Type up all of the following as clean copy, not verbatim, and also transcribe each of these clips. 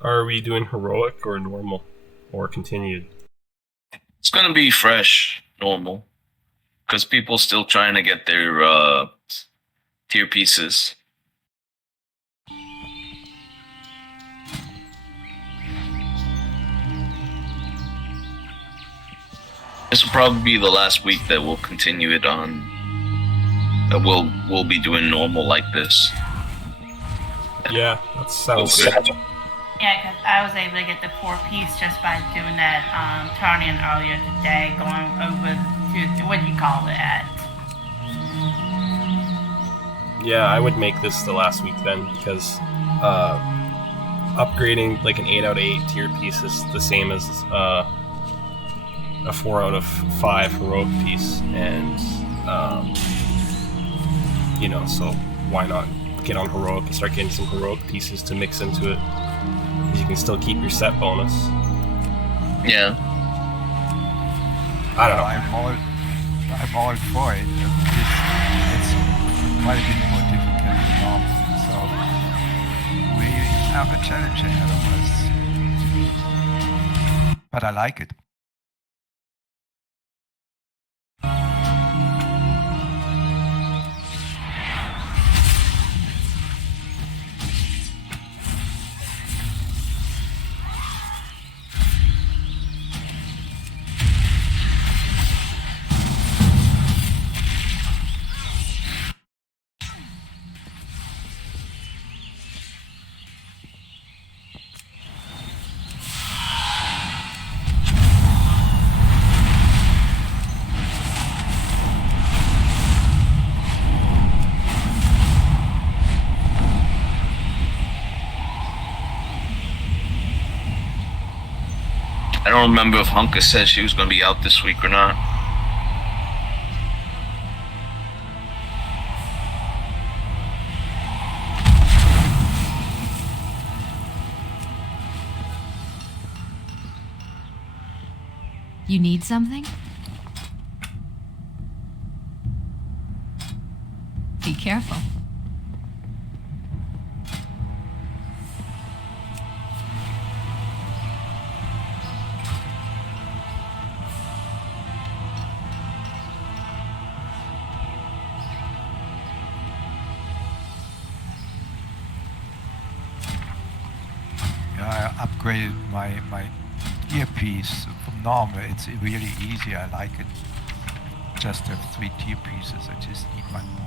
Are we doing heroic or normal or continued? It's gonna be fresh, normal, because people still trying to get their tier pieces. This will probably be the last week that we'll continue it on. That we'll be doing normal like this. Yeah, that sounds good. Yeah, because I was able to get the 4-piece just by doing that turn-in earlier today, going over to, what do you call it at? Yeah, I would make this the last week then, because upgrading like an 8 out of 8 tier piece is the same as a 4 out of 5 heroic piece, and so why not get on heroic and start getting some heroic pieces to mix into it? Because you can still keep your set bonus. Yeah. I don't know. I'm all for it. It's quite a bit more difficult than normal, so we have a challenge ahead of us. But I like it. I don't remember if Hunka said she was going to be out this week or not. You need something? Be careful. Yeah, I upgraded my earpiece from normal. It's really easy. I like it. Just have 3 earpieces. I just need one more.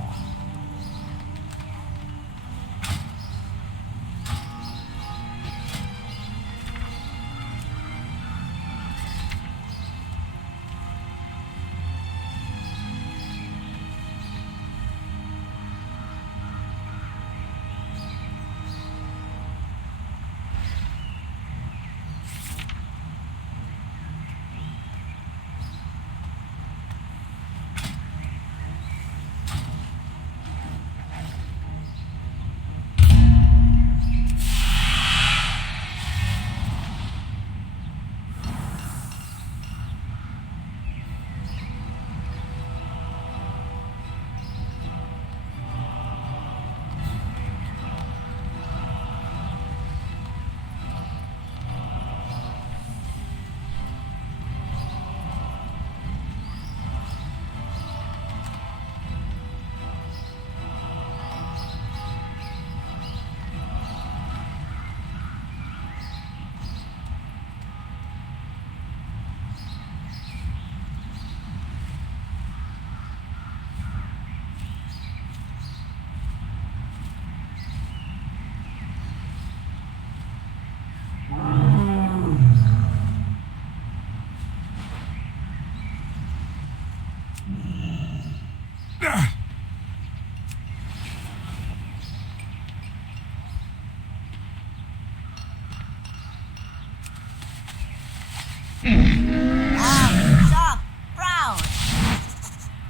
Soft, brown.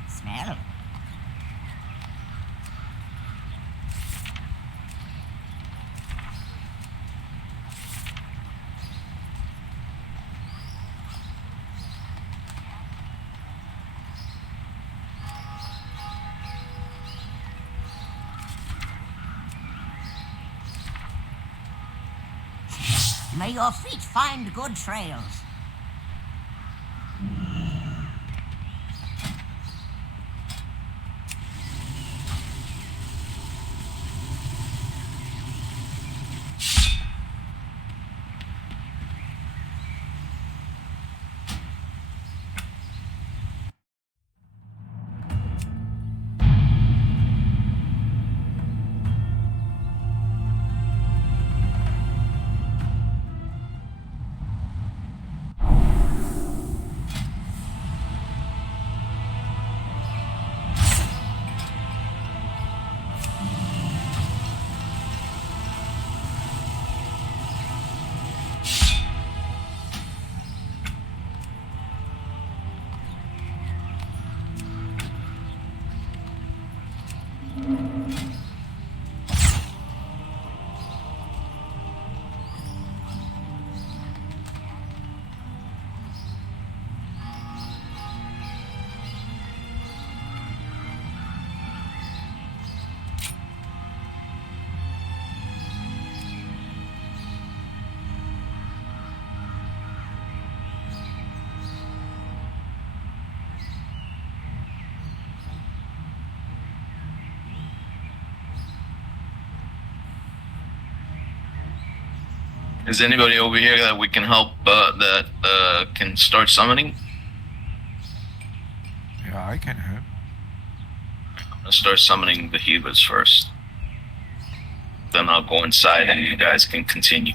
Smell. May your feet find good trails. Is anybody over here that we can help that can start summoning? Yeah, I can help. I'm gonna start summoning the healers first. Then I'll go inside and you guys can continue.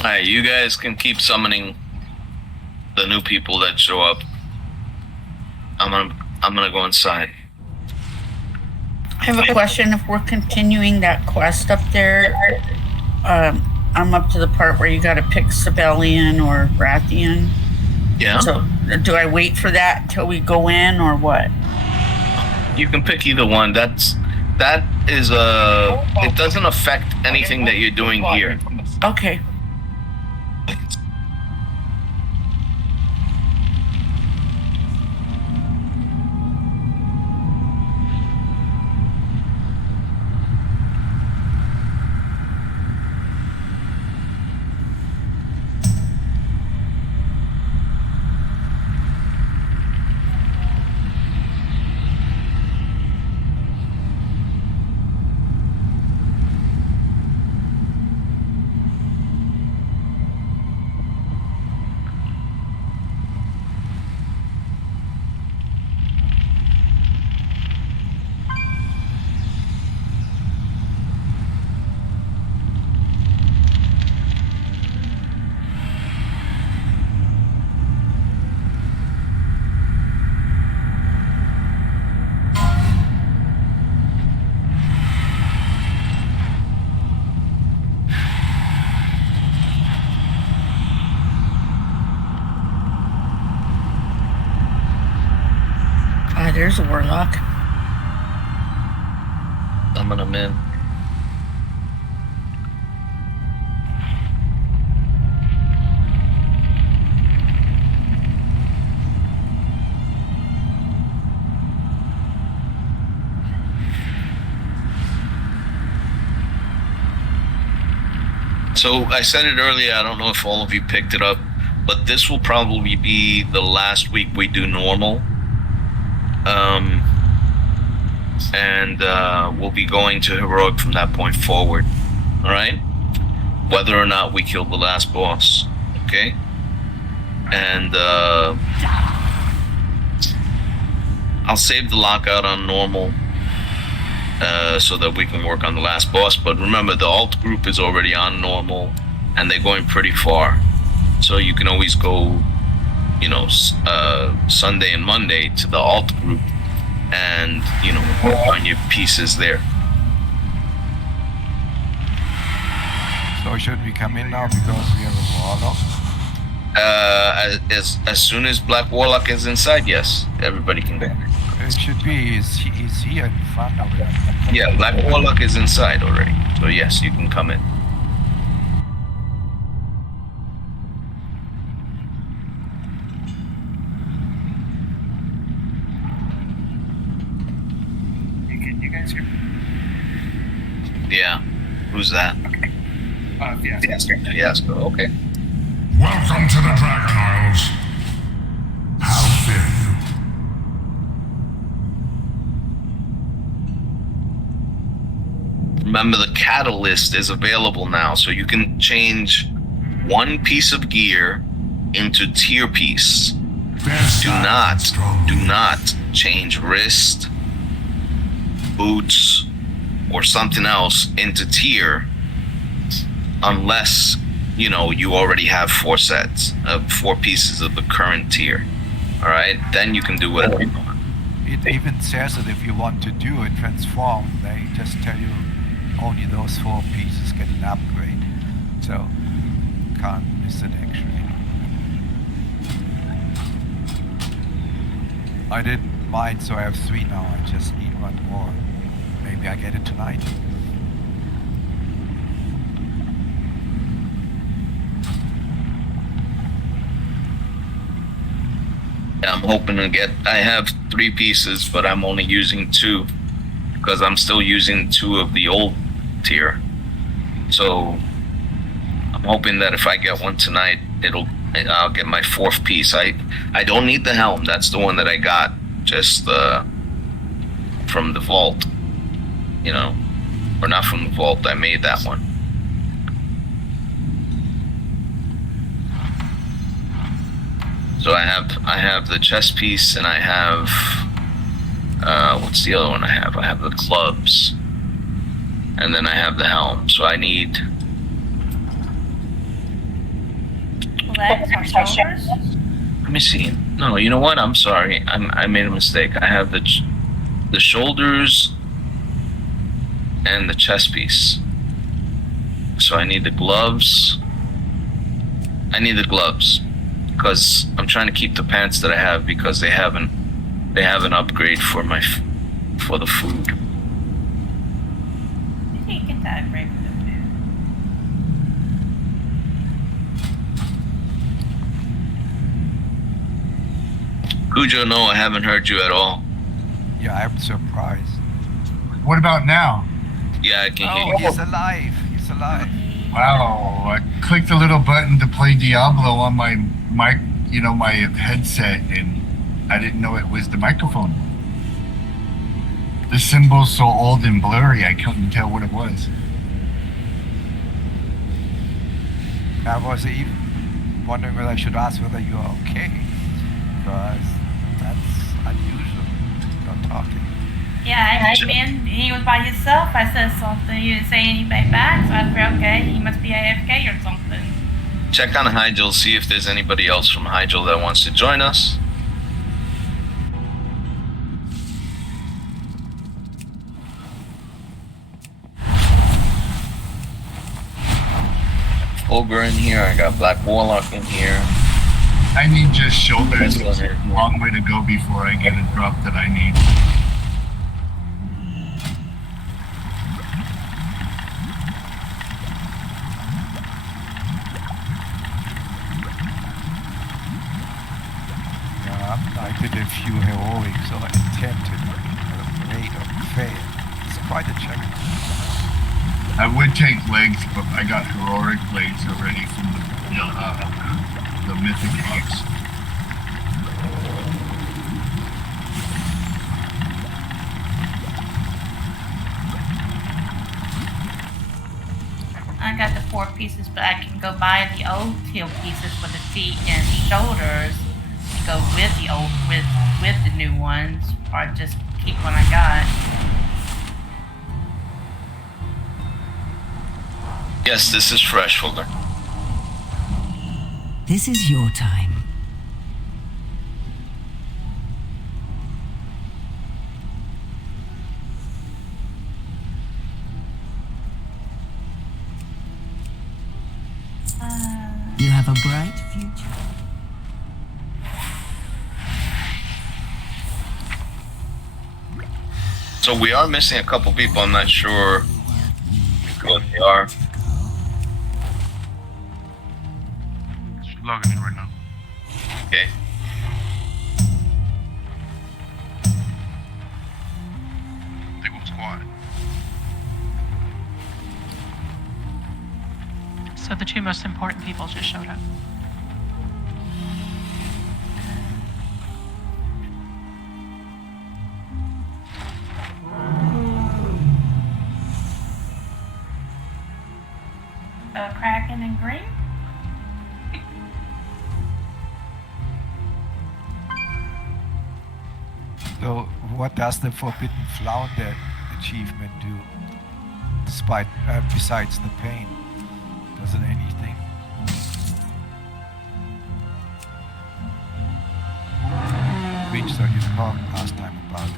Alright, you guys can keep summoning the new people that show up. I'm gonna go inside. I have a question. If we're continuing that quest up there, I'm up to the part where you got to pick Sibelian or Rathian. Yeah? So do I wait for that till we go in or what? You can pick either one. That is it doesn't affect anything that you're doing here. Okay. There's a warlock. Summon him in. So I said it earlier, I don't know if all of you picked it up, but this will probably be the last week we do normal. We'll be going to heroic from that point forward. Alright? Whether or not we kill the last boss. Okay? And I'll save the lockout on normal so that we can work on the last boss. But remember, the alt group is already on normal and they're going pretty far. So you can always go, Sunday and Monday to the alt group and, work on your pieces there. So should we come in now because we have a warlock? As soon as Black Warlock is inside, yes, everybody can go. It should be, is here in front of it. Yeah, Black Warlock is inside already. So yes, you can come in. You guys hear me? Yeah. Who's that? Okay. Fiasco. Okay. Welcome to the Dragon Isles. How fare you? Remember, the catalyst is available now, so you can change one piece of gear into tier piece. Do not change wrist, boots, or something else into tier unless you already have 4 sets of 4 pieces of the current tier. All right, then you can do whatever you want. It even says that if you want to do a transform, they just tell you only those 4 pieces get an upgrade. So can't miss it actually. I did mine, so I have 3 now. I just need 1 more. Maybe I get it tonight. Yeah, I'm hoping to get. I have 3 pieces, but I'm only using 2 because I'm still using 2 of the old tier. So I'm hoping that if I get one tonight, I'll get my 4th piece. I don't need the helm. That's the one that I got just from the vault. Or not from the vault. I made that one. So I have the chest piece, and I have what's the other one I have? I have the clubs, and then I have the helm. So I need legs or shoulders? Let me see. No, you know what? I'm sorry. I made a mistake. I have the shoulders and the chest piece. So I need the gloves. I need the gloves because I'm trying to keep the pants that I have because they have an upgrade for the food. You can't get that upgrade for the food. Cujo, no, I haven't heard you at all. Yeah, I'm surprised. What about now? Yeah, I can Oh, hear you. he's alive. He's alive. Wow, I clicked the little button to play Diablo on my mic, my headset, and I didn't know it was the microphone. The symbol's so old and blurry, I couldn't tell what it was. I was even wondering whether I should ask whether you are okay, because that's unusual. Not talking. Yeah, I mean, he was by himself. I said something. He didn't say anything back, so I figured, okay, he must be AFK or something. Check on Hygel, see if there's anybody else from Hygel that wants to join us. Ogre in here, I got Black Warlock in here. I need just shoulders. It's a long way to go before I get a drop that I need. I did a few heroics or attempted, made or failed. It's quite a challenge. I would take legs, but I got heroic legs already from the mythic box. I got the 4 pieces, but I can go buy the old teal pieces for the feet and shoulders and go with the old with the new ones, or just keep what I got. Yes, this is fresh, Folder. This is your time. You have a bright future. So we are missing a couple people. I'm not sure what they are. She's logging in right now. Okay. They go squad. So the 2 most important people just showed up. Kraken and green. So, what does the Forbidden Flounder achievement do? Despite, besides the pain, does it anything? Reached out your talk last time about it,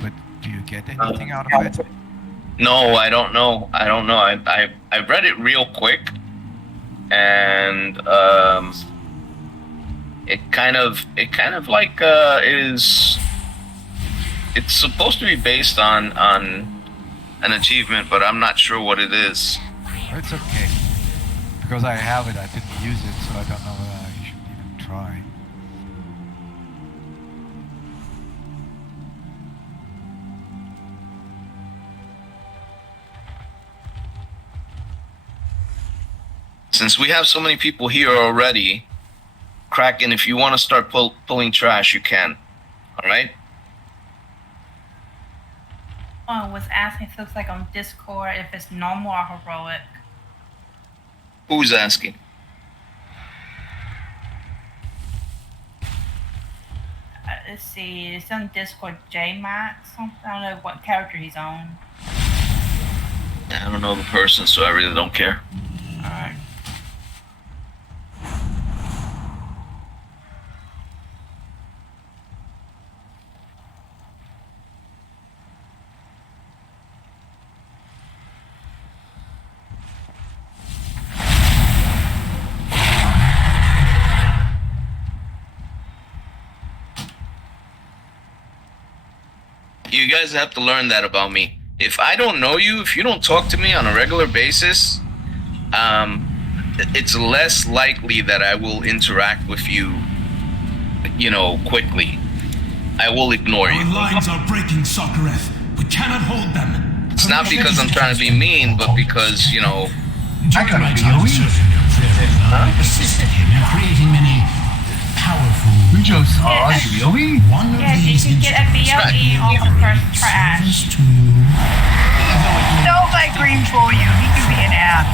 but do you get anything out of it? No, I don't know. I read it real quick, and it kind of like is. It's supposed to be based on an achievement, but I'm not sure what it is. It's okay, because I have it. I didn't use it, so I don't know whether I should even try. Since we have so many people here already, Kraken, if you want to start pulling trash, you can. All right? I was asking if it looks like on Discord if it's normal or heroic. Who's asking? Let's see, it's on Discord, J-Max, something. I don't know what character he's on. I don't know the person, so I really don't care. Alright. You guys have to learn that about me. If I don't know you, if you don't talk to me on a regular basis, it's less likely that I will interact with you, quickly. I will ignore you. Our lines are breaking, Sokareth. We cannot hold them. It's not because I'm trying to be mean, but because, I gotta be assisted him in creating many powerful. We just saw Joey. One of Yeah, you these can get a BLE off the first trash. Don't let Green fool you. He can be an ass.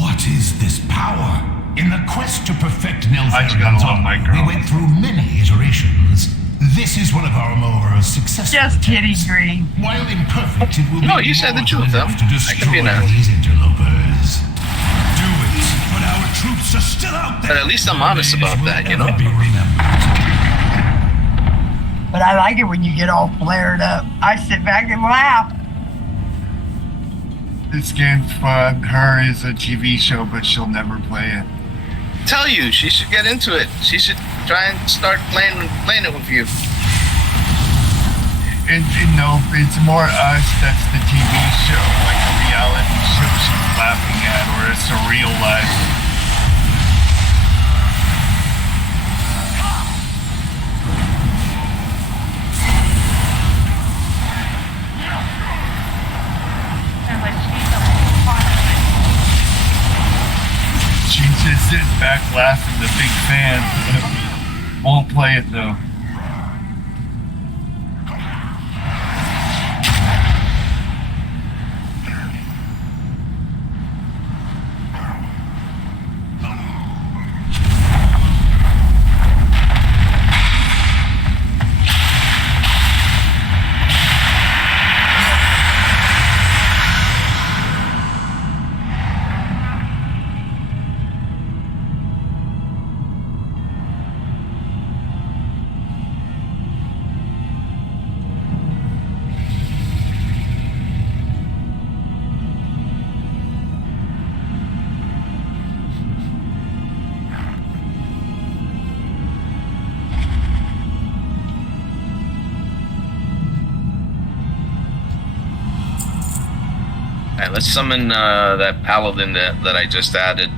What is this power? In the quest to perfect I just gotta love my girl. we went through many iterations. This is one of our more successful. Just kidding, Green. While imperfect, it will No, be you said the more truth, than though. enough to I can destroy be an ass. these interlopers. Do it, but our troops are still out there. But at least I'm honest about that, Will never be remembered. But I like it when you get all flared up. I sit back and laugh. This game for her is a TV show, but she'll never play it. tell you, she should get into it. She should try and start playing it with you. No, it's more us that's the TV show, like a reality show she's laughing at, or a surreal life. She's just sitting back laughing, the big fan. Won't play it though. Alright, let's summon that paladin that I just added.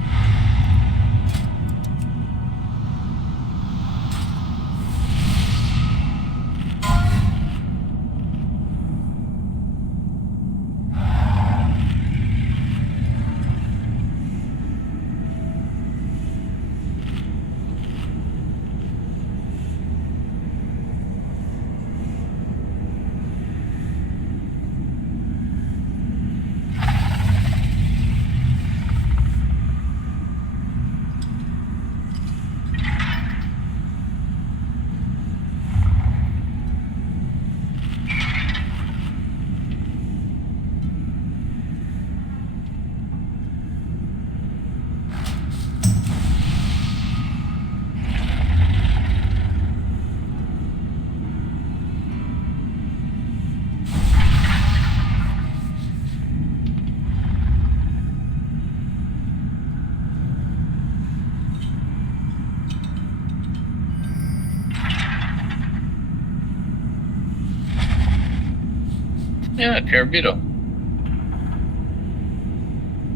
Yeah, Carabito.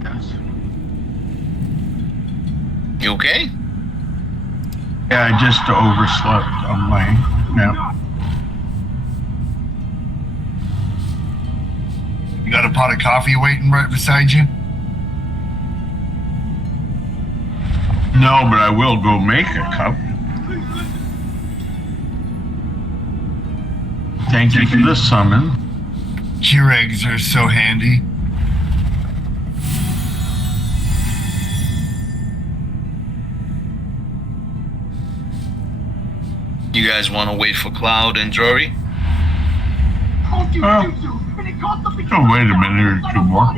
Yes. You okay? Yeah, I just overslept on my nap. You got a pot of coffee waiting right beside you? No, but I will go make a cup. Thank you for the summon. Keurigs are so handy. You guys want to wait for Cloud and Jory? Oh, wait a minute or two more.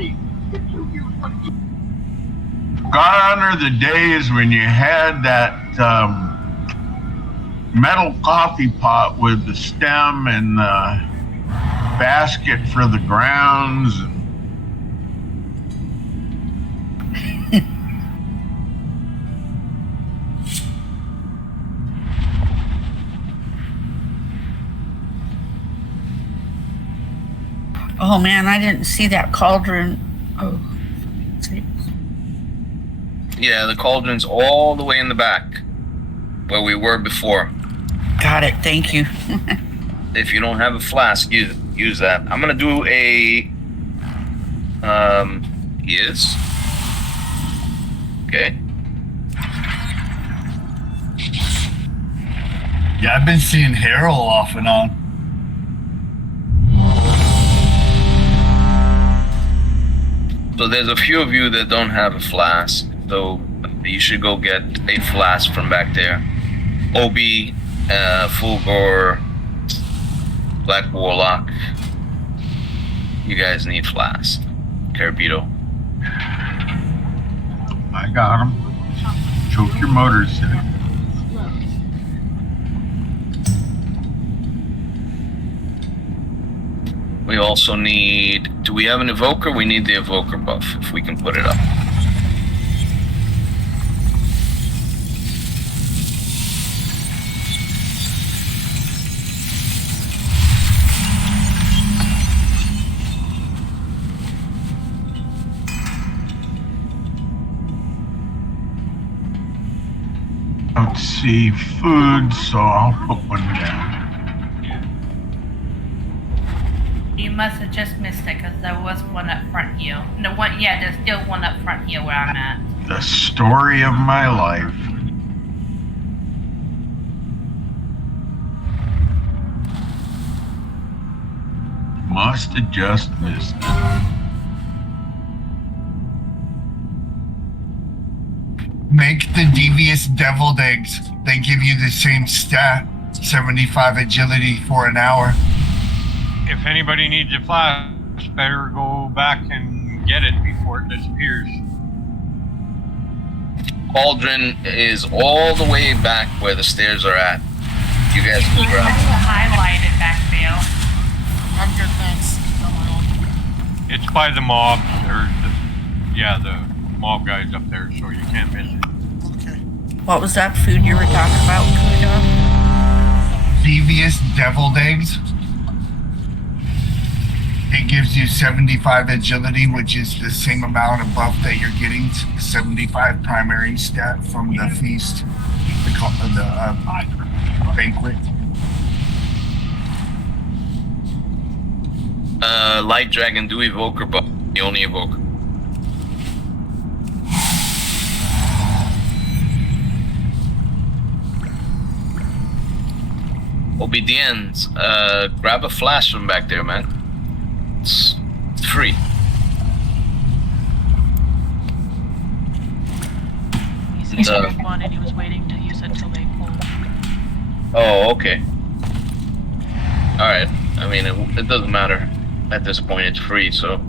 God honor the days when you had that metal coffee pot with the stem and the basket for the grounds. Oh man, I didn't see that cauldron. Oh. Yeah, the cauldron's all the way in the back, where we were before. Got it. Thank you. If you don't have a flask, use that. I'm gonna do a. He is. Okay. Yeah, I've been seeing Harold off and on. So there's a few of you that don't have a flask, so you should go get a flask from back there. Obi, Fulgor, Black Warlock. You guys need flask. Carabito. I got him. Choke your motors. We also need. Do we have an evoker? We need the evoker buff if we can put it up. Don't see food, so I'll put one down. You must have just missed it because there was one up front here. No one, yeah, there's still one up front here where I'm at. The story of my life. Must have just missed it. Make the devious deviled eggs. They give you the same stat, 75 agility for an hour. If anybody needs a flash, better go back and get it before it disappears. Cauldron is all the way back where the stairs are at. You guys can grab it. Highlight it back there. I'm good, thanks. Got my own. It's by the mob, or the mob guys up there, so you can't miss it. Okay. What was that food you were talking about, Kuja? Devious deviled eggs. It gives you 75 agility, which is the same amount of buff that you're getting. 75 primary stat from the feast, the banquet. Light Dragon, do evoker buff. The only evoker. Obedience, grab a flash from back there, man. It's free. He's using one and he was waiting to use it till they pulled. Oh, okay. Alright. I mean, it doesn't matter. At this point, it's free, so.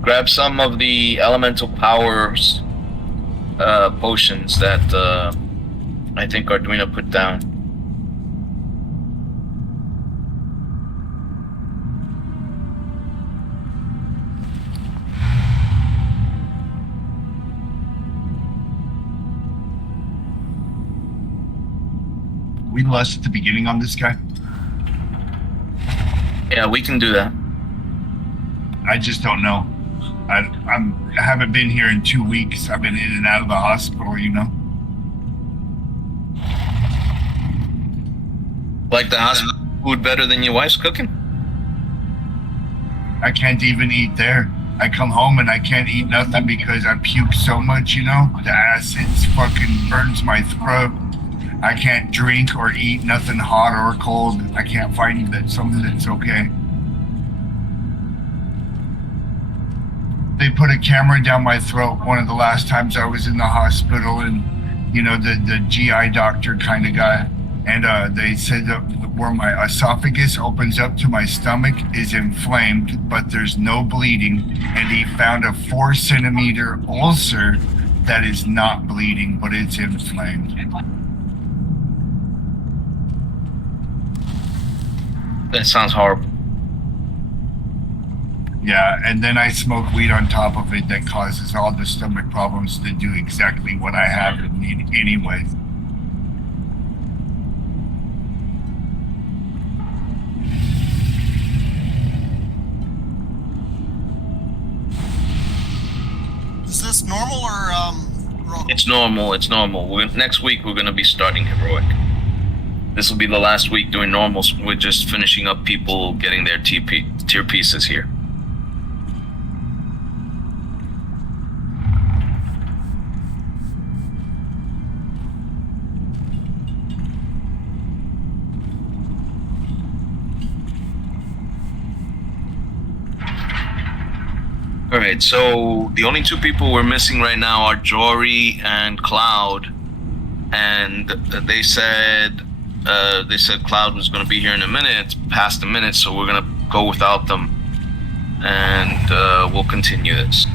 Grab some of the elemental powers potions that I think Arduino put down. We lost at the beginning on this guy. Yeah, we can do that. I just don't know. I haven't been here in 2 weeks. I've been in and out of the hospital, you know. Like the hospital food better than your wife's cooking? I can't even eat there. I come home and I can't eat nothing because I puke so much, you know. The acids fucking burns my throat. I can't drink or eat nothing hot or cold. I can't find something that's okay. They put a camera down my throat one of the last times I was in the hospital, and you know, the GI doctor kind of guy, and they said that where my esophagus opens up to my stomach is inflamed, but there's no bleeding, and he found a 4-centimeter ulcer that is not bleeding, but it's inflamed. That sounds horrible. Yeah, and then I smoke weed on top of it that causes all the stomach problems to do exactly what I have and need anyway. normal or It's normal. It's normal. Next week we're gonna be starting heroic. This will be the last week doing normal. We're just finishing up people getting their tier pieces here. Alright, so the only two people we're missing right now are Jory and Cloud. And they said Cloud was going to be here in a minute. It's past a minute, so we're going to go without them. And we'll continue this.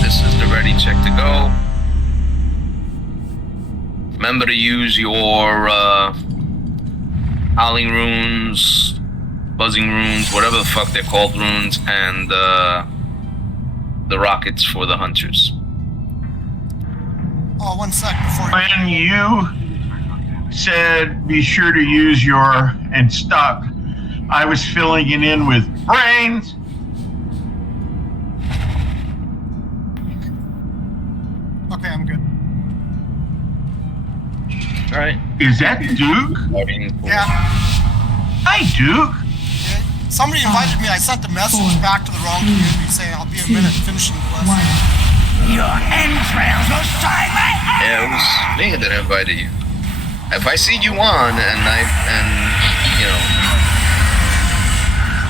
This is the ready check to go. Remember to use your howling runes, buzzing runes, whatever the fuck they're called runes, and the rockets for the hunters. Oh, 1 sec before When you said be sure to use your and stuck, I was filling it in with brains. Okay, I'm good. All right. Is that Duke? Yeah. Hi, Duke. Somebody invited me. I sent the message back to the wrong community saying I'll be a minute finishing the quest. Your entrails will shine my head. Yeah, it was me that invited you. If I see you on and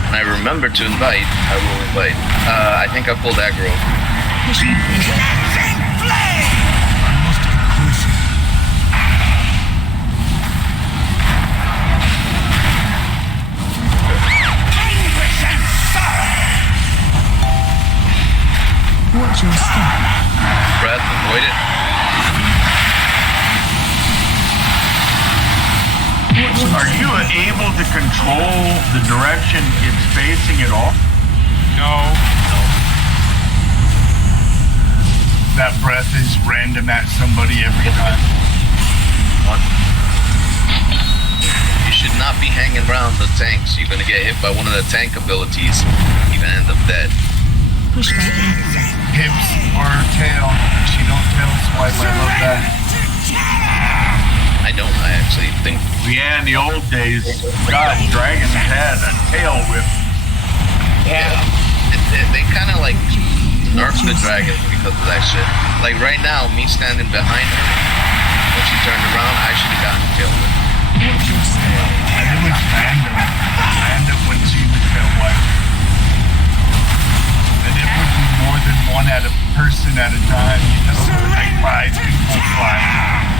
when I remember to invite, I will invite. I think I pulled aggro. Watch your step. Breath, avoid it. Are you able to control the direction it's facing at all? No. That breath is random at somebody every time. What? You should not be hanging around the tanks. You're gonna get hit by one of the tank abilities. You're gonna end up dead. Push back in. Hips or tail. She don't tell us why I love that. I don't. I actually think. Yeah, in the old days, God, dragons had a tail whip. Yeah. They kind of like nerfed the dragon because of that shit. Like right now, me standing behind her, when she turned around, I should have gotten a tail whip. I knew it was random when she was tail whip. And it would be more than one at a person at a time, like 5 people flying.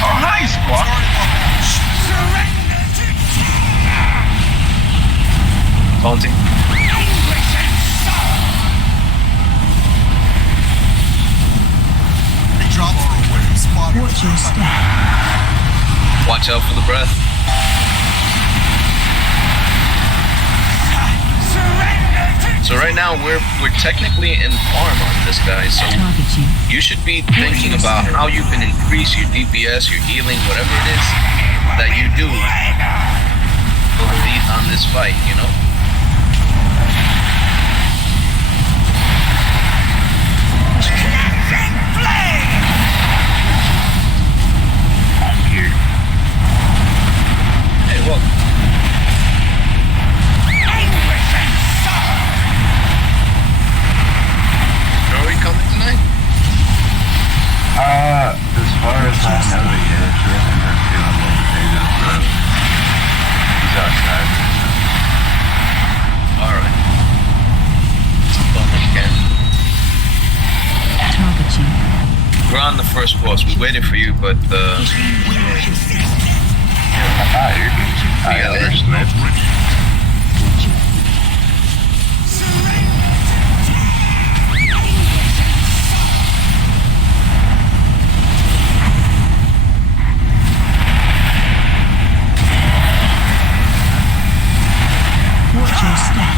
Oh, hi, Squawk. Taunting. They dropped for a winning spot. Watch your step. Watch out for the breath. So right now we're technically in farm on this guy, so you should be thinking about how you can increase your DPS, your healing, whatever it is that you do on this fight, you know? I'm here. Hey, welcome. Are we coming tonight? As far as I know, yeah, she hasn't been feeling motivated, but she's outside. Alright. Done again. Target you. We're on the first boss. We waited for you, but we got there. Watch your step.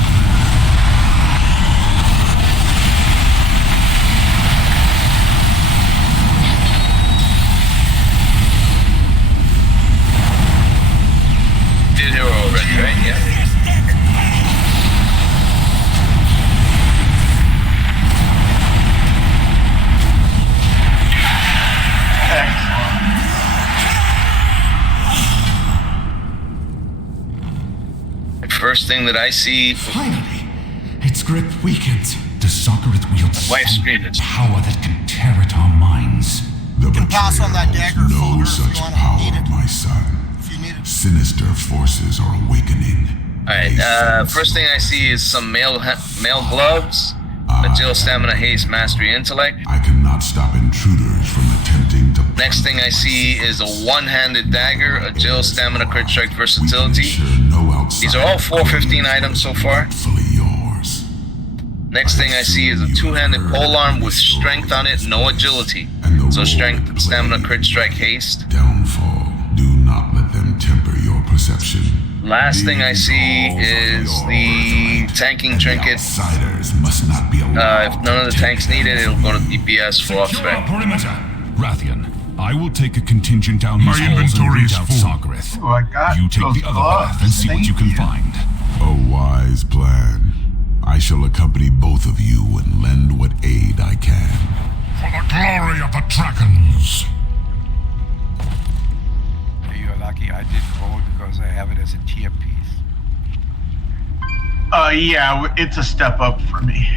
thing that I see. Finally, its grip weakens. The Soccereth wields Wife's screaming. power that can tear at our minds. You can pass on that dagger folder if you want to need it. My son. If you need it. Sinister forces are awakening. Alright, first thing I see is some male gloves, agile, stamina, haste, mastery, intellect. I cannot stop intruders from attempting to... Next thing I see is a one-handed dagger, agile, stamina, crit strike, versatility. These are all 415 items so far. Next thing I see is a two-handed polearm with strength on it, no agility. So strength, stamina, crit strike, haste. Downfall. Do not let them temper your perception. Last thing I see is the tanking trinket. Must not be if none of the tanks need it, it'll go to DPS for off-spec. Rathian, I will take a contingent down these halls and root out Soccereth. Oh, I got You take the other path and see what you can find. A wise plan. I shall accompany both of you and lend what aid I can. For the glory of the dragons! You're lucky I didn't roll because I have it as a tier piece. Yeah, it's a step up for me.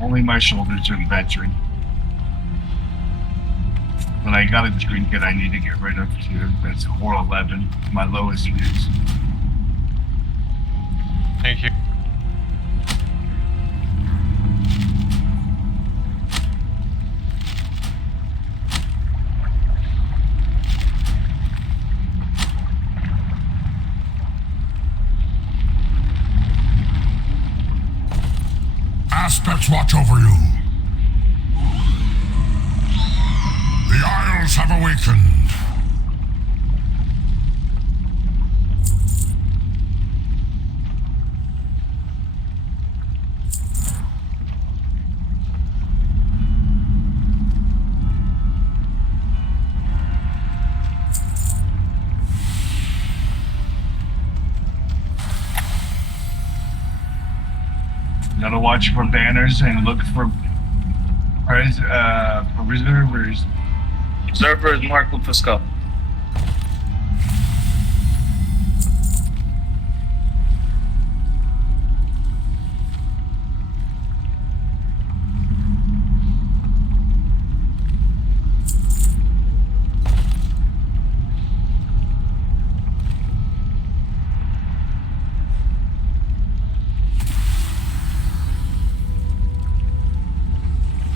Only my shoulders are veteran. But I got a trinket I need to get rid of too. That's 411. My lowest is. Thank you. Aspects watch over you. The Isles have awakened. Gotta watch for banners and look for reservers. Observer is Mark Lupusco.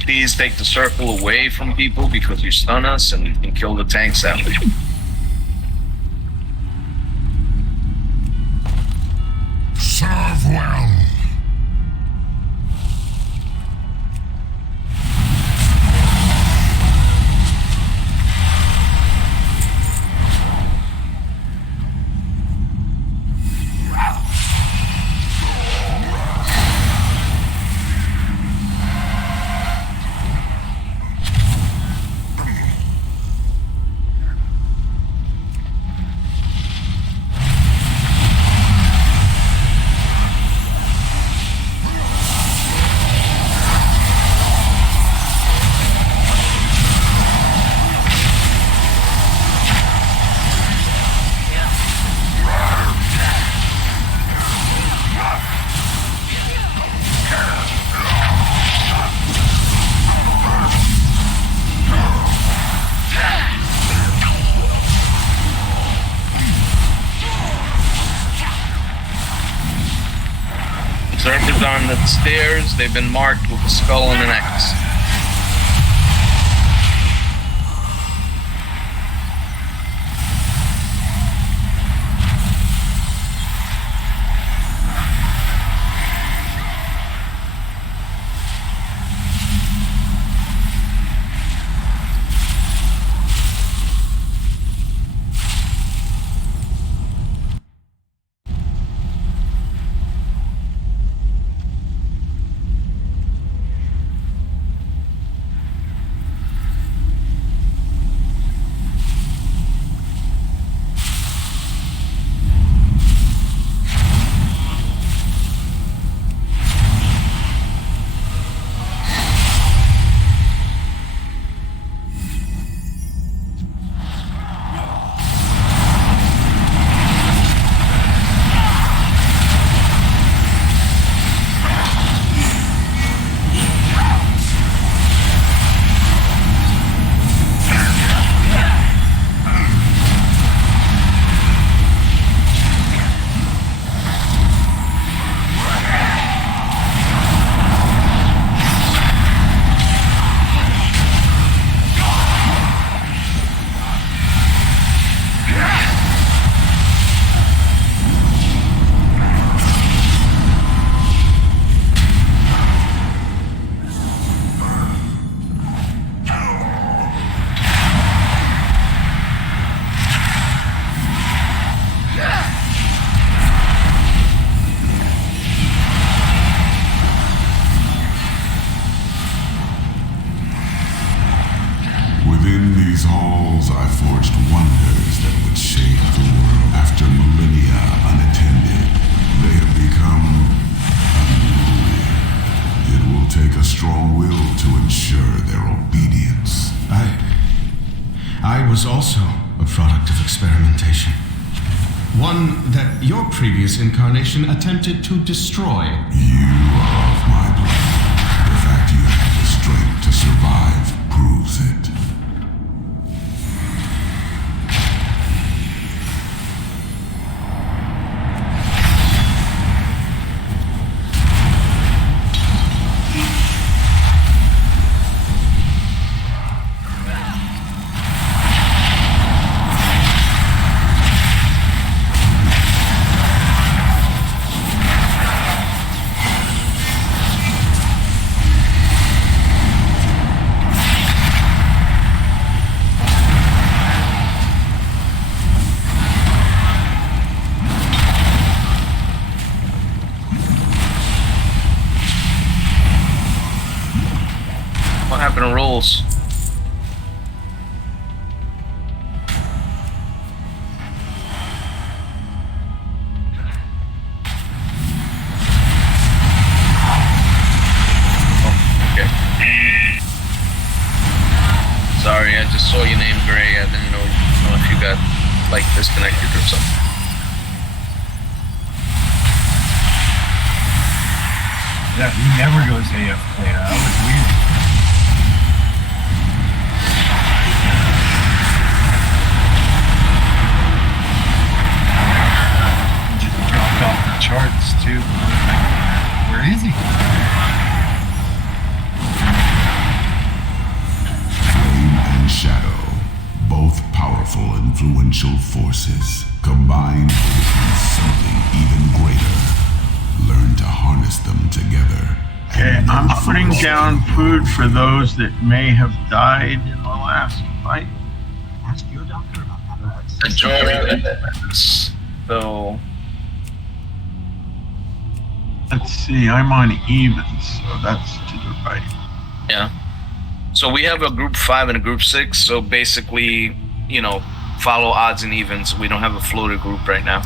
Please take the circle away from people because you stun us and you can kill the tanks that way. Serve well. Observers on the stairs, they've been marked with a skull and an X. these halls, I forged wonders that would shape the world. After millennia unattended, they have become unruly. It will take a strong will to ensure their obedience. I was also a product of experimentation. One that your previous incarnation attempted to destroy. You are of my blood. The fact you have the strength to survive proves it. What happened to rolls? Okay. Sorry, I just saw your name, Gray. I didn't know if you got like disconnected or something. Yeah, he never goes AFK. That was weird. He just dropped off the charts too. Where is he? Flame and shadow, both powerful, influential forces, combined to become something even greater. Learn to harness them together. Okay, I'm putting down food for those that may have died in the last fight. Ask your doctor about that. So Let's see, I'm on evens, so that's to the right. yeah. So we have a group 5 and a group 6. So basically, follow odds and evens. We don't have a floated group right now.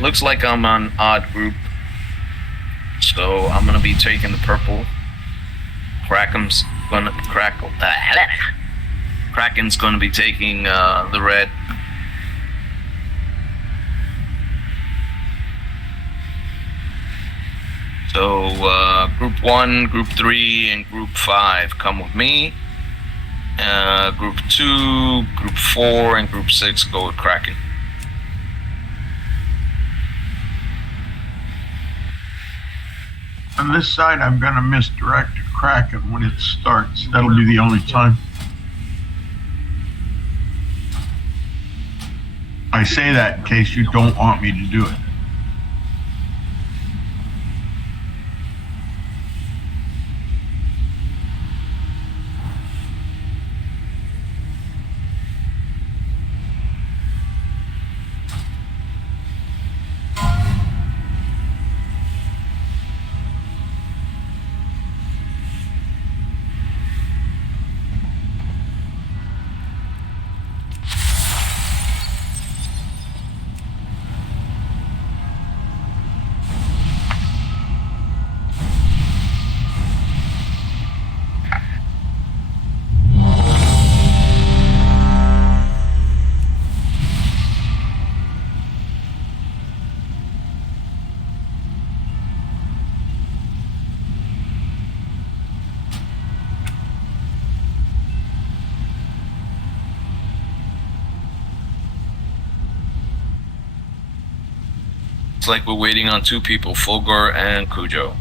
Looks like I'm on odd group, so I'm gonna be taking the purple. Kraken's gonna be taking the red. So group 1, group 3, and group 5 come with me. Group 2, group 4, and group 6 go with Kraken. On this side, I'm going to misdirect Kraken when it starts. That'll be the only time. I say that in case you don't want me to do it. like we're waiting on two people, Fulgor and Cujo.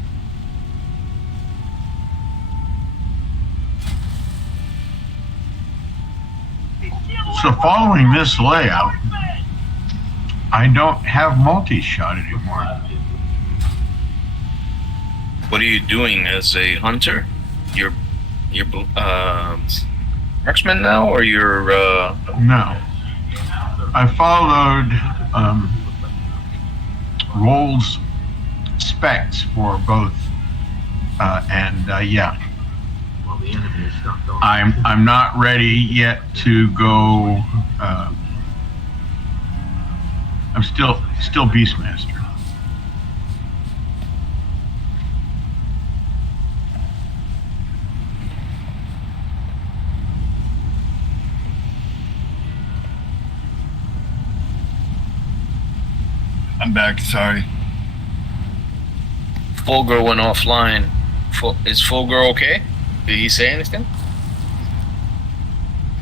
So following this layout, I don't have multi-shot anymore. What are you doing as a hunter? You're marksman now, or you're No. I followed Roll's specs for both, yeah. I'm not ready yet to go. I'm still Beastmaster. I'm back, sorry. Fulgor went offline. Is Fulgor okay? Did he say anything?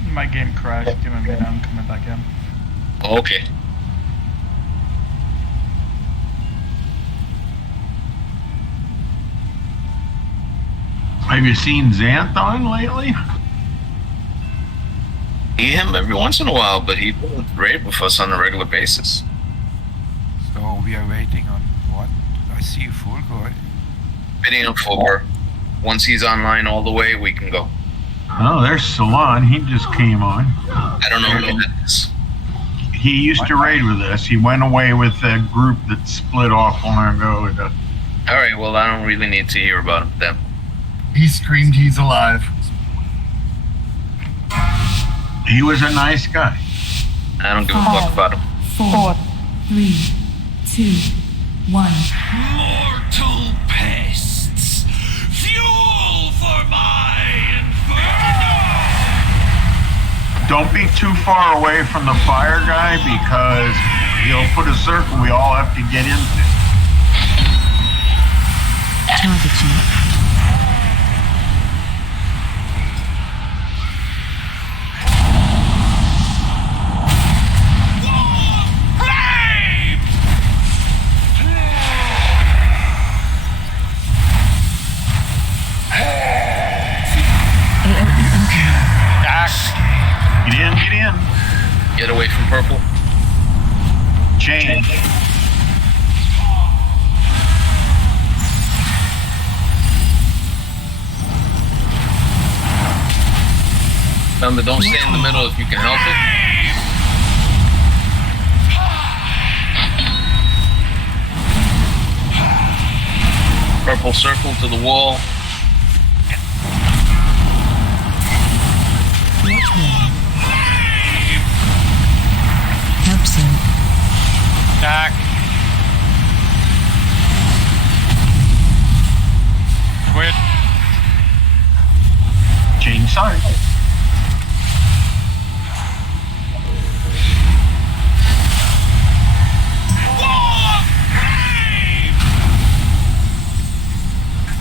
My game crashed. Give me a minute. I'm coming back in. Okay. Have you seen Xanthon lately? See him every once in a while, but he won't raid with us on a regular basis. So we are waiting on what? I see Fulgor. Waiting on Fulgor. Once he's online all the way, we can go. Oh, there's Salon. He just came on. I don't know who that is. He used to raid with us. He went away with a group that split off long ago. Alright, well, I don't really need to hear about him then. He screamed he's alive. He was a nice guy. I don't give a fuck about him. 4, 3, 2, 1. Mortal pests! Fuel for my inferno! Don't be too far away from the fire guy because he'll put a circle we all have to get into. Target you. Get in. Get away from purple. Change. Remember, don't stay in the middle if you can help it. Purple circle to the wall. Help soon. Attack. Quit. Change side.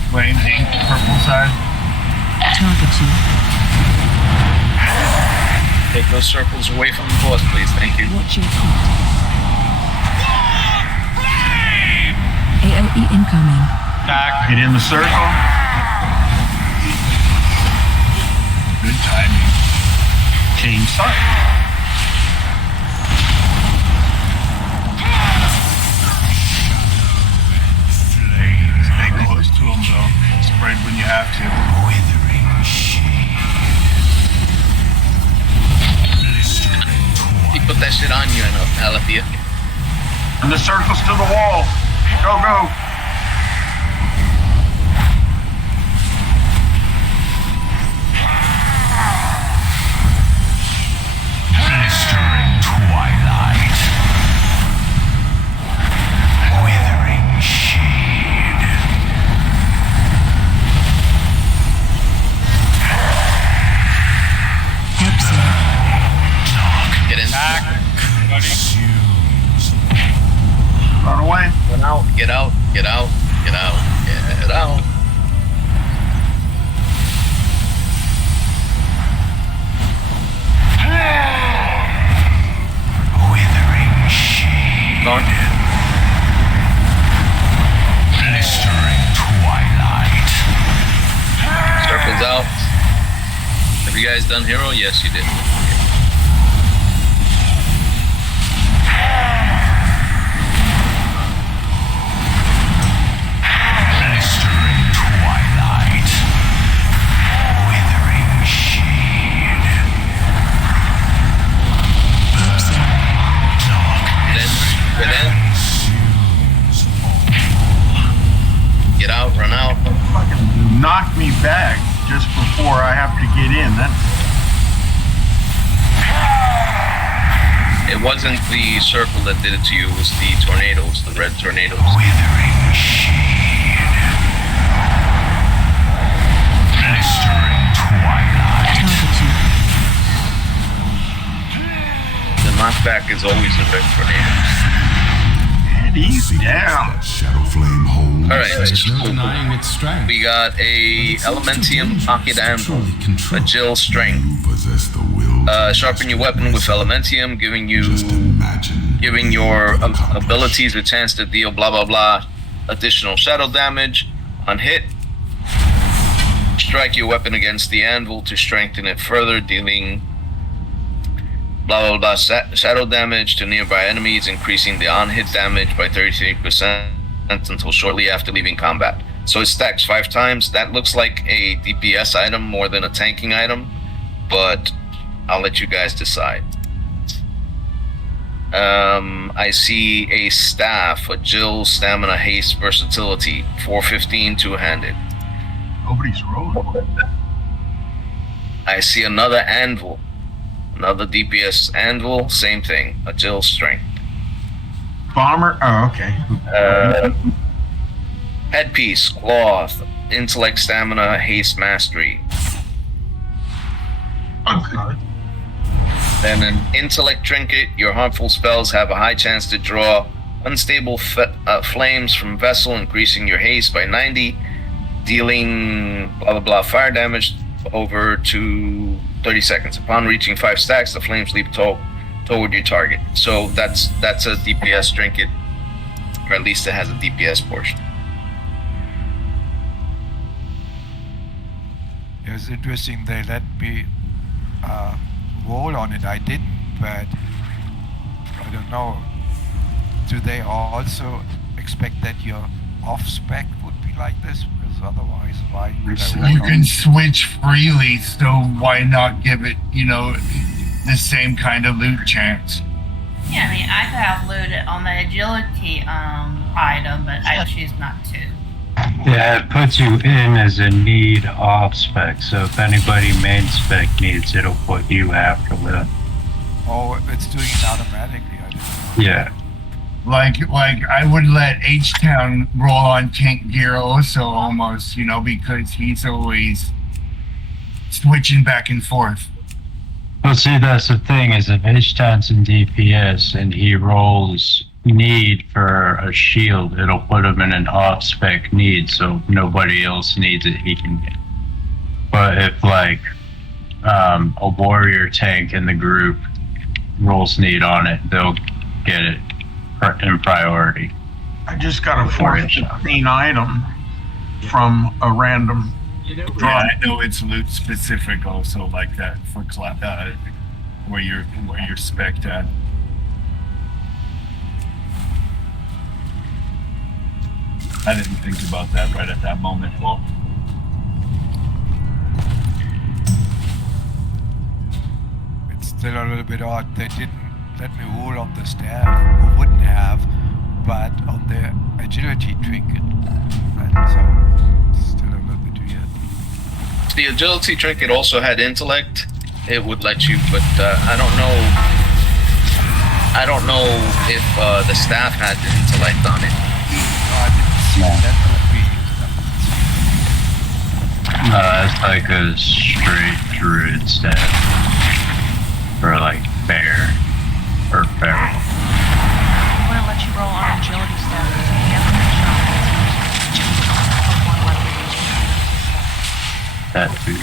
Flames ink, purple side. Target you. Take those circles away from the boss, please. Thank you. Watch your feet. AOE incoming. Attack. Get in the circle. Good timing. Change side. Stay close to him though. Spread when you have to. Withering He put that shit on you enough, Alethea. And the circle's to the wall. Go. blistering twilight. Withering shade. Help soon. Get in. Attack. Buddy. Run away. Run out. Get out. Get out. Get out. Get out. Withering shade. Gone. guys done hero? Yes, you did. Blistering twilight. Withering shade. Get out, run out. Fucking knock me back just before I have to get in. It wasn't the circle that did it to you, it was the tornadoes, the red tornadoes. Withering shade. Blistering twilight. The knockback is always the red tornadoes. He's down. Shadow flame hold. All right, There's no denying its strength. we got a Elementium Pocket Anvil, a Jill Strength. Sharpen your weapon with Elementium, giving your abilities a chance to deal blah blah blah additional shadow damage on hit. Strike your weapon against the anvil to strengthen it further, dealing blah blah blah shadow damage to nearby enemies, increasing the on-hit damage by 33% until shortly after leaving combat. So it stacks 5 times. That looks like a DPS item more than a tanking item, but I'll let you guys decide. I see a staff, a Jill, stamina, haste, versatility, 415 two-handed. Nobody's rolling. I see another anvil. Another DPS anvil, same thing. A Jill strength. Bomber? Oh, okay. Headpiece, cloth, intellect, stamina, haste, mastery. Okay. Then an intellect trinket. Your harmful spells have a high chance to draw unstable flames from vessel, increasing your haste by 90, dealing blah blah blah fire damage over to 30 seconds. Upon reaching 5 stacks, the flames leap toward your target. So that's a DPS trinket, or at least it has a DPS portion. It was interesting they let me roll on it. I didn't, but I don't know. Do they also expect that your off-spec would be like this? Because otherwise, why would I roll You on can it? switch freely, so why not give it, the same kind of loot chance? Yeah, I mean, I could have looted on the agility item, but I choose not to. Yeah, it puts you in as a need off spec, so if anybody main spec needs, it'll put you after that. Oh, it's doing it automatically. I didn't know. Yeah. Like I would let H-Town roll on tank gear also almost, because he's always switching back and forth. Well, see, that's the thing, is if H-Town's in DPS and he rolls need for a shield, it'll put him in an off-spec need, so if nobody else needs it, he can get it. But if, a warrior tank in the group rolls need on it, they'll get it in priority. I just got a 415 item from a random draw. Yeah, I know it's loot specific also like that for where you're spec'd at. I didn't think about that right at that moment, Well, It's still a little bit odd. They didn't let me roll on the staff, or wouldn't have, but on the agility trinket. And so, it's still a little bit weird. The agility trinket also had intellect. It would let you, but I don't know if the staff had the intellect on it. No, I didn't see that would be. It's like a straight druid staff. For bear. Or feral. I want to let you roll on agility stuff because if you have a good shot, That too.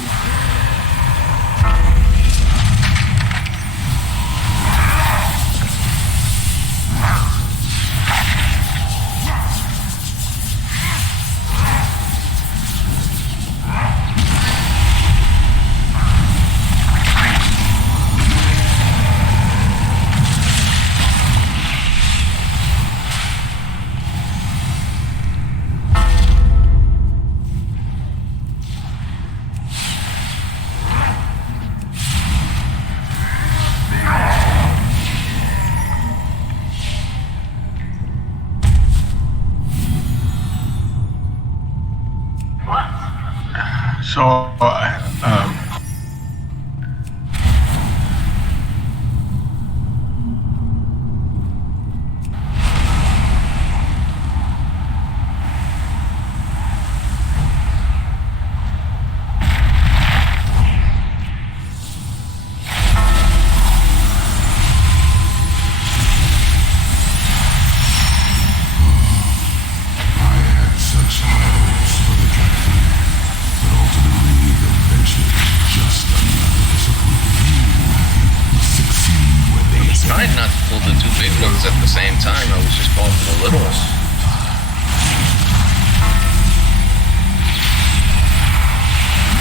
So, Such high hopes for the Dracula, but ultimately the venture is just another disappointment. You, Matthew, must succeed where they I was trying not to pull the two big ones at the same time. I was just going for the little ones.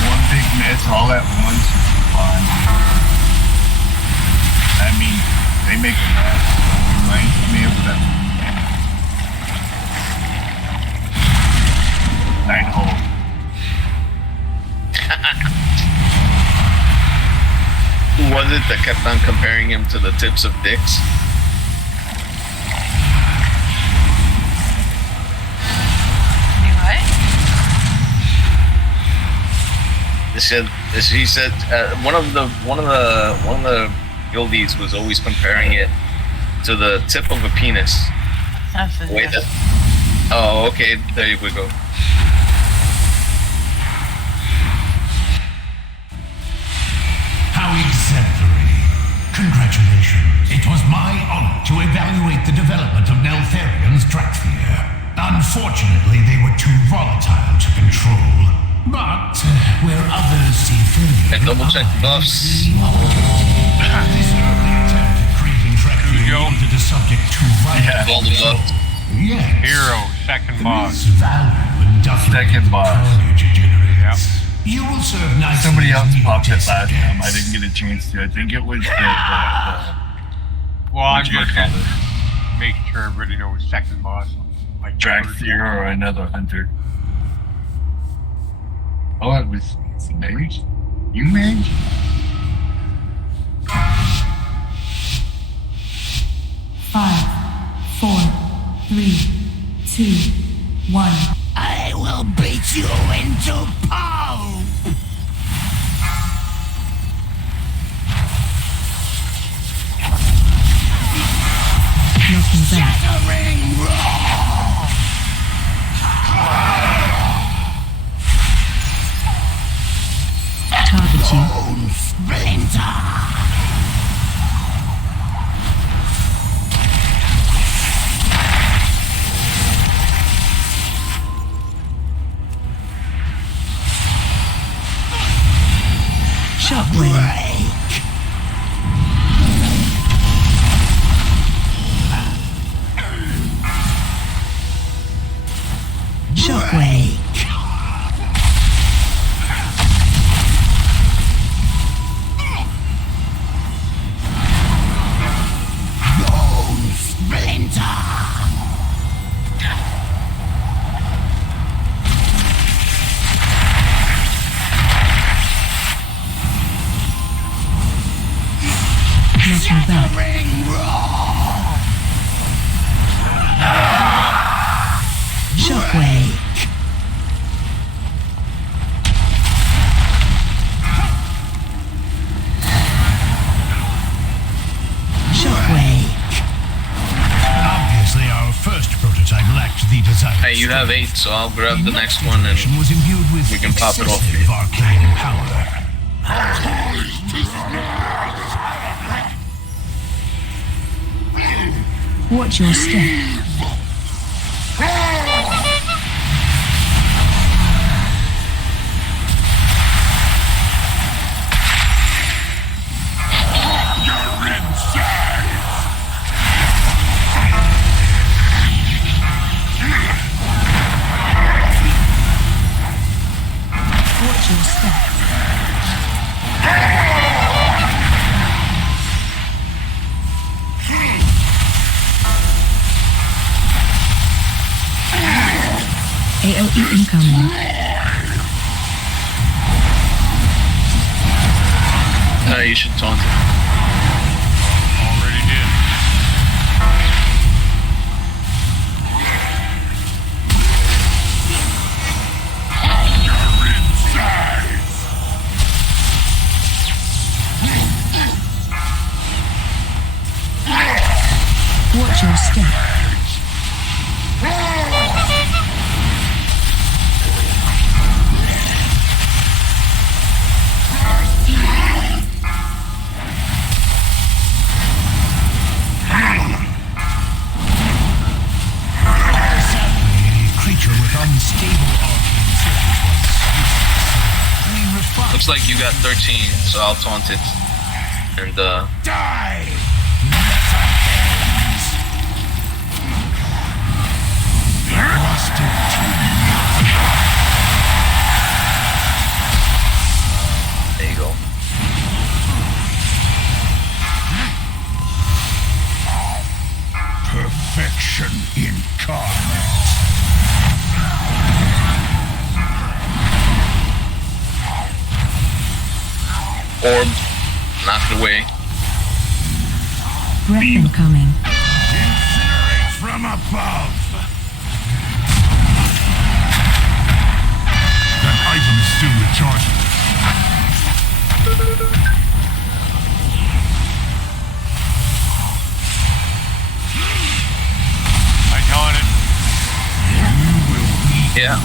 One big miss all at once is fun. I mean, they make a mess. It reminds me of that 9-hole. Who was it that kept on comparing him to the tips of dicks? He said one of the guildies was always comparing it to the tip of a penis. Wait, oh, okay. There we go. How exemplary. Congratulations. It was my honor to evaluate the development of Neltharian's Drakthir. Unfortunately, they were too volatile to control. But where others see failure, And double check buffs. this early attempt at creating Drakthir yielded a subject too vital. All the buffs. Yes. Hero, second boss. Value in Second boss. carnage it generates. You will serve nicely. Somebody else as popped it test last time. I subjects. didn't get a chance to. I think it was Well, I'm just whatchamacallit? making sure everybody knows second boss. Like Drakthir or another hunter. Oh, it was Mage? You Mage? Five, 4, 3, 2, 1. I will beat you into pulp! Looking back. Target you. Shockwave. Shockwave. Bone Splinter! Looking back. Shockwave. Shockwave. Obviously, our first prototype lacked the desired. Hey, you have 8, so I'll grab the next one and was imbued with we can pop it off. excessive arcane power. Watch your step. Watch your step. AOE incoming. You should taunt it. Already did. You're inside. Watch your step. Creature with unstable arcane surface was Looks like you got 13, so I'll taunt it. And die! there you go. Perfection incarnate. Orb, knocked away. Breath incoming. Incinerate from above. That item is still recharging. I got it. Yeah.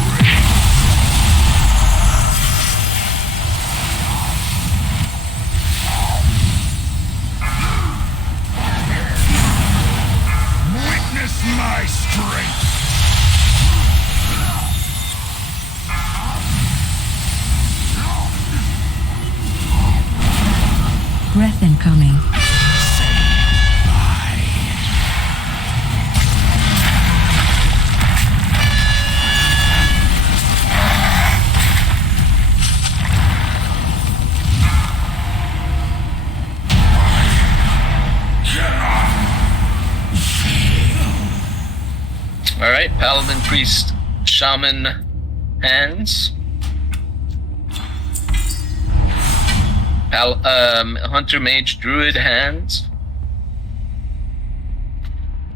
Witness my strength. Breath incoming. Alright, Paladin, Priest, Shaman, hands. Hunter, Mage, Druid, hands.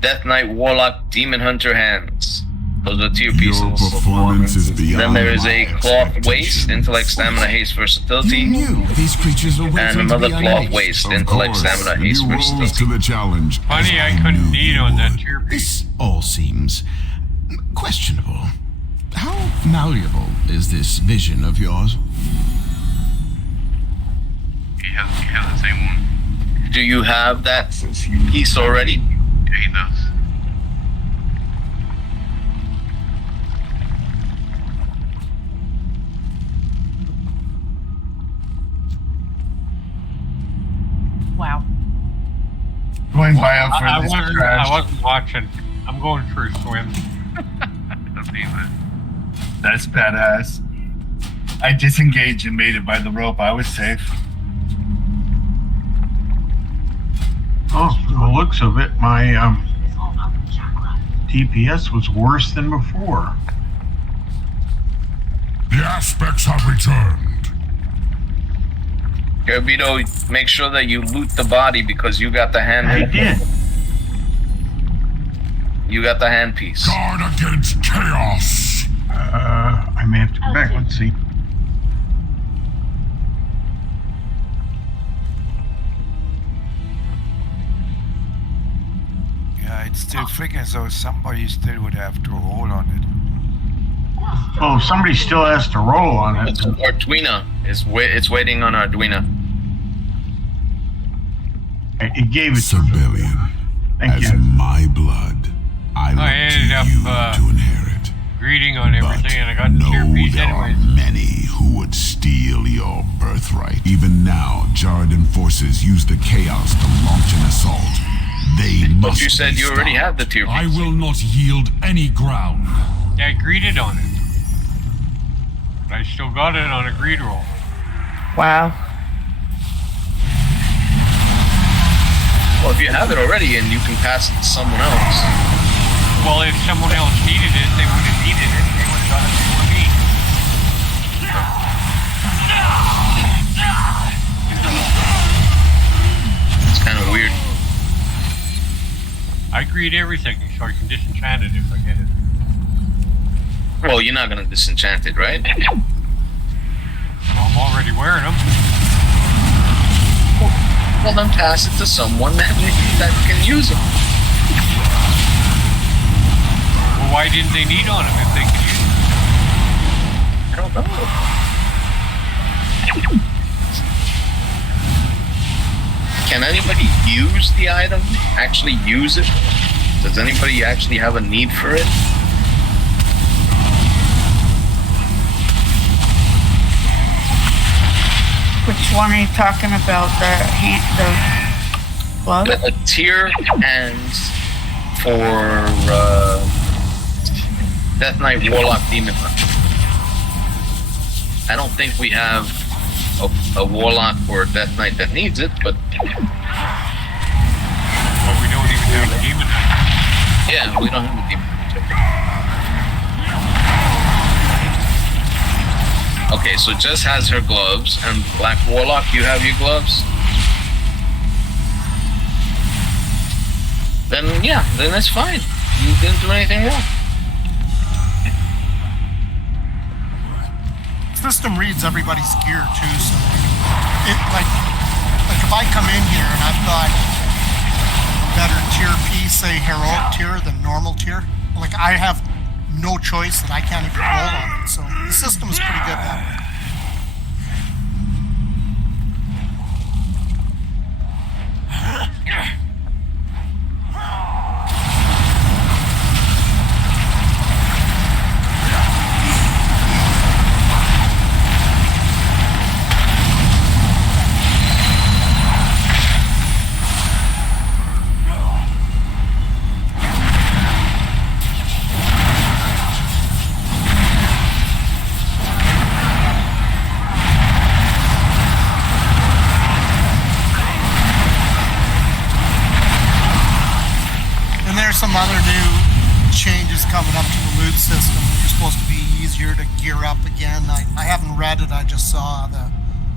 Death Knight, Warlock, Demon Hunter, hands. Those are tier pieces. Your performance is beyond Then there is my a Cloth expectations. Waste, Intellect, Stamina, Haste, Versatility. You knew these creatures were And waiting another to be Cloth unleashed. Waste, Of Intellect, course, Stamina, Haste, you rose to Versatility. the challenge. Funny, I couldn't eat on that tier piece. This all seems questionable. How malleable is this vision of yours? He has the same one. Do you have that piece already? Yeah, he does. Wow. Going by out for I this wasn't, crash. I wasn't watching. I'm going for a swim. That's easy. That's badass. I disengaged and made it by the rope. I was safe. Oh, from the looks of it, my DPS was worse than before. The aspects have returned. Garabito, make sure that you loot the body because you got the hand. I did. You got the handpiece. Guard against chaos. I may have to go back. Let's see. Yeah, it's still freaking as though somebody still would have to roll on it. Oh, somebody still has to roll on it. Arduino it's waiting on Arduino. It gave it to Sibelian. Thank As you. my blood, I look ended to up you to inherit. greeting on everything, and I got the Know tier piece there are anyways. many who would steal your birthright. Even now, Jarden forces use the chaos to launch an assault. They But must you said be you already stopped. have the tier piece. I will not yield any ground. Yeah, I greeted on it. But I still got it on a greed roll. Wow. Well, if you have it already and you can pass it to someone else. Well, if someone else needed it, they would have needed it. They would have got it before me. It's kind of weird. I greed everything so I can disenchant it if I get it. Well, you're not gonna disenchant it, right? Well, I'm already wearing them. Well, then pass it to someone that can use them. why didn't they need on him if they could use him? I don't know. Can anybody use the item? Actually use it? Does anybody actually have a need for it? Which one are you talking about? The glove? A tier hands for Death Knight Warlock Demon Hunter. I don't think we have a Warlock or a Death Knight that needs it, but... Well, we don't even have a Demon Hunter. Yeah, we don't have a Demon Hunter. Okay, so Jess has her gloves, and Black Warlock, you have your gloves? Then, yeah, then it's fine. You didn't do anything wrong. System reads everybody's gear too, so it like if I come in here and I've got a better tier piece, say heroic tier than normal tier, like I have no choice that I can't even roll on it. So the system is pretty good that way. Some other new changes coming up to the loot system. They're supposed to be easier to gear up again. I haven't read it, I just saw the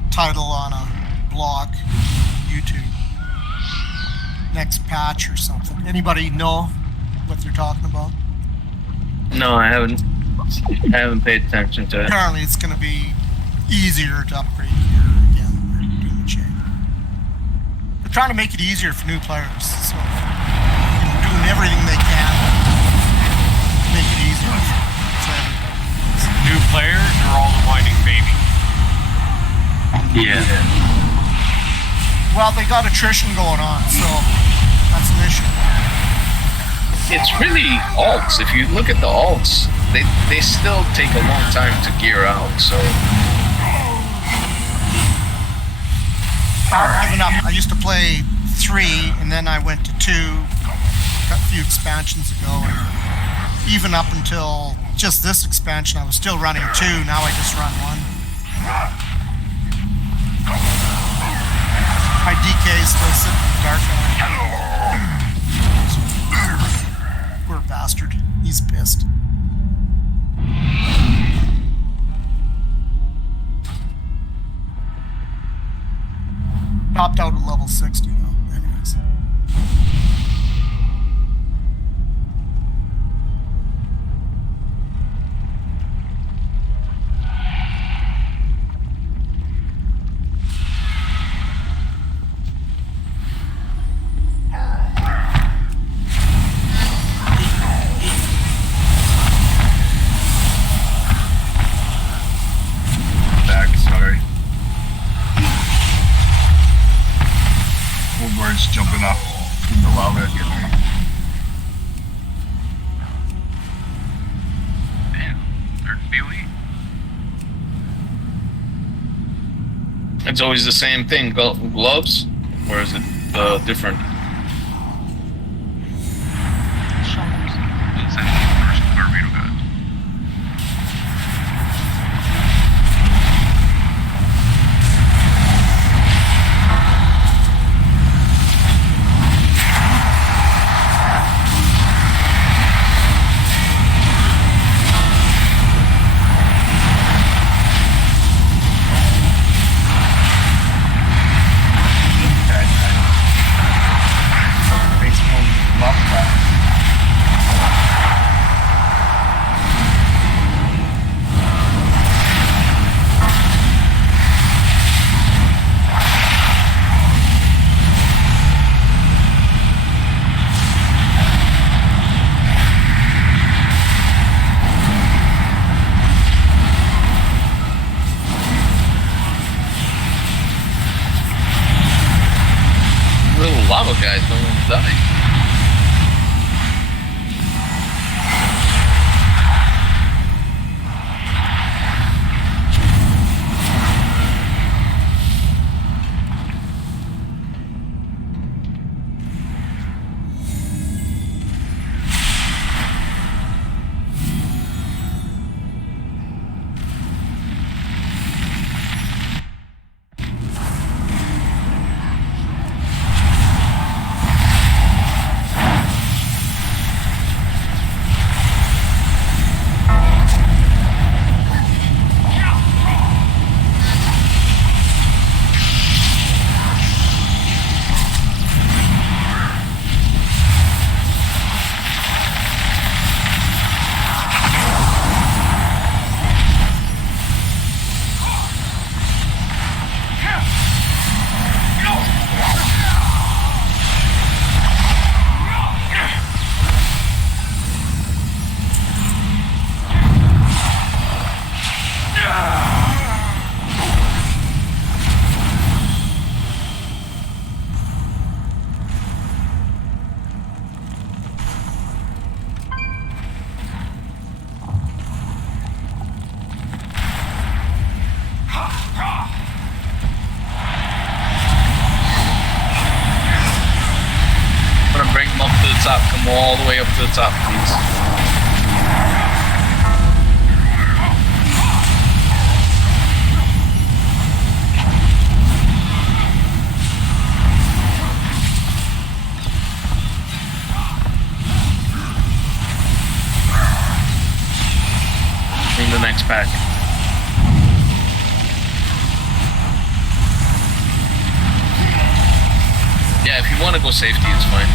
title on a blog, YouTube. Next patch or something. Anybody know what they're talking about? No, I haven't paid attention to it. Apparently it's going to be easier to upgrade gear again. They're doing the change. They're trying to make it easier for new players, so everything they can to make it easier for everybody. New players or all the whining baby? Yeah. Well, they got attrition going on, so that's an issue. It's really alts. If you look at the alts, they still take a long time to gear out, so... I used to play 3, and then I went to 2, a few expansions ago, and even up until just this expansion I was still running 2. Now I just run 1. My DK is still sitting in the dark line. Poor bastard, he's pissed. Topped out at level 60 though, anyways. Jumping up in the lava again. Damn, third BOE. It's always the same thing. Gloves? Or is it different? It's actually first torpedo gun. lava guys don't want to die. Come all the way up to the top, please. In the next pack. Yeah, if you want to go safety, it's fine.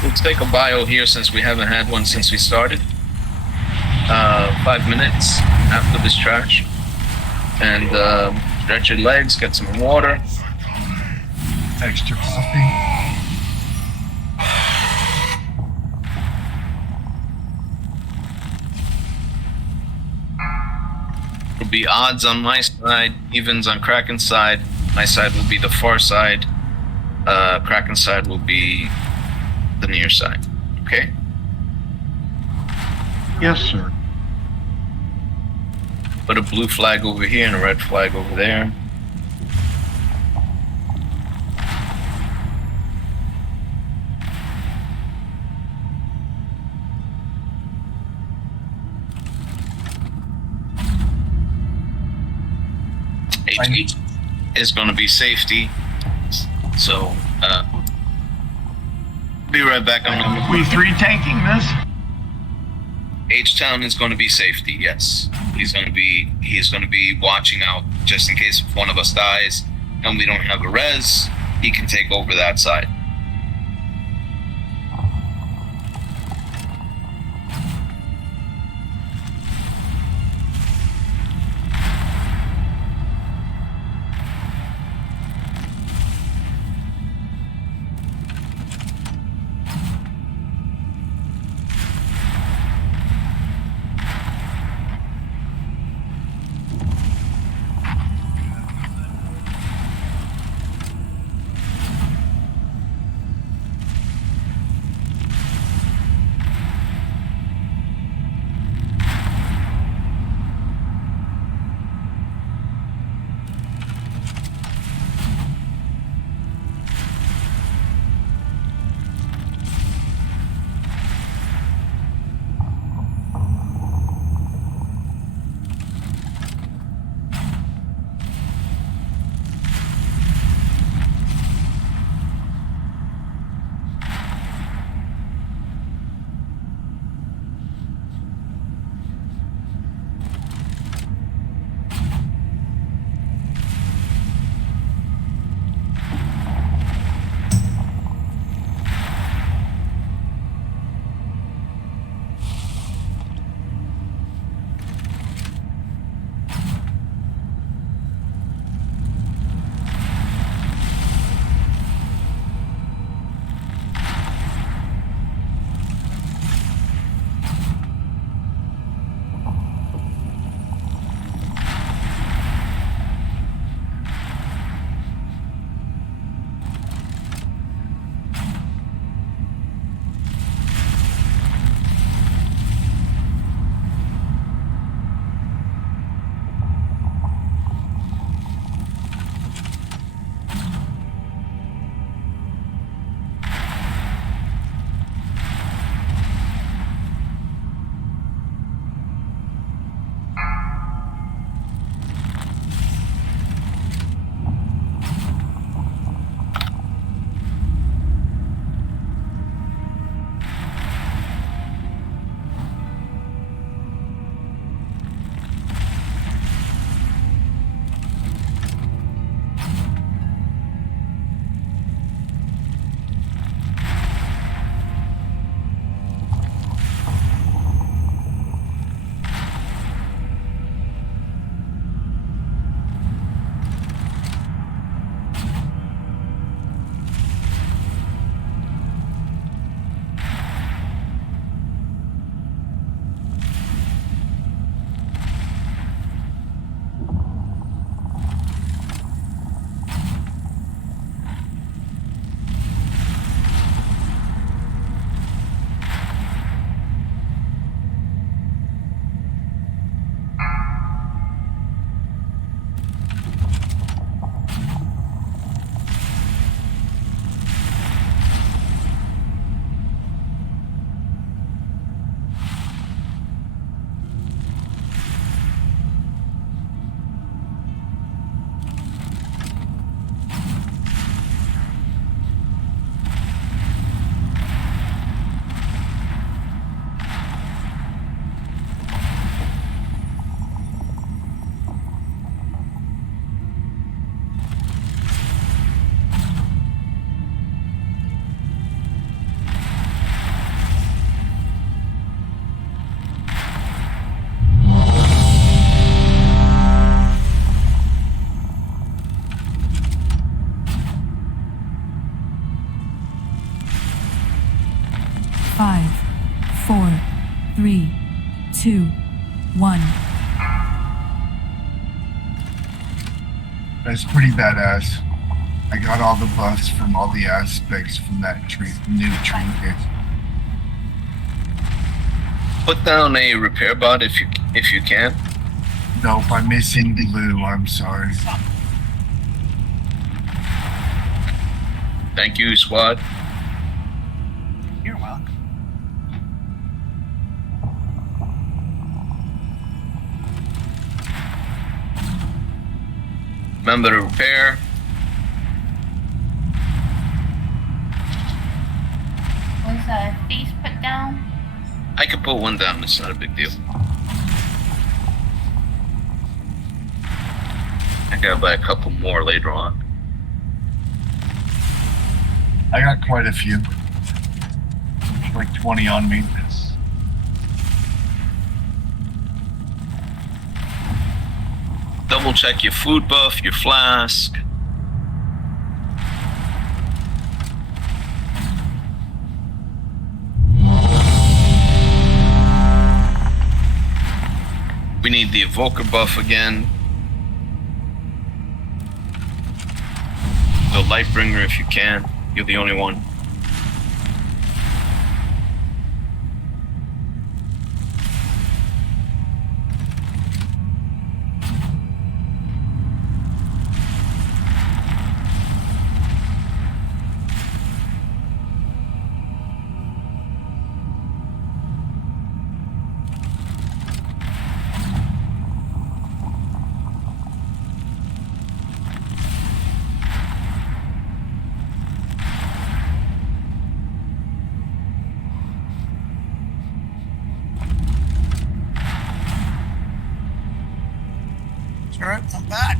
Let's take a bio here since we haven't had one since we started. 5 minutes after this charge. And stretch your legs, get some water. Extra coffee. Will be odds on my side, evens on Kraken's side. My side will be the far side. Kraken's side will be the near side. Okay? Yes, sir. Put a blue flag over here and a red flag over there. HE is going to be safety. So, be right back. We three tanking this? H-Town is going to be safety, yes. He's going to be watching out just in case if one of us dies and we don't have a res, he can take over that side. That's pretty badass. I got all the buffs from all the aspects from that new trinket. Put down a repair bot if you can. Nope, I'm missing blue. I'm sorry. Thank you, squad. You're welcome. Remember to repair. Was a feast put down? I could put one down. It's not a big deal. I gotta buy a couple more later on. I got quite a few. Like 20 on me. Double check your food buff, your flask. We need the evoker buff again. The Lightbringer if you can. You're the only one. Alright, I'm back.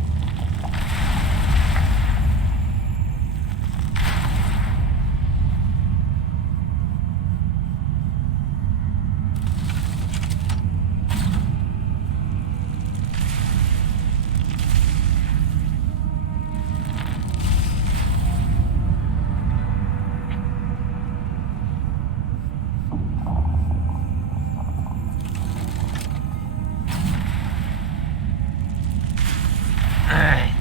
Alright.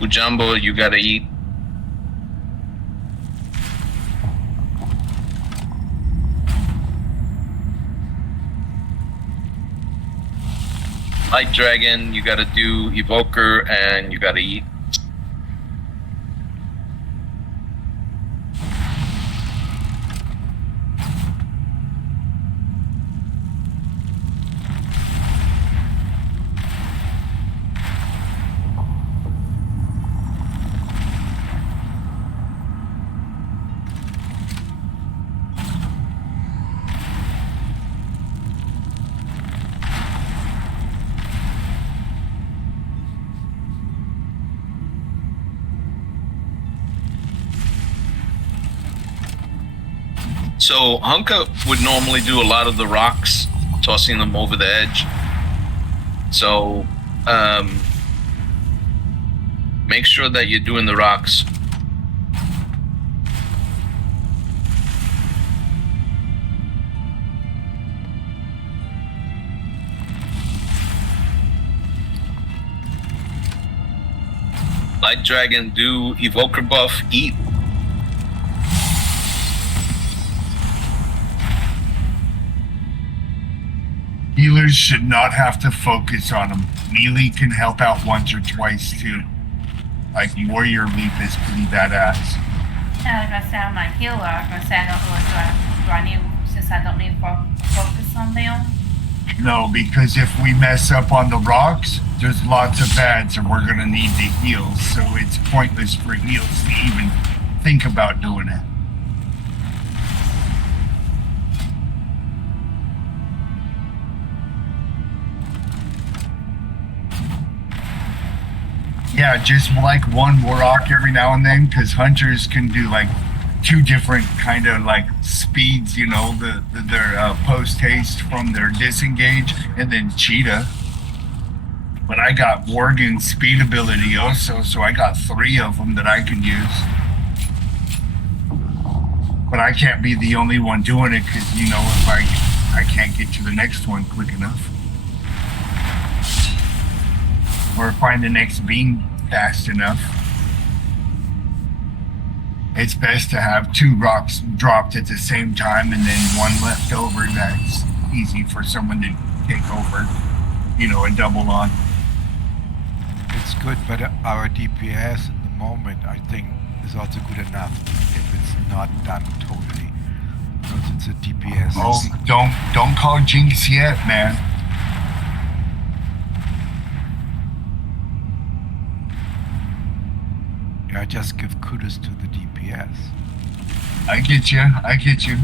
Ujambo, you gotta eat. Light Dragon, you gotta do Evoker, and you gotta eat. So Hunka would normally do a lot of the rocks, tossing them over the edge. So make sure that you're doing the rocks. Light Dragon, do Evoker buff, eat. Healers should not have to focus on them. Melee can help out once or twice too. Like Warrior Leap is pretty badass. Yeah, I was gonna say I'm a healer. I was gonna say I don't really do I need, since I don't need to focus on them? No, because if we mess up on the rocks, there's lots of ads and we're gonna need to heal. So it's pointless for heals to even think about doing it. Yeah, just like one warlock every now and then, because hunters can do like 2 different kind of like speeds, you know, their post haste from their disengage, and then cheetah. But I got Worgen speed ability also, so I got 3 of them that I can use. But I can't be the only one doing it, because, you know, if I can't get to the next one quick enough. Or find the next beam fast enough. It's best to have 2 rocks dropped at the same time and then 1 left over. That's easy for someone to take over, you know, and double on. It's good, but our DPS in the moment, I think, is also good enough if it's not done totally. Because it's a DPS. Oh, don't call jinx yet, man. Yeah, just give kudos to the DPS. I get you.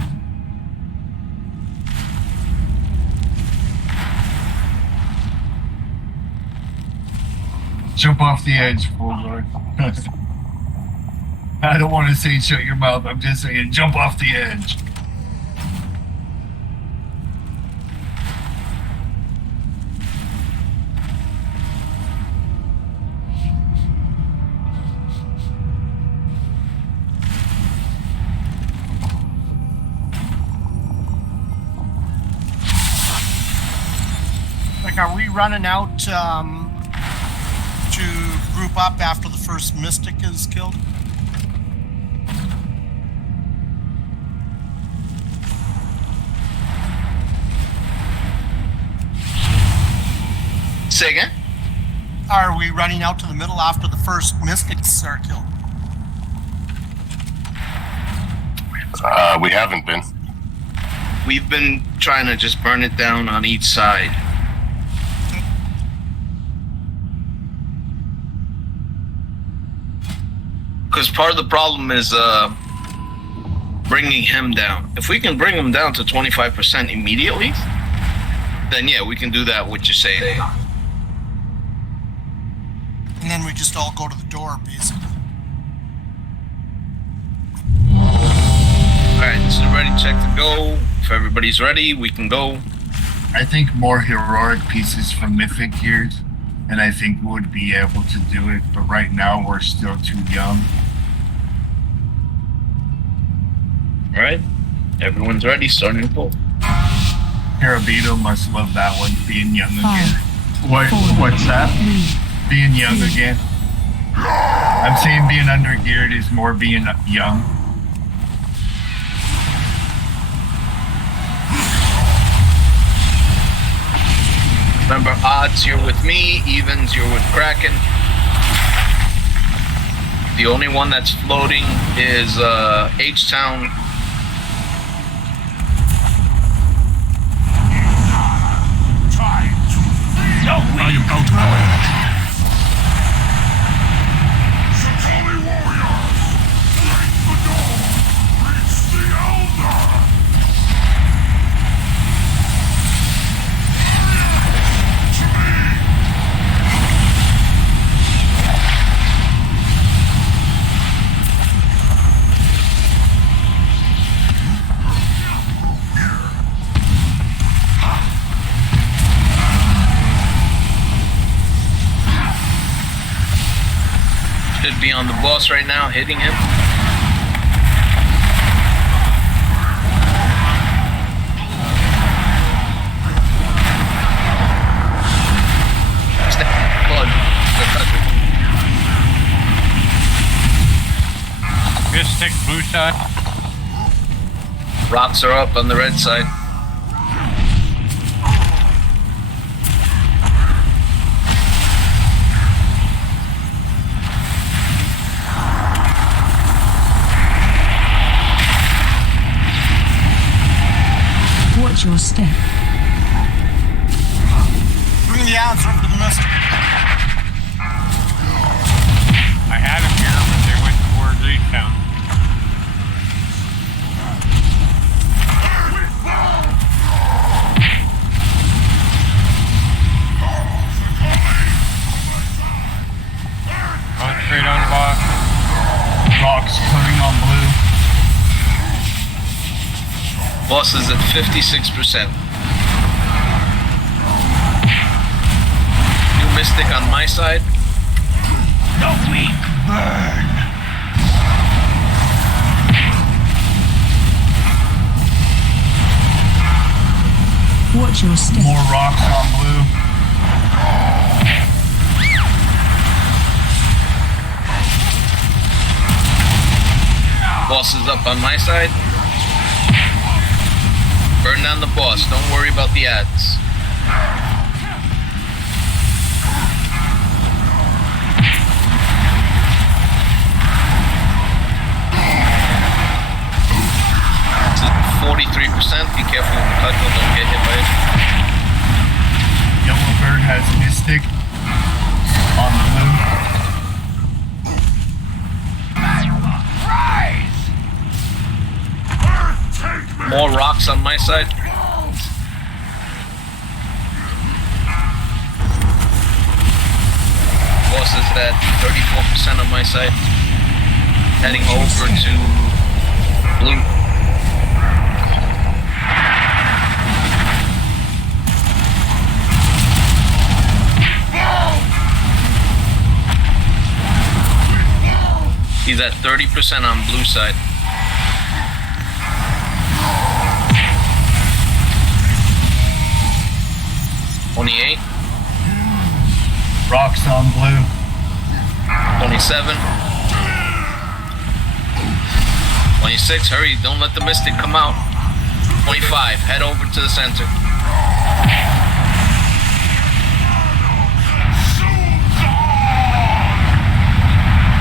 Jump off the edge, Lord. I don't want to say shut your mouth. I'm just saying jump off the edge. Like, are we running out to group up after the first mystic is killed? Say again? Are we running out to the middle after the first mystics are killed? We haven't been. We've been trying to just burn it down on each side. Because part of the problem is bringing him down. If we can bring him down to 25% immediately, then yeah, we can do that, what you say. And then we just all go to the door, basically. Alright, this is ready, check to go. If everybody's ready, we can go. I think more heroic pieces from Mythic gears, and I think we would be able to do it, but right now we're still too young. Alright, everyone's ready, starting to pull. Carabito must love that one, being young again. What's that? Being young again. I'm saying being undergeared is more being young. Remember, odds, you're with me, evens, you're with Kraken. The only one that's floating is H-Town. I am out of range. Sakali warriors! Break the door! Reach the Elder! To me! Should be on the boss right now, hitting him. Blood. Mystic blue side. Rocks are up on the red side. Watch your step. Bring the odds over to the mystic. I had him here, but they went towards H-Town. straight out of the box. Rocks coming on blue. Boss is at 56%. New Mystic on my side. The weak burn. Watch your step. More rocks on blue. Boss is up on my side. Burn down the boss. Don't worry about the ads. It's at 43%. Be careful with the cudgel. Don't get hit by it. Yellow bird has Mystic on blue. More rocks on my side. Boss is at 34% on my side. Heading over to blue. He's at 30% on blue side. $28. Rocks on blue. 27. 26. Hurry, don't let the Mystic come out. 25. Head over to the center.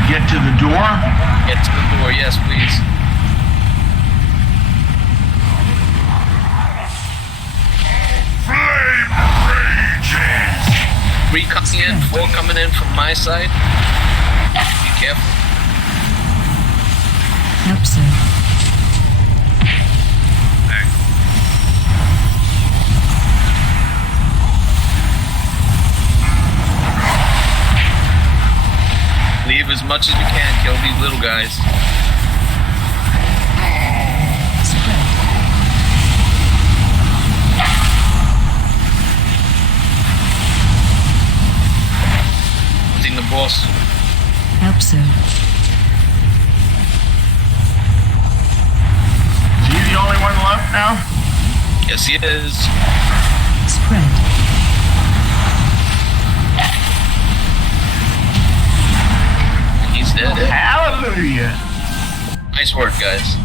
Get to the door. Get to the door, yes, please. Three coming in, 4 coming in from my side. Be careful. Hope so. Leave as much as you can, kill these little guys. Hunting the boss. Hope so. Is he the only one left now? Yes, he is. Spread. He's dead. Hallelujah. Nice work, guys.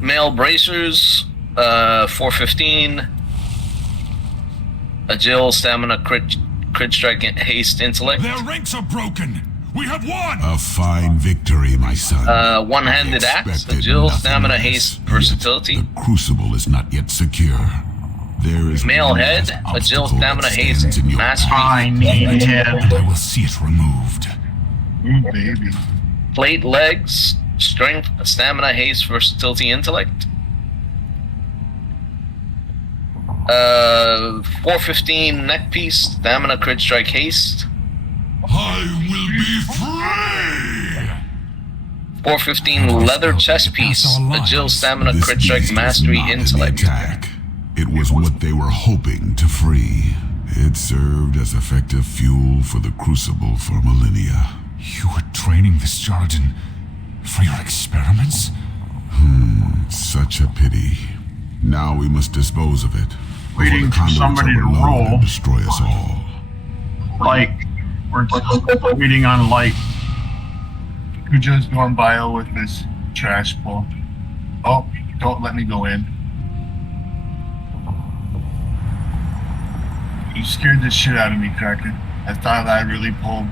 Male bracers, 415. Agile, stamina, crit strike, haste, intellect. Their ranks are broken. We have won. A fine victory, my son. One-handed axe, agile, stamina, haste, versatility. The crucible is not yet secure. There is male head, agile, stamina, haste, mastery. I need head. And I will see it removed. Ooh, baby. Plate, legs, strength, stamina, haste, versatility, intellect. 415 neck piece, stamina, crit strike, haste. I will be free. 415 leather chest piece, agile, stamina, crit strike, mastery, intellect. It was what they were hoping to free. It served as effective fuel for the crucible for millennia. You were training this jargon for your experiments? Such a pity. Now we must dispose of it. Waiting for somebody to roll. Destroy us all. Light. We're waiting on light. Cujo's going bio with this trash pull. Oh, don't let me go in. You scared the shit out of me, Kraken. I thought I really pulled.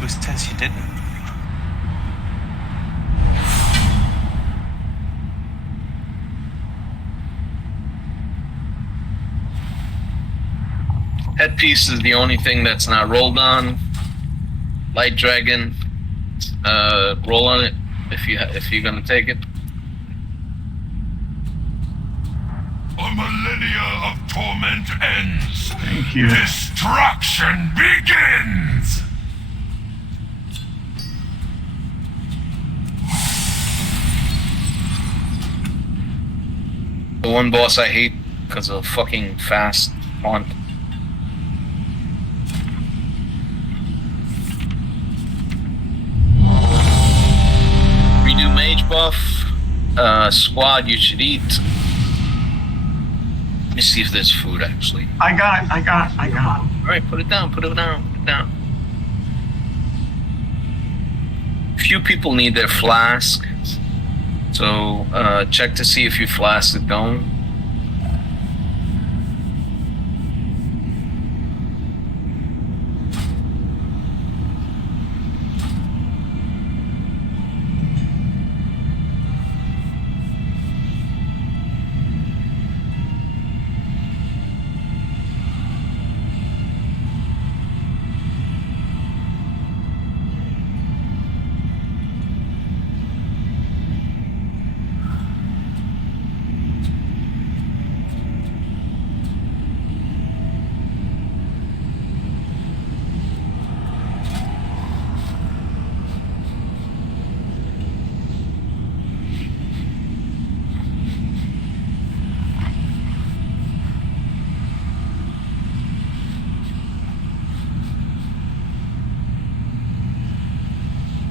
Who says you didn't? Headpiece is the only thing that's not rolled on. Light dragon, roll on it if you're gonna take it. A millennia of torment ends. Thank you. Destruction begins! The one boss I hate because of fucking fast font. Redo mage buff. Squad, you should eat. Let me see if there's food actually. I got it. Alright, put it down. Few people need their flask. So, check to see if your flask is going.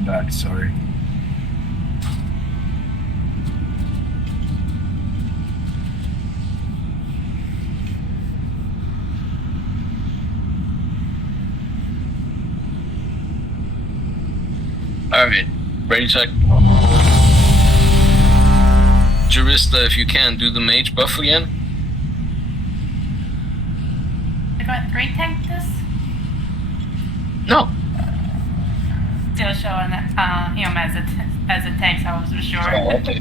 Back, sorry. Alright, ready check. Jurista, if you can, do the mage buff again. I got 3 tanks. No. Still showing him as a tank, so I wasn't sure. Oh, okay.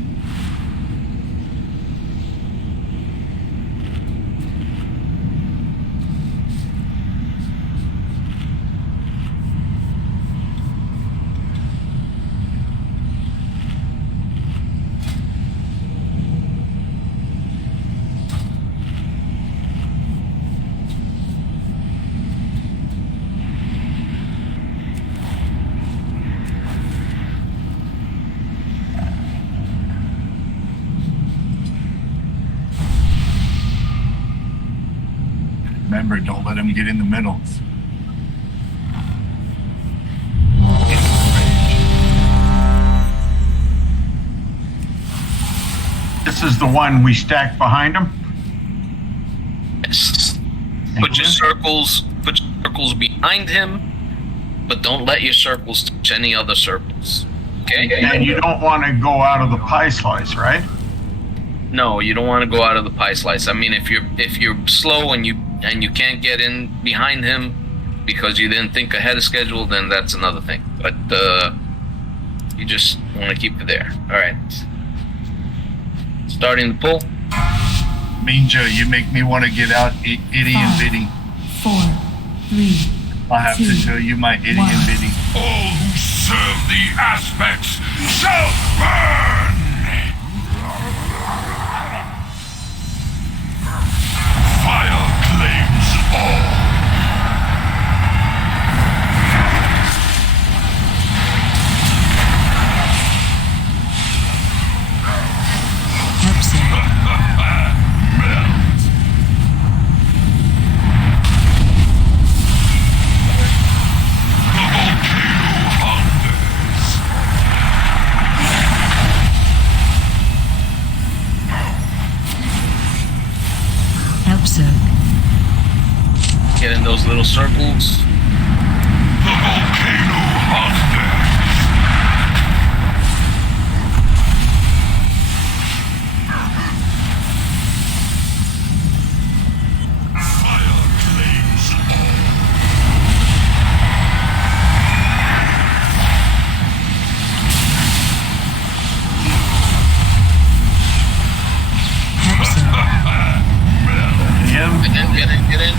Remember, don't let him get in the middle. This is the one we stacked behind him. Yes. Put your circles behind him, but don't let your circles touch any other circles. Okay? And you don't want to go out of the pie slice, right? No, you don't want to go out of the pie slice. I mean, if you're slow and you can't get in behind him because you didn't think ahead of schedule, then that's another thing. But you just want to keep it there. All right. Starting the pull. Ninja, you make me want to get out itty and bitty. 4, 3. I'll have to show you my itty and bitty. All who serve the aspects shall burn! Fire claims all. Get in those little circles. The volcano hunters. Fire claims all. Get in.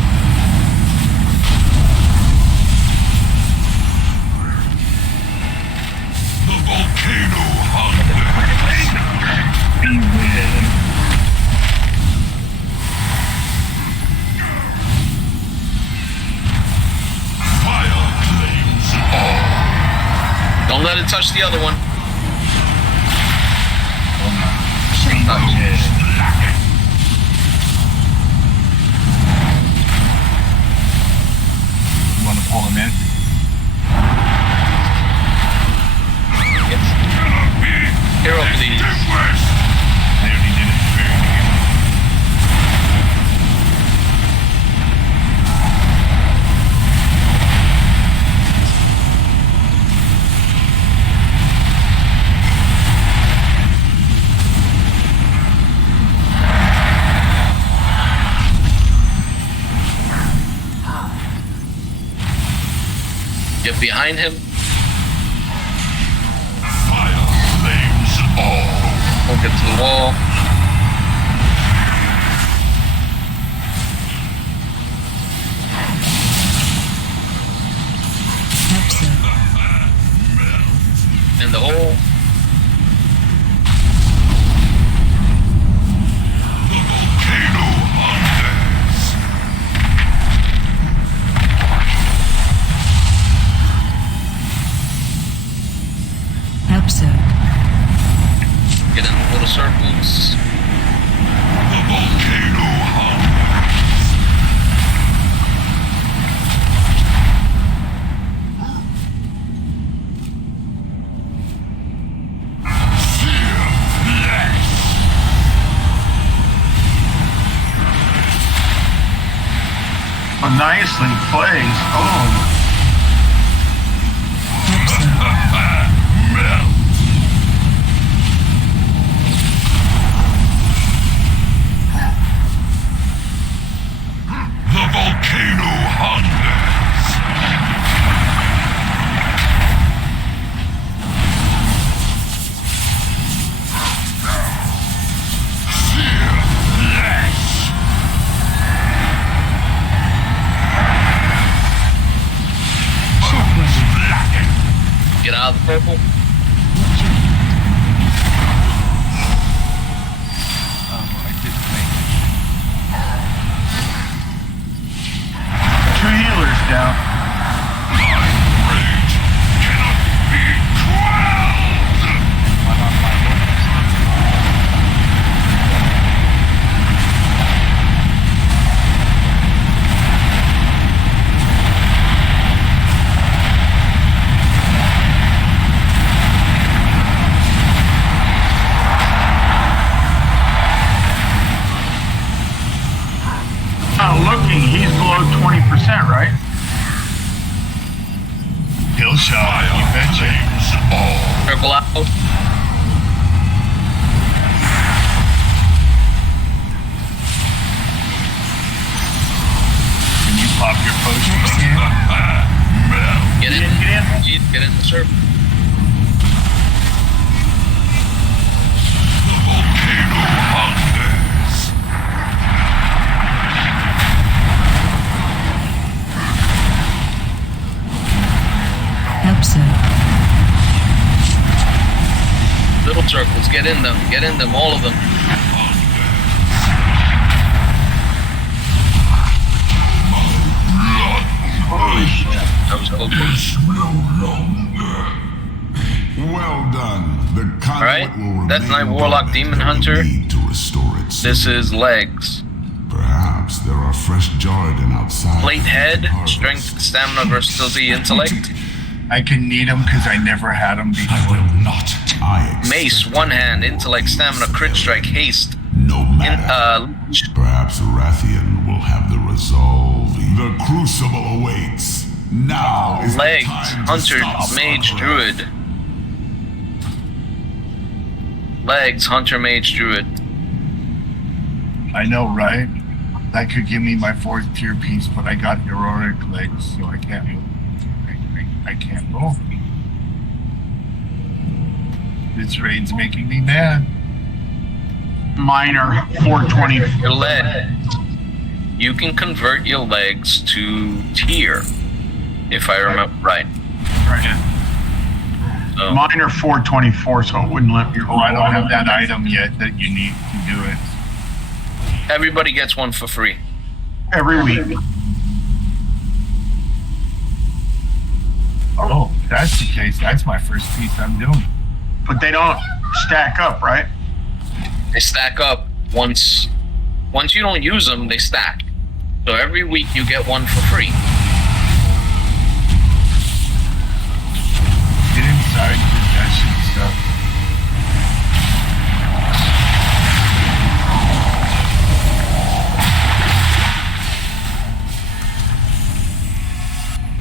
The volcano hunters. Don't let it touch the other one. You want to pull him in? Hero, please. They already did it at the very beginning. Get behind him. We'll get to the wall. In the hole. Get in the little circles. The volcano Oh, nicely plays. Oh. The volcano hungers. Get out of the purple. Two healers down. Looking, he's below 20%, right? Kill shot, you betcha. Circle out. Can you pop your potions? Get in. Get in the circle. The volcano hungers. Little circles. Get in them. Get in them. All of them. Holy shit. That was close. Well done. The conduit will remain That's Night Warlock Demon Hunter. to restore its This is legs. Perhaps there are fresh Jordan outside. Plate head. Strength, stamina, versatility, intellect. I can need them because I never had them before. I will not. Mace, one hand, intellect, stamina, crit strike, haste. No matter. Perhaps Rathian will have the resolve. The crucible awaits. Now is Legs, the time hunter, to stop mage, suffering. druid. Legs, hunter, mage, druid. I know, right? That could give me my 4th tier piece, but I got heroic legs, so I can't. I can't roll. This raid's making me mad. Minor 420. Your leg. You can convert your legs to tier, if I remember right. So, Minor 424, so it wouldn't let me roll. Oh, I don't have that item yet that you need to do it. everybody gets one for free. Every week. Oh, if that's the case. That's my first piece I'm doing. But they don't stack up, right? They stack up once you don't use them, they stack. So every week you get one for free. Get inside with that shit stuff.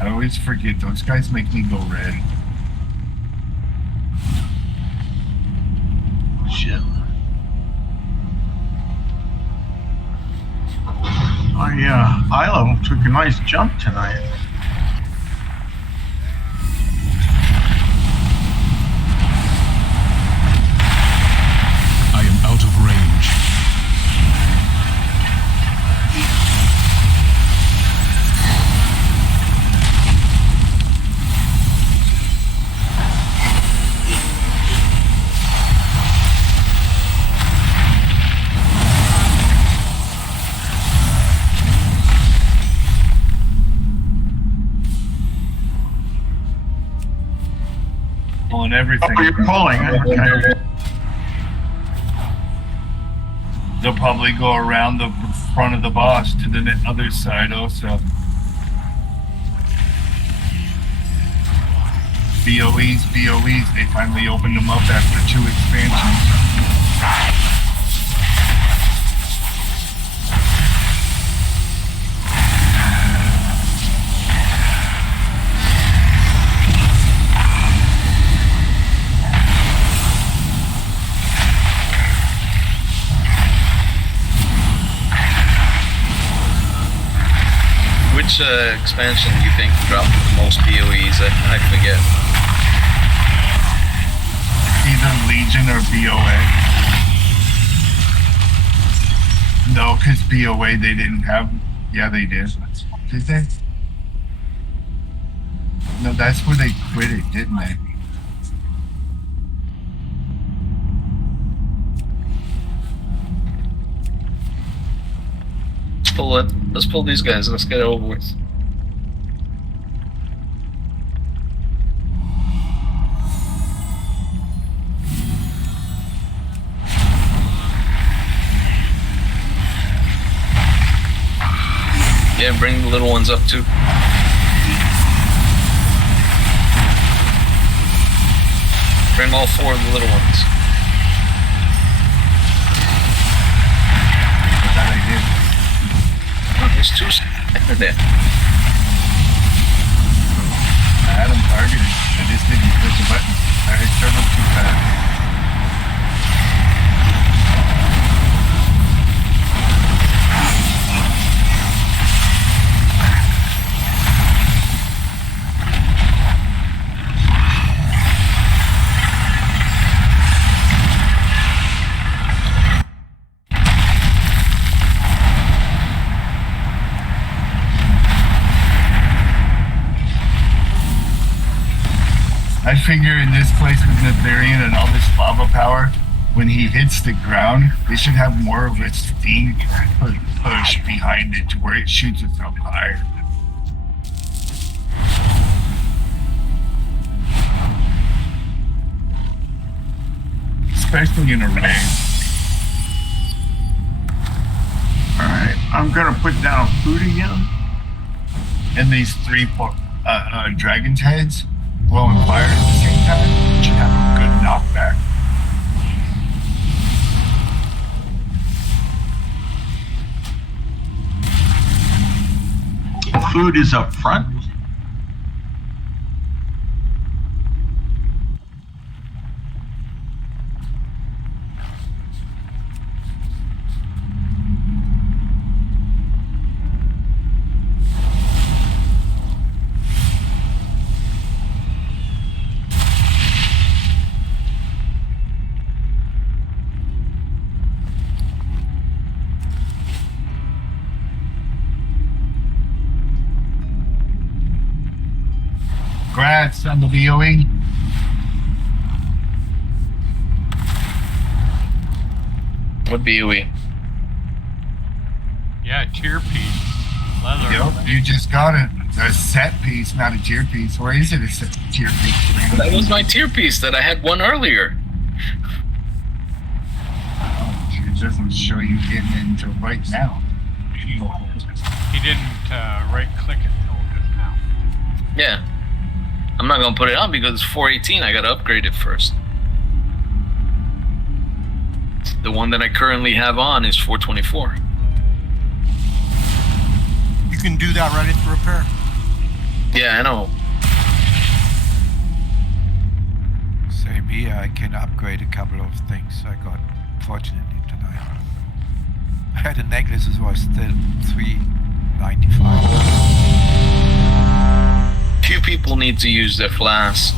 I always forget, those guys make me go red. Shit. Eye level took a nice jump tonight. I am out of range. Pulling everything. Oh, you're pulling. Okay. They'll probably go around the front of the boss to the other side also. BOEs, they finally opened them up after 2 expansions. Which expansion do you think dropped the most BOEs? I forget. Either Legion or BOA. No, because BOA they didn't have. Yeah, they did. Did they? No, that's where they quit it, didn't they? Let's pull these guys. Let's get it over with. Yeah, bring the little ones up too. Bring all 4 of the little ones. I thought I did. There's 2 standing there. I had them targeted. I just didn't push the button. I struggled too fast. I figure in this place with Netherian and all this lava power, when he hits the ground, they should have more of a steam push behind it to where it shoots itself higher. Especially in a rain. Alright, I'm gonna put down food again. And these 3 dragon's heads blowing fire at the same time should have a good knockback. Food is up front. Congrats on the BOE. What BOE? Yeah, tier piece. Leather. Yep, you just got it. A set piece, not a tier piece. Or is it a set tier piece? That was my tier piece that I had one earlier. Oh, it doesn't show you getting into right now. He didn't right-click it till just now. Yeah. I'm not gonna put it on because it's 418. I gotta upgrade it first. The one that I currently have on is 424. You can do that right at the repair. Yeah, I know. Same here, I can upgrade a couple of things I got, fortunately, tonight. I had a necklace as well, still $3.95. Few people need to use their flask.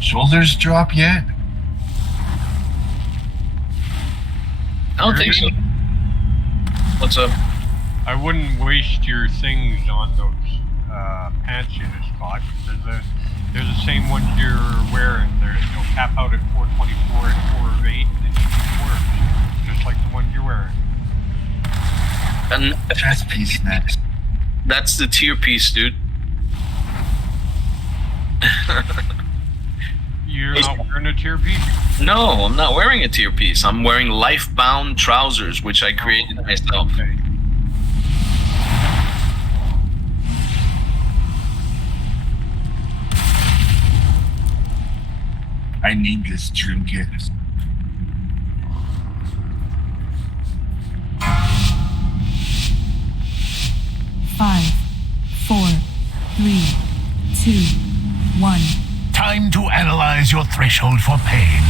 Shoulders drop yet? I don't think so. What's up? I wouldn't waste your things on those pants you just bought. They're the same ones you're wearing. They'll cap out at 424 and 4 of 8 and then just like the ones you're wearing. And chest piece next. That's the tier piece, dude. You're not wearing a tier piece? No, I'm not wearing a tier piece. I'm wearing life-bound trousers, which I created myself. Okay. I need this trinket. Five, 4, 3, 2, 1. Time to analyze your threshold for pain.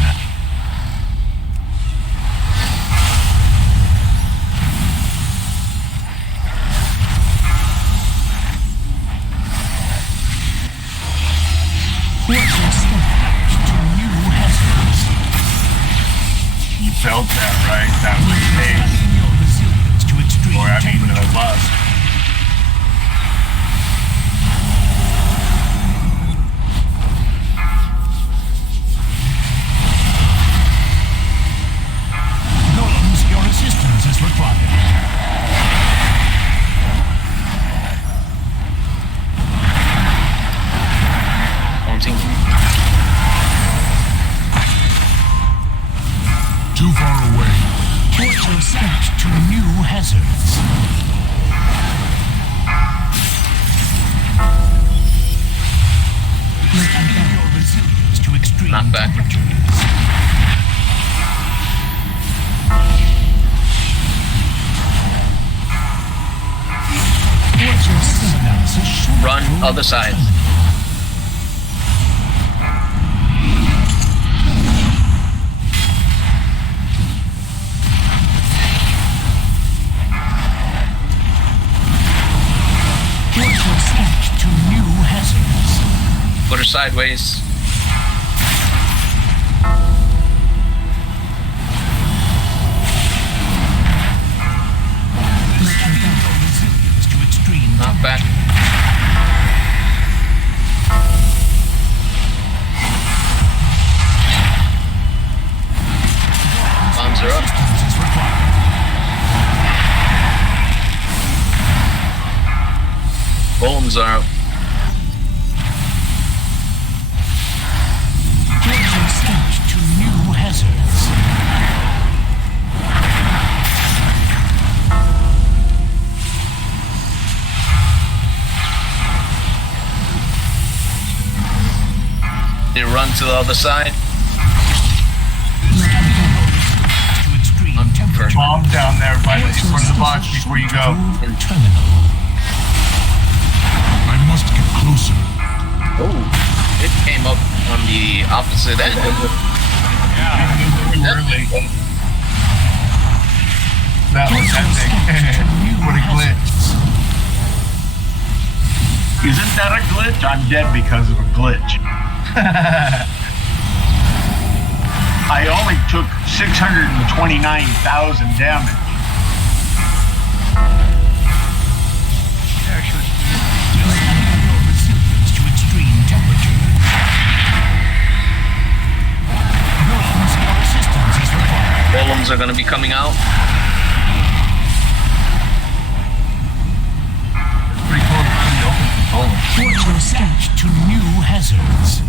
You felt that, right? That was pain. Or I mean, lust. Nolan's, your assistance is required. Too far away. Port yourself to new hazards. Your resilience to extreme temperatures. Run other side. To new hazards. Put her sideways. Knock back. Bombs are up. Bombs are up. To new hazards. They run to the other side. Bomb down there by in front of the box before you go. I must get closer. Oh, it came up on the opposite end. Early. That was epic. What a glitch. Isn't that a glitch? I'm dead because of a glitch. I only took 629,000 damage. Resilience to extreme temperature. Your assistance is required. golems are gonna be coming out. Pretty cool. Pretty open for golems. Watch your step to new hazards.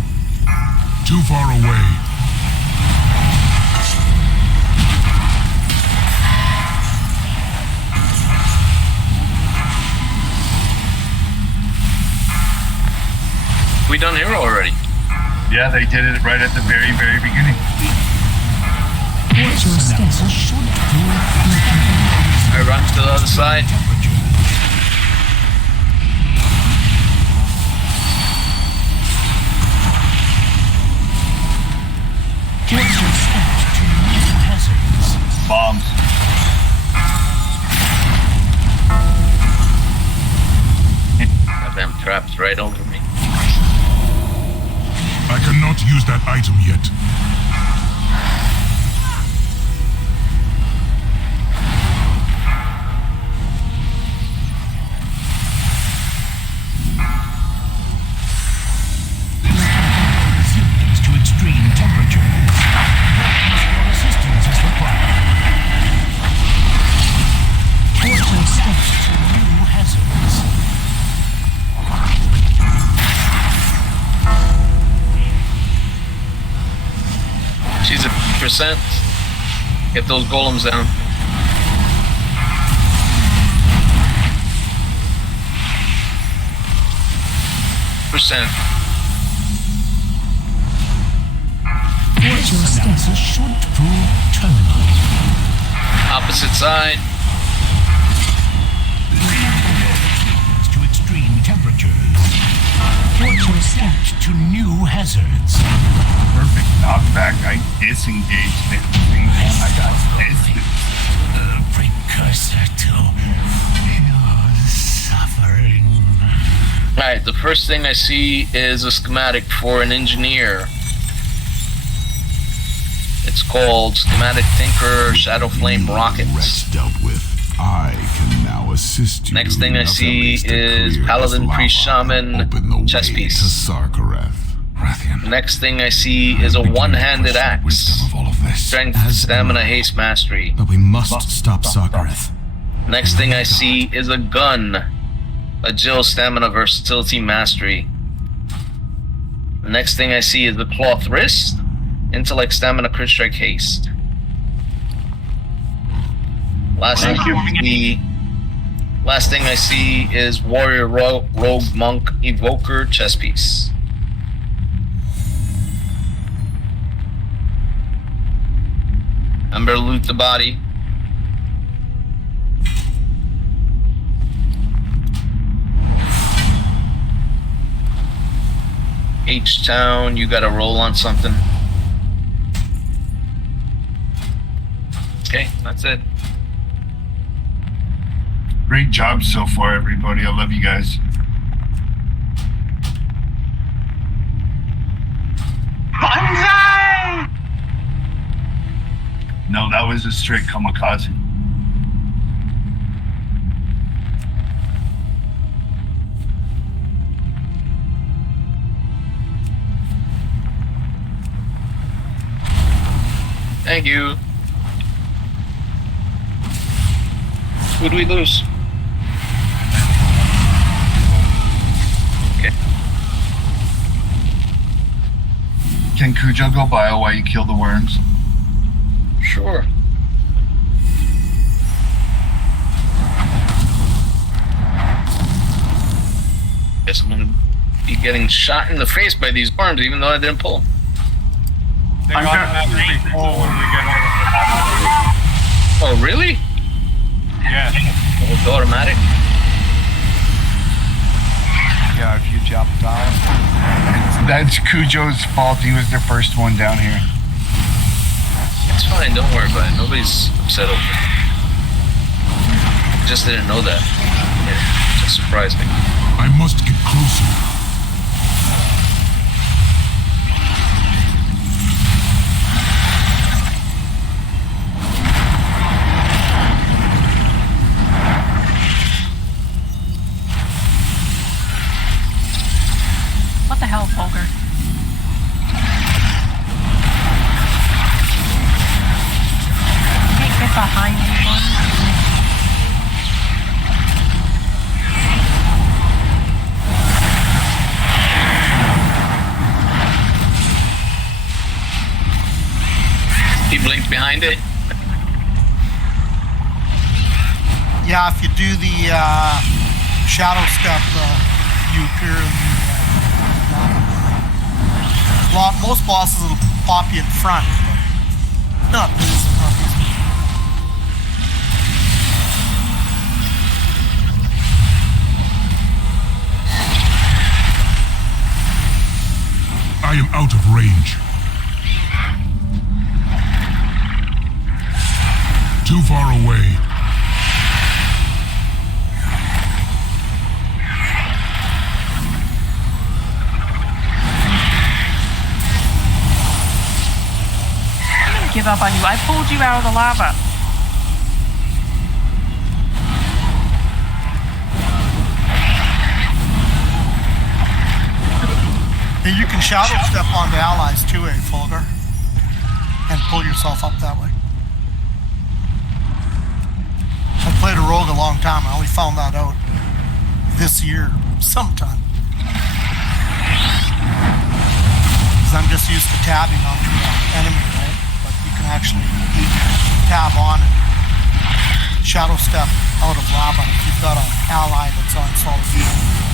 Too far away. We done here already. Yeah, they did it right at the very, very beginning. Watch your step. I run to the other side. Watch your step to new hazards. Bombs. Goddamn traps right over me. I cannot use that item yet. Resilience to extreme temperatures. Your assistance is required. Watch your step to new hazards. She's at percent. Get those golems down. Percent. Watch your steps. A short pool terminal. Opposite side. To extreme temperatures. Watch your steps to new hazards. Perfect knockback. I disengaged it. I got distance. Precursor to your suffering. Alright, the first thing I see is a schematic for an engineer. It's called Schematic Tinker Shadow Flame Rockets. Rest dealt with. I can now assist you. Next thing I see is Paladin Priest Shaman chess piece. Next thing I see is a one-handed axe. Strength, stamina, haste, mastery. But we must stop Sarkareth. Next thing I see is a gun. Agile, stamina, versatility, mastery. Next thing I see is the cloth wrist. Intellect, stamina, crit strike, haste. Last thing I see is warrior, rogue, monk, evoker, chess piece. I'm gonna loot the body. H-Town, you gotta roll on something. Okay, that's it. Great job so far, everybody. I love you guys. Banzai! No, that was a straight kamikaze. Thank you. Who'd we lose? Okay. Can Cujo go bio while you kill the worms? Sure. Guess I'm gonna be getting shot in the face by these worms, even though I didn't pull. They automatically pull when we get on the Oh, really? Yes. It's automatic? Yeah, if you jump down. That's Cujo's fault. He was the first one down here. It's fine, don't worry about it. Nobody's upset over it. I just didn't know that. It just surprised me. I must get closer. What the hell, Poker? He blinked behind it. Yeah, if you do the shadow step, you appear in the most bosses will pop you in front, but not this. I am out of range. Too far away. I didn't give up on you. I pulled you out of the lava. And you can shadow step onto allies too, Fulgur, and pull yourself up that way. I played a rogue a long time. I only found that out this year sometime. Because I'm just used to tabbing onto the enemy, right? But you can actually tab on and shadow step out of lava if you've got an ally that's on solid ground.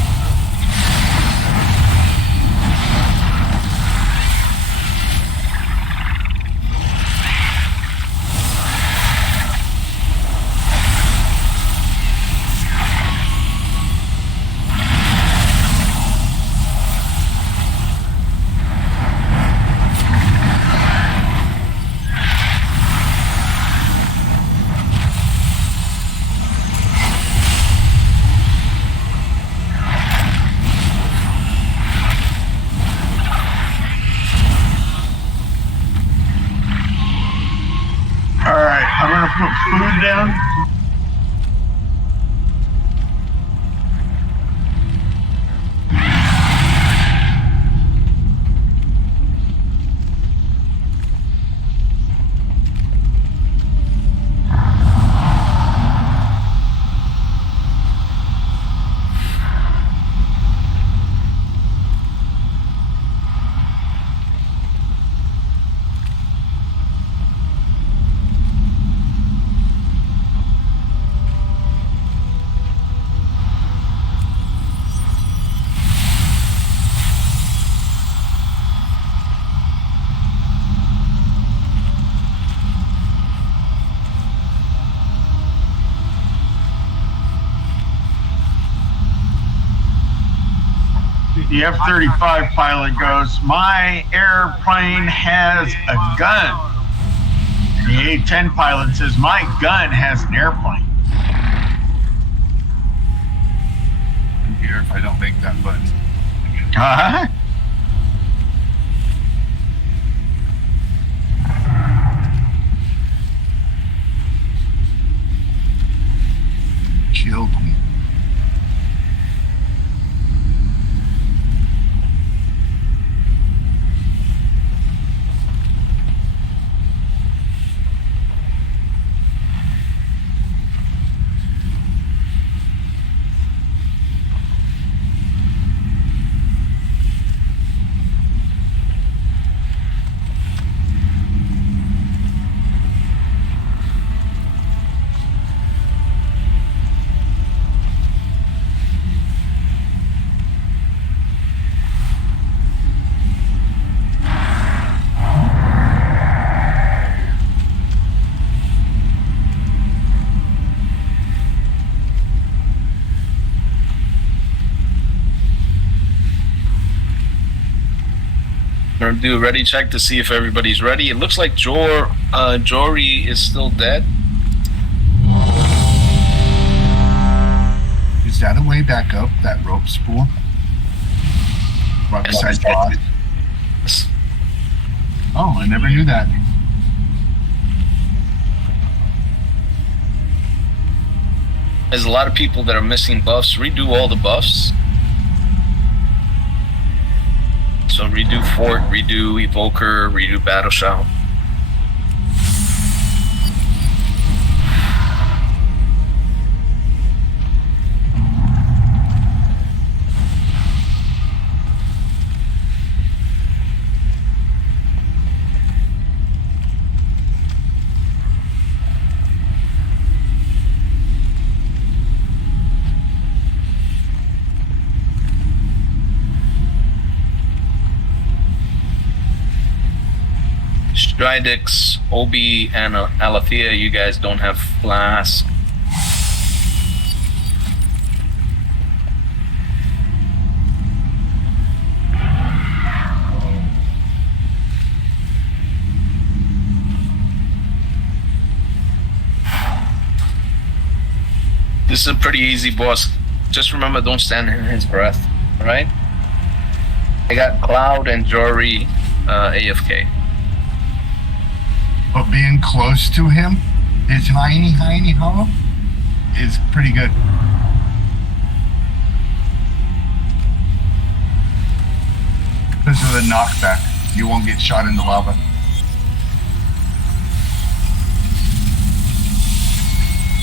Put food down. The F-35 pilot goes, my airplane has a gun. And the A-10 pilot says, my gun has an airplane. I'm here if I don't make that button. Uh-huh. Killed me. We're gonna do a ready check to see if everybody's ready. It looks like Jory is still dead. Is that a way back up, that rope spool? Right beside Boss? Yes. Oh, I never knew that. There's a lot of people that are missing buffs. Redo all the buffs. So redo Fort, redo Evoker, redo Battle Shout. Stridix, Obi, and Alethea, you guys don't have flask. This is a pretty easy boss. Just remember, don't stand in his breath, alright? I got Cloud and Jory AFK. But being close to him, his hiney hollow, is pretty good. Because of the knockback, you won't get shot in the lava.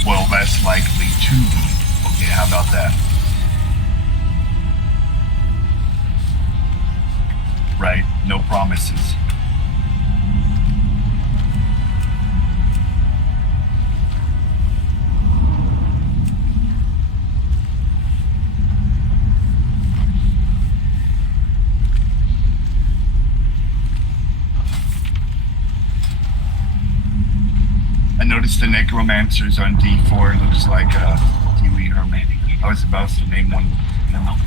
Well, less likely to be. Okay, how about that? Right, no promises. I noticed the necromancers on D4 looks like Kiwi Hermit. I was about to name one. No.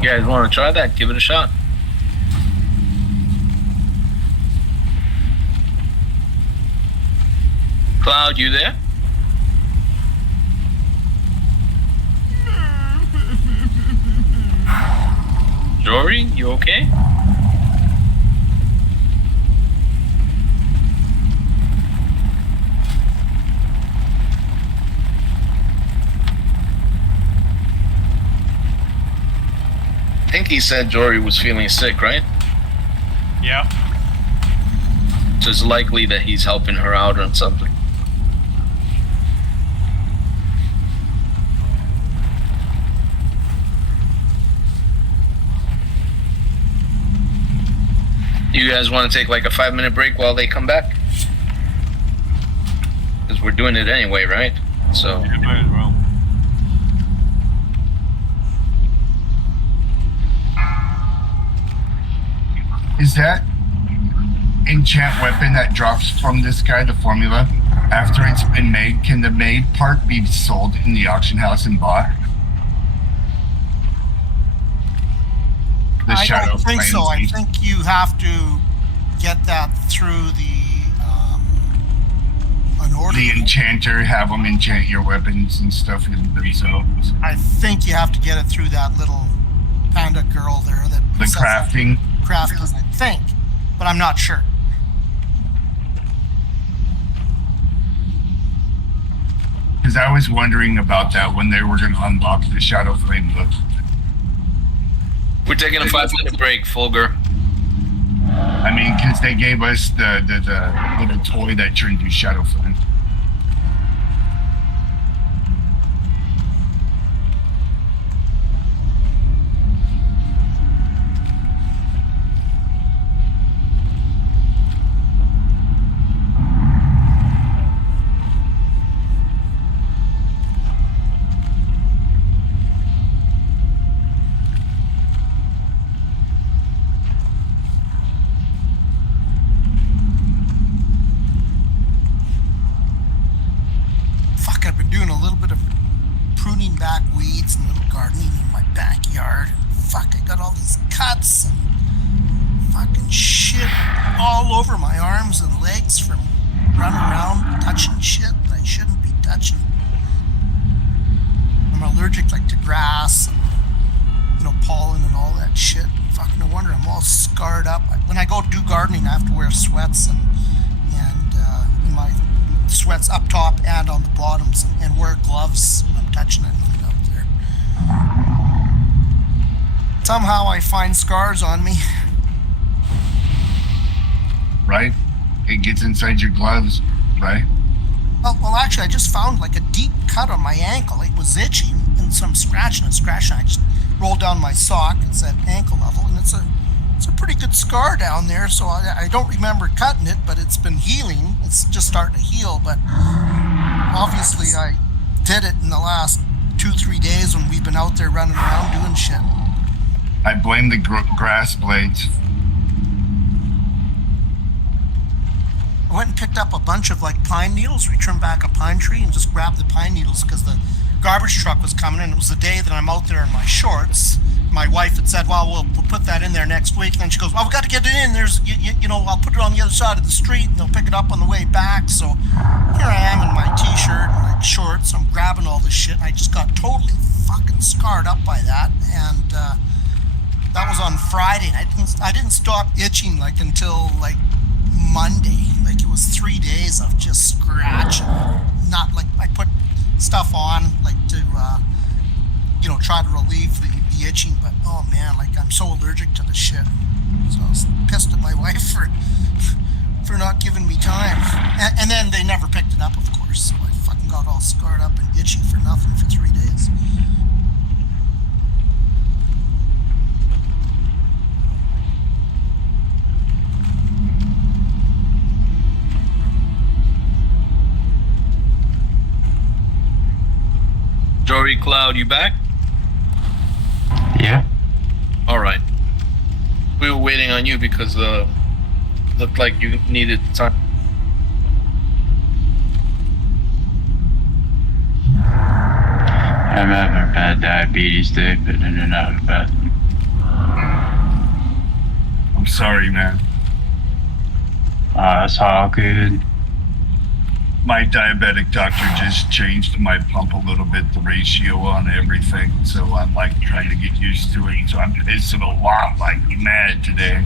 You guys want to try that? Give it a shot. Cloud, you there? Jory, you okay? I think he said Jory was feeling sick, right? Yeah. So it's likely that he's helping her out on something. You guys want to take like a 5-minute break while they come back? Because we're doing it anyway, right? So. You might as well. Is that enchant weapon that drops from this guy, the formula, after it's been made, can the made part be sold in the auction house and bought? I don't think so. I think you have to get that through an order. The enchanter, have them enchant your weapons and stuff themselves. I think you have to get it through that little panda girl there. The crafting? Crafting, I think, but I'm not sure. Because I was wondering about that when they were going to unlock the Shadow Flame book. We're taking a 5-minute break, Fulgur. I mean, because they gave us the little toy that turned to Shadow Flame. Sweats and my sweats up top and on the bottoms, and wear gloves when I'm touching anything up there. Somehow I find scars on me. right? It gets inside your gloves, right? Well, actually, I just found like a deep cut on my ankle. It was itching, and some scratching and scratching. I just rolled down my sock. It's at ankle level, and it's a pretty good scar down there. So I don't remember cutting it, but it's been healing. It's just starting to heal. But obviously, I did it in the last 2-3 days when we've been out there running around doing shit. I blame the grass blades. I went and picked up a bunch of like pine needles. We trimmed back a pine tree and just grabbed the pine needles because the garbage truck was coming, and it was the day that I'm out there in my shorts. My wife had said, well, we'll put that in there next week. And then she goes, well, we got to get it in. There's, you know, I'll put it on the other side of the street and they'll pick it up on the way back. So here I am in my t-shirt and my shorts. I'm grabbing all this shit. And I just got totally fucking scarred up by that. And that was on Friday. And I didn't stop itching like until like Monday. Like it was 3 days of just scratching. Not like I put stuff on like to you know, try to relieve the itching, but oh man, like I'm so allergic to the shit. So I was pissed at my wife for not giving me time. And then they never picked it up, of course. So I fucking got all scarred up and itchy for nothing for 3 days. Jory Cloud, you back? Yeah. All right. We were waiting on you because looked like you needed time. I'm having bad diabetes. They've been in and out of bed. I'm sorry, man. That's all good. My diabetic doctor just changed my pump a little bit, the ratio on everything. So I'm like trying to get used to it. So I'm pissing a lot like mad today.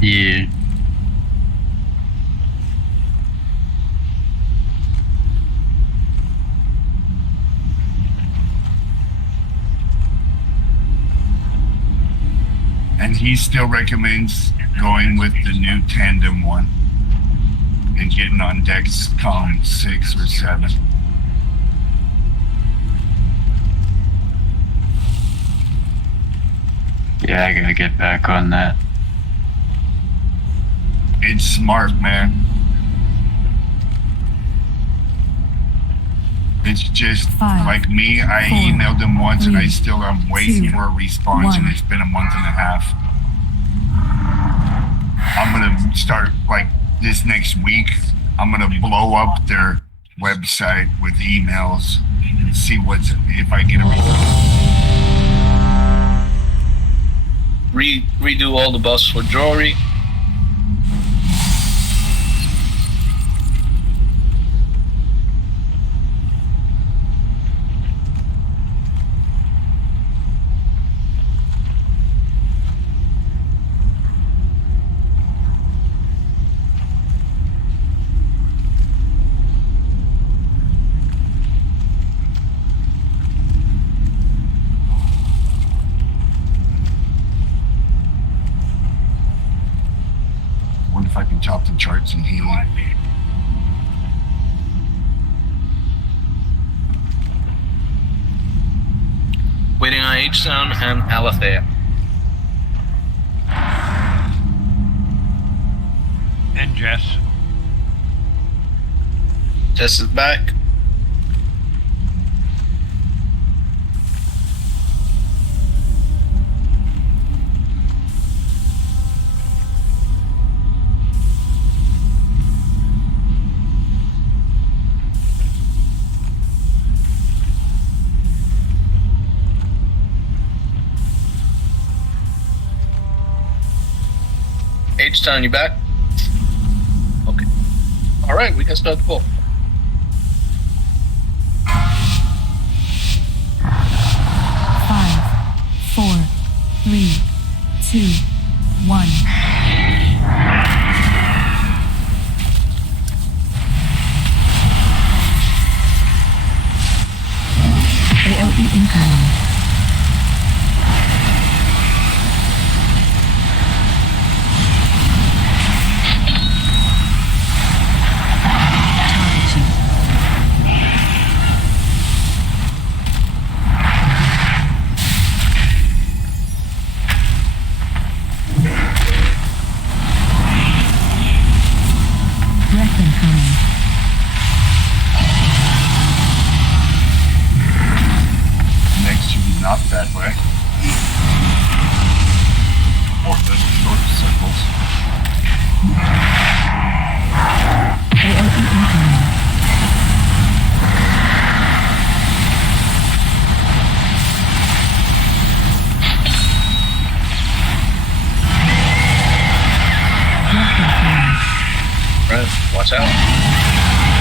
Yeah. And he still recommends going with the new tandem one and getting on Dexcom 6 or 7. Yeah, I gotta get back on that. It's smart, man. It's just 5, like me. I 4, emailed them once, and I 3, still am waiting 2, for a response, and 1. it's been a month and a half. I'm gonna start like this next week. I'm gonna blow up their website with emails and see if I get a Redo all the buffs for Jory. if I can top the charts in healing. Waiting on H-Sound and Alethea. And Jess. Jess is back. H-Town, you back? Okay. Alright, we can start the poll. Five, 4, 3, 2, 1. AOE incoming. Watch out.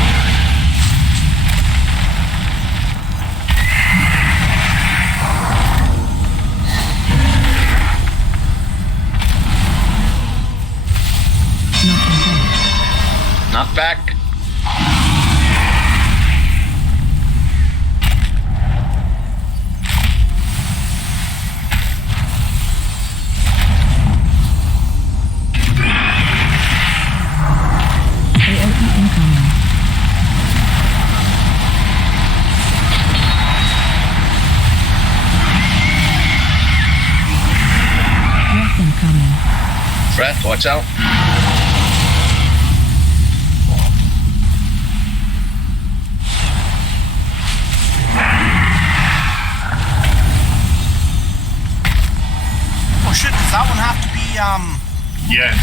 Knock back. AOE incoming. Breath incoming. Breath, watch out. Oh shit, does that one have to be, Yes.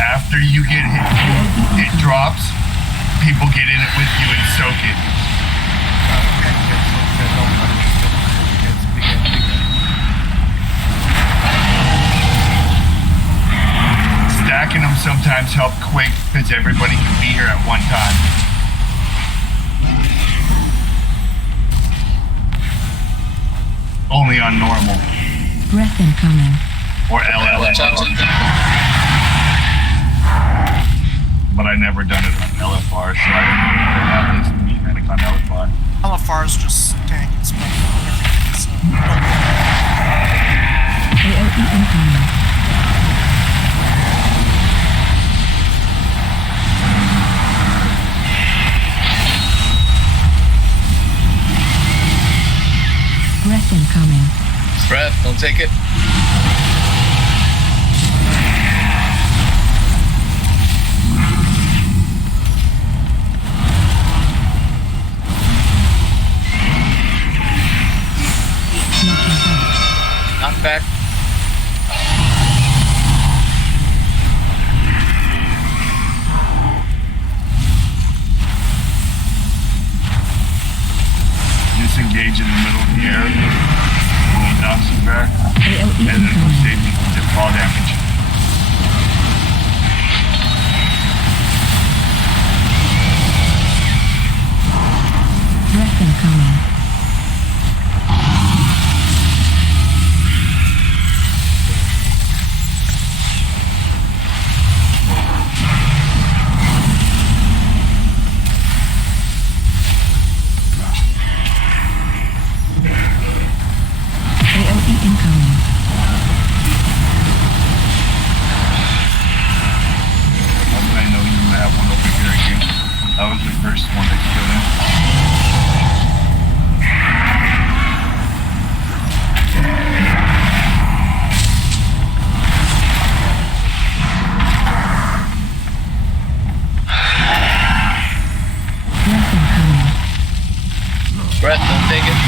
After you get hit, it drops. People get in it with you and soak it. Stacking them sometimes help quick because everybody can be here at one time. Only on normal. Breath incoming. Or LLM. But I never done it on LFR, so I don't know how this mechanic on LFR. LFR's just tank and smoke and everything, so. AOE incoming. Breath incoming. Breath, don't take it. Knock back. Disengage in the middle of the air. He knocks you back. AOE And then it'll incoming. save me from fall damage. Breath incoming. AOE incoming. How did I know you have one over here again? That was the first one that killed him. Breath incoming. Breath, don't take it.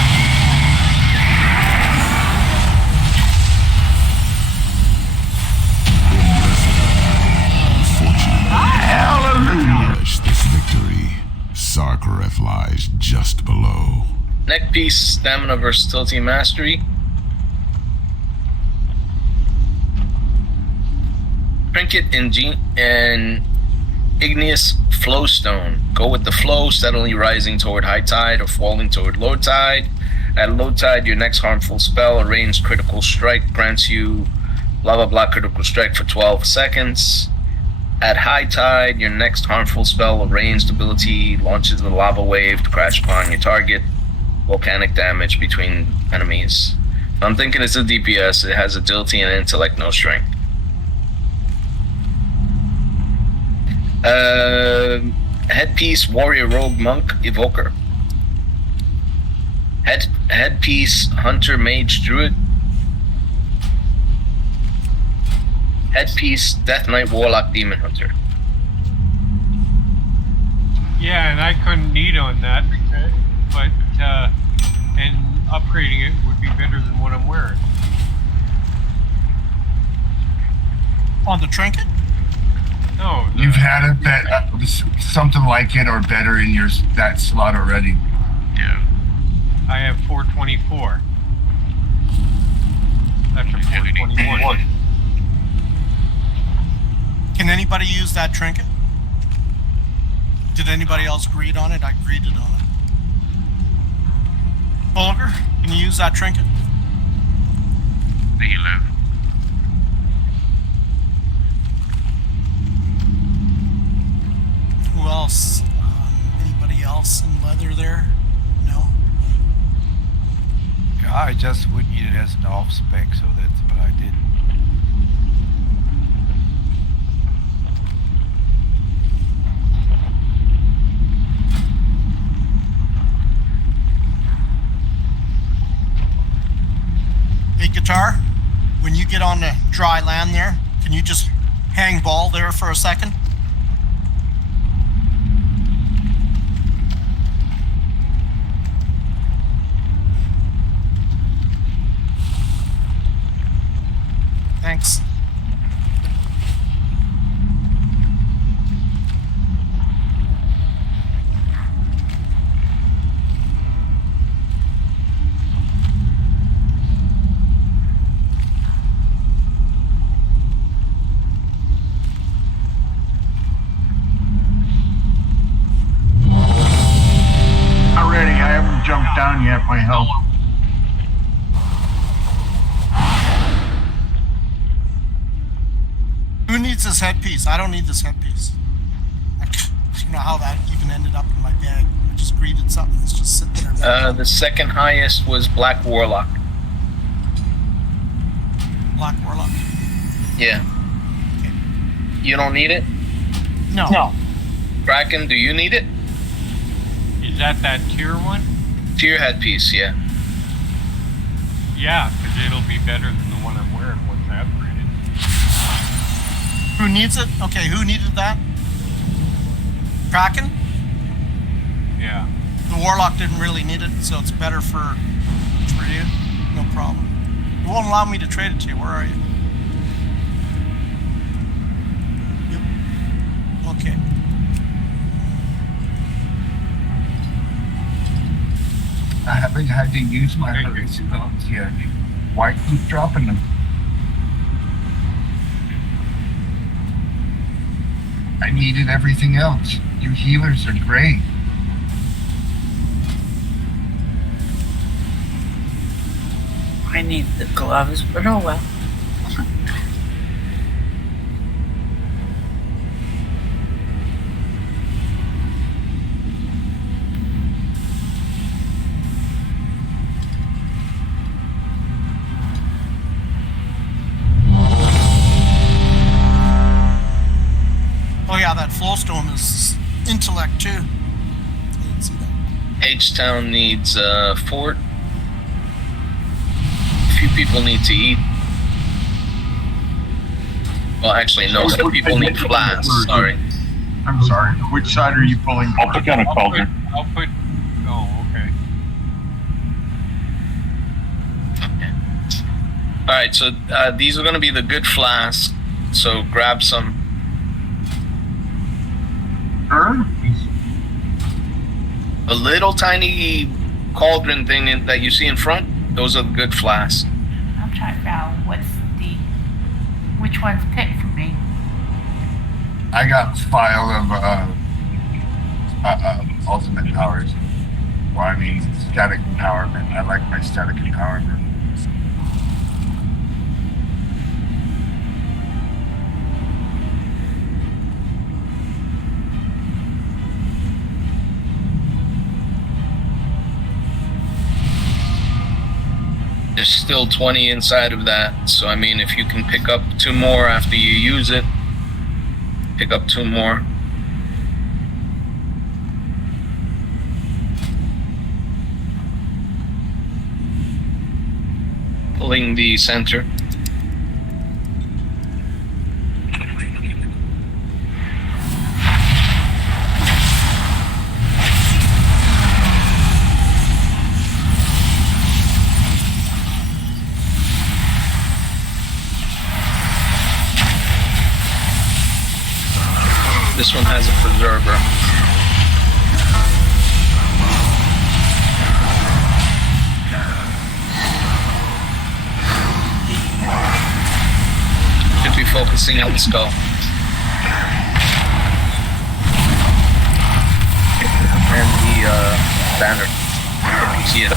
Relish this victory. Sarkareth lies just below. Neck piece, stamina, versatility, mastery. Trinket and igneous flowstone. Go with the flow, steadily rising toward high tide or falling toward low tide. At low tide, your next harmful spell, a ranged critical strike, grants you blah blah blah critical strike for 12 seconds. At high tide, your next harmful spell, a ranged ability, launches a lava wave to crash upon your target. Volcanic damage between enemies. I'm thinking it's a DPS. It has agility and intellect, no strength. Headpiece, warrior, rogue, monk, evoker. Headpiece, hunter, mage, druid. Headpiece, death knight, warlock, demon hunter. Yeah, and I couldn't need on that, but and upgrading it would be better than what I'm wearing. On the trinket? No, You've had it that something like it or better in your that slot already. Yeah. I have 424. That's a 421. Can anybody use that trinket? Did anybody else greet on it? I greeted on it. Bulger, can you use that trinket? Do you live? Who else? Anybody else in leather there? No? Yeah, I just would need it as an off spec, so that's what I did. Hey, Guitar, when you get on the dry land there, can you just hang ball there for a second? Thanks. Not ready. I haven't jumped down yet. My health. Who needs this headpiece? I don't need this headpiece. I don't know how that even ended up in my bag. I just greeted something that's just sitting there. The second highest was Black Warlock. Black Warlock? Yeah. Okay. You don't need it? No. Kraken, do you need it? Is that tier 1? Tier headpiece, yeah. Yeah, because it'll be better than the one I'm wearing once I upgrade it. Who needs it? Okay, who needed that? Kraken? Yeah. The Warlock didn't really need it, so it's better for you. No problem. It won't allow me to trade it to you. Where are you? Yep. Okay. I haven't had to use my racing bones yet. Why keep dropping them? I needed everything else. You healers are great. I need the gloves, but oh well. Oh yeah, that flowstone is intellect too. H-Town needs fort. A few people need to eat. Well, actually, no, some people need flasks. Sorry. I'm sorry. Which side are you pulling? I'll put down a cauldron. I'll put. Oh, okay. All right, so these are going to be the good flasks. So grab some. Sure. A little tiny cauldron thing that you see in front. Those are the good flasks. I'm trying to figure out which one's picked for me. I got file of ultimate powers. Well, I mean, static empowerment. I like my static empowerment. There's still 20 inside of that. So, I mean, if you can pick up 2 more after you use it, pick up 2 more. Pulling the center. This one has a preserver. Should be focusing on the skull. and the banner. If you see it.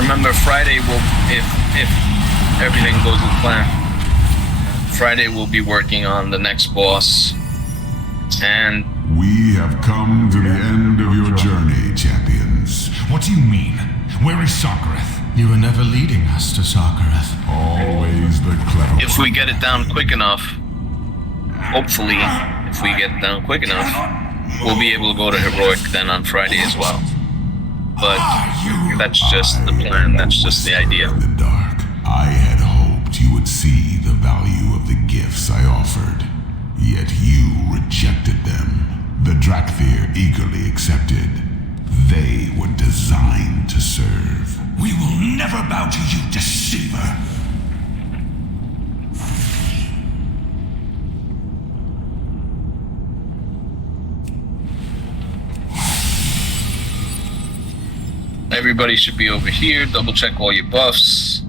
Remember, Friday will, if everything goes as planned, Friday we'll be working on the next boss. And we have come to the end of your journey, champions. What do you mean? Where is Sarkareth? You were never leading us to Sarkareth. Always the clever. If we get it down quick enough, hopefully, if we get it down quick enough, we'll be able to go to Heroic then on Friday as well. But that's just the plan, that's just the idea. In the dark, I had hoped you would see the value of the gifts I offered. Yet you rejected them. The Drakthir eagerly accepted. They were designed to serve. We will never bow to you, deceiver. Everybody should be over here. Double check all your buffs.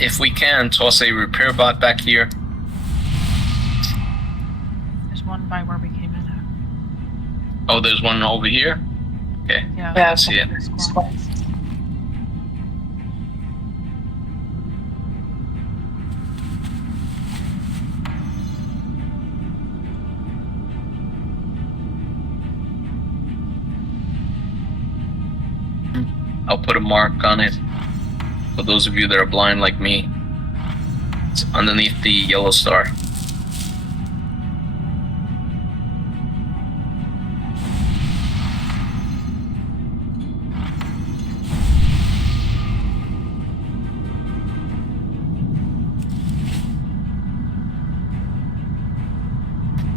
If we can, toss a repair bot back here. There's one by where we came in at. Oh, there's one over here? Okay. Yeah, I see it. I'll put a mark on it for those of you that are blind like me. It's underneath the yellow star.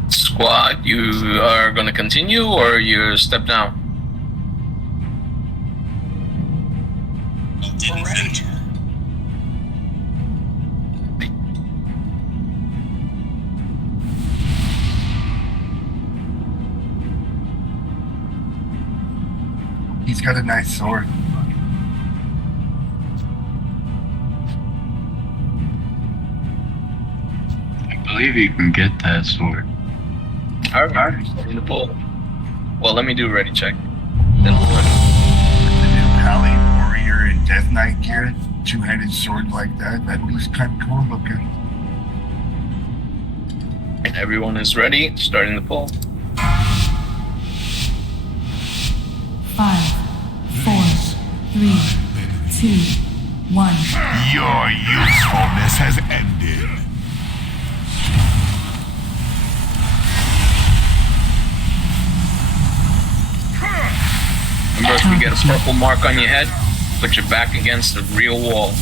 Squad, you are going to continue or you step down? Already. He's got a nice sword. I believe you can get that sword. Alright, in the pool. Well, let me do a ready check. Then we'll The new Pally Warrior and Death Knight gear, two-handed sword like that, that was kind of cool looking. And everyone is ready, starting the poll. 5, 4, 3, 2, 1. Your usefulness has ended. Remember, if you get a purple mark on your head, put your back against the real wall.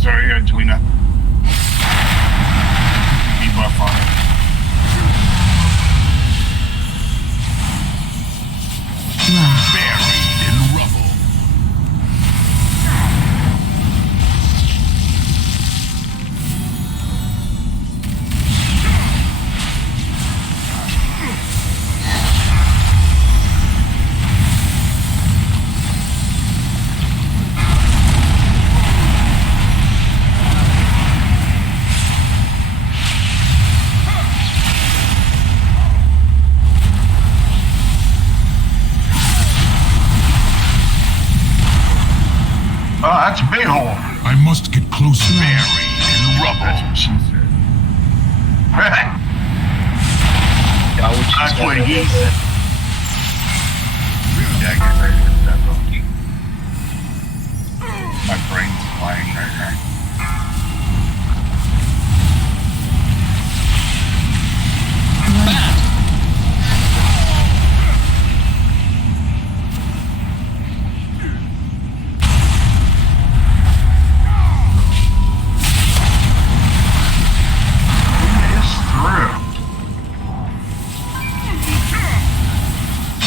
Sorry, Edwina. Debuff on it. Buried in rubble. Oh, that's a big hole. I must get closer. Buried in rubble. That's what he said. My brain's flying right now.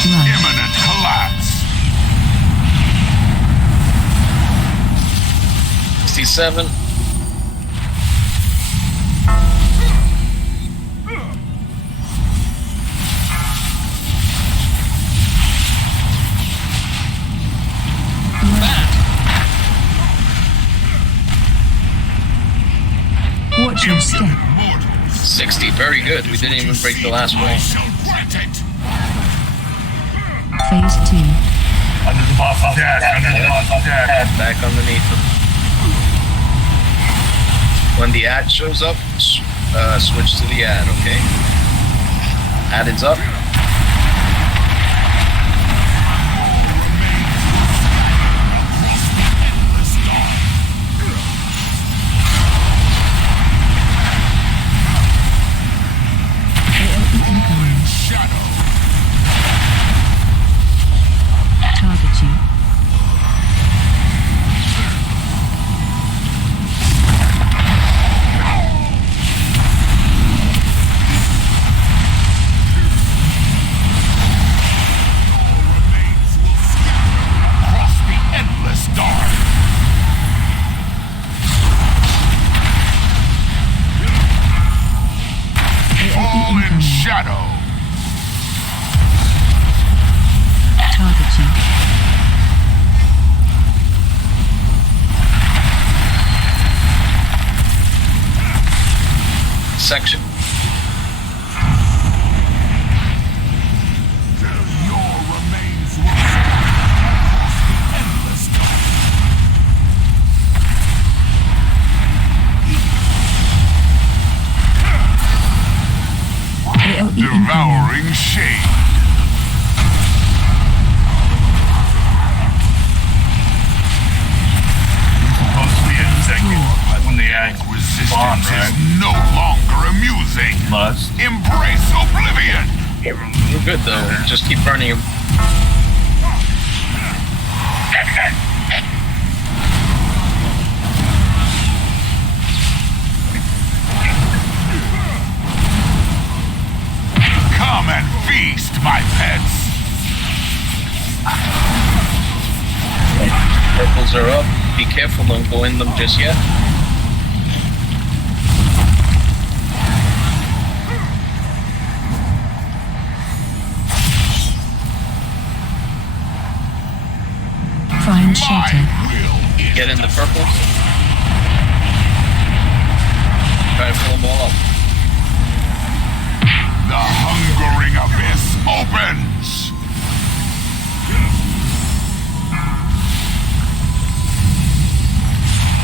Imminent collapse. 67. Watch your step. 60. Very good. We didn't even break the last wall. Phase 2. Under the buff of death. Under the buff of death. Back underneath him. When the ad shows up, switch to the ad, okay? Ad is up. Target you. Across the endless dark. Fall in shadow. Target you. Section. Your remains will across the endless dark. Devouring shade. Supposed to be executive, but when the ads Resistance right? is no longer amusing. Must. Embrace oblivion. You're good though. Just keep burning him. Come and feast, my pets. Purples are up. Be careful, don't go in them just yet. Find shelter. Get in the purples. Try to pull them all up. The hungering abyss opens.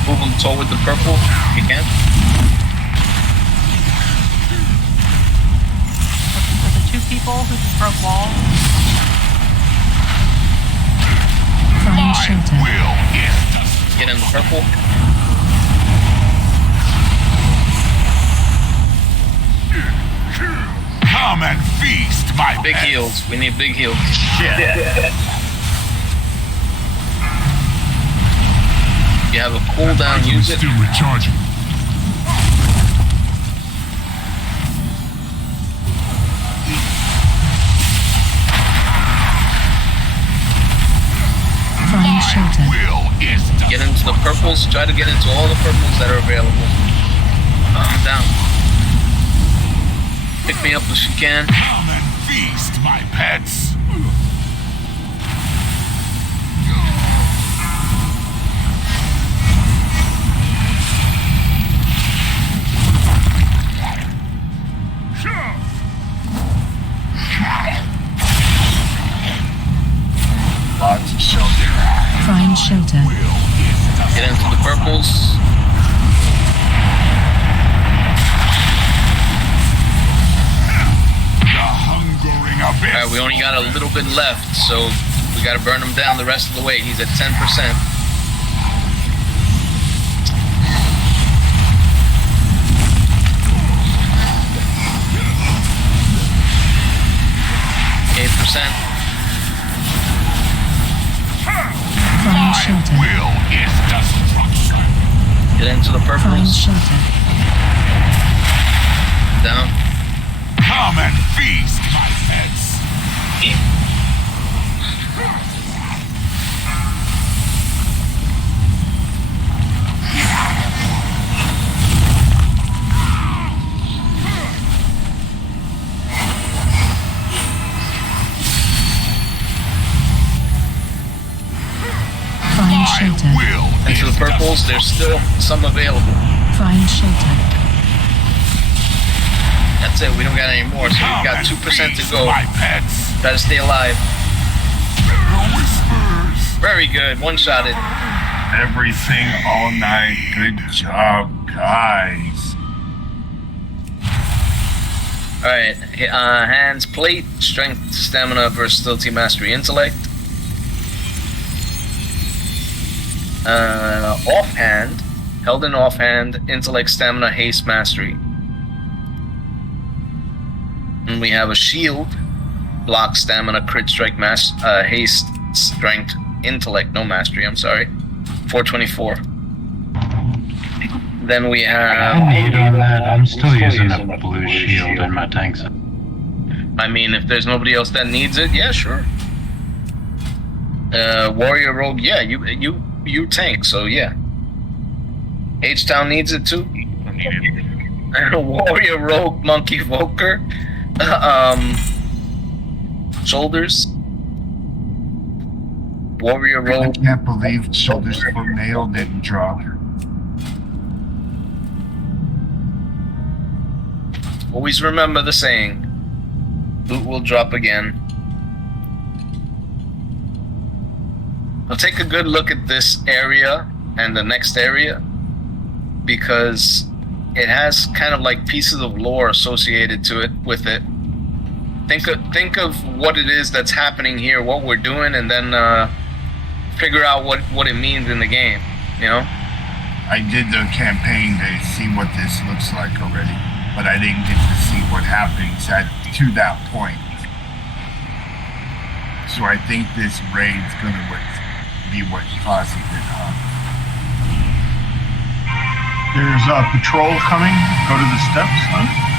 Move them toward the purple if you can. For the two people who just broke walls. Find shelter. Get in the purple. feast, my Big pets. heals. We need big heals. Shit. You have a cooldown, use it. Still recharging. Find shelter. Get into the purples. Try to get into all the purples that are available. I'm down. Pick me up if you can. Come and feast, my pets. Lots of shelter. Find shelter. Get into the purples. Alright, we only got a little bit left, so we gotta burn him down the rest of the way. He's at 10%. Find shelter. Get into the Find purples. shelter. Down. Come and feast, my pets. Find shelter. Into the purples, there's still some available. Find shelter. That's it, we don't got any more, so we've got 2% to go. Try to stay alive. Very good, one-shotted. Everything all night. Good job, guys. Alright, hands, plate, strength, stamina, versatility, mastery, intellect. Offhand, held in offhand, intellect, stamina, haste, mastery. And we have a shield, block, stamina, crit strike, haste, strength, intellect, no mastery, I'm sorry. 424. Then we have... I need on that. I'm still using a blue shield in my tanks. I mean, if there's nobody else that needs it, yeah, sure. Warrior rogue, yeah, you tank, so yeah. H-Town needs it too. Warrior rogue, monkey evoker. Shoulders. Warrior I rogue. can't believe shoulders for male didn't drop. Always remember the saying. Loot will drop again. I'll take a good look at this area and the next area because it has kind of like pieces of lore associated to it with it. Think of what it is that's happening here, what we're doing, and then figure out what it means in the game, you know? I did the campaign to see what this looks like already, but I didn't get to see what happens to that point. So I think this raid's gonna be what's causing it. There's a patrol coming. Go to the steps, huh?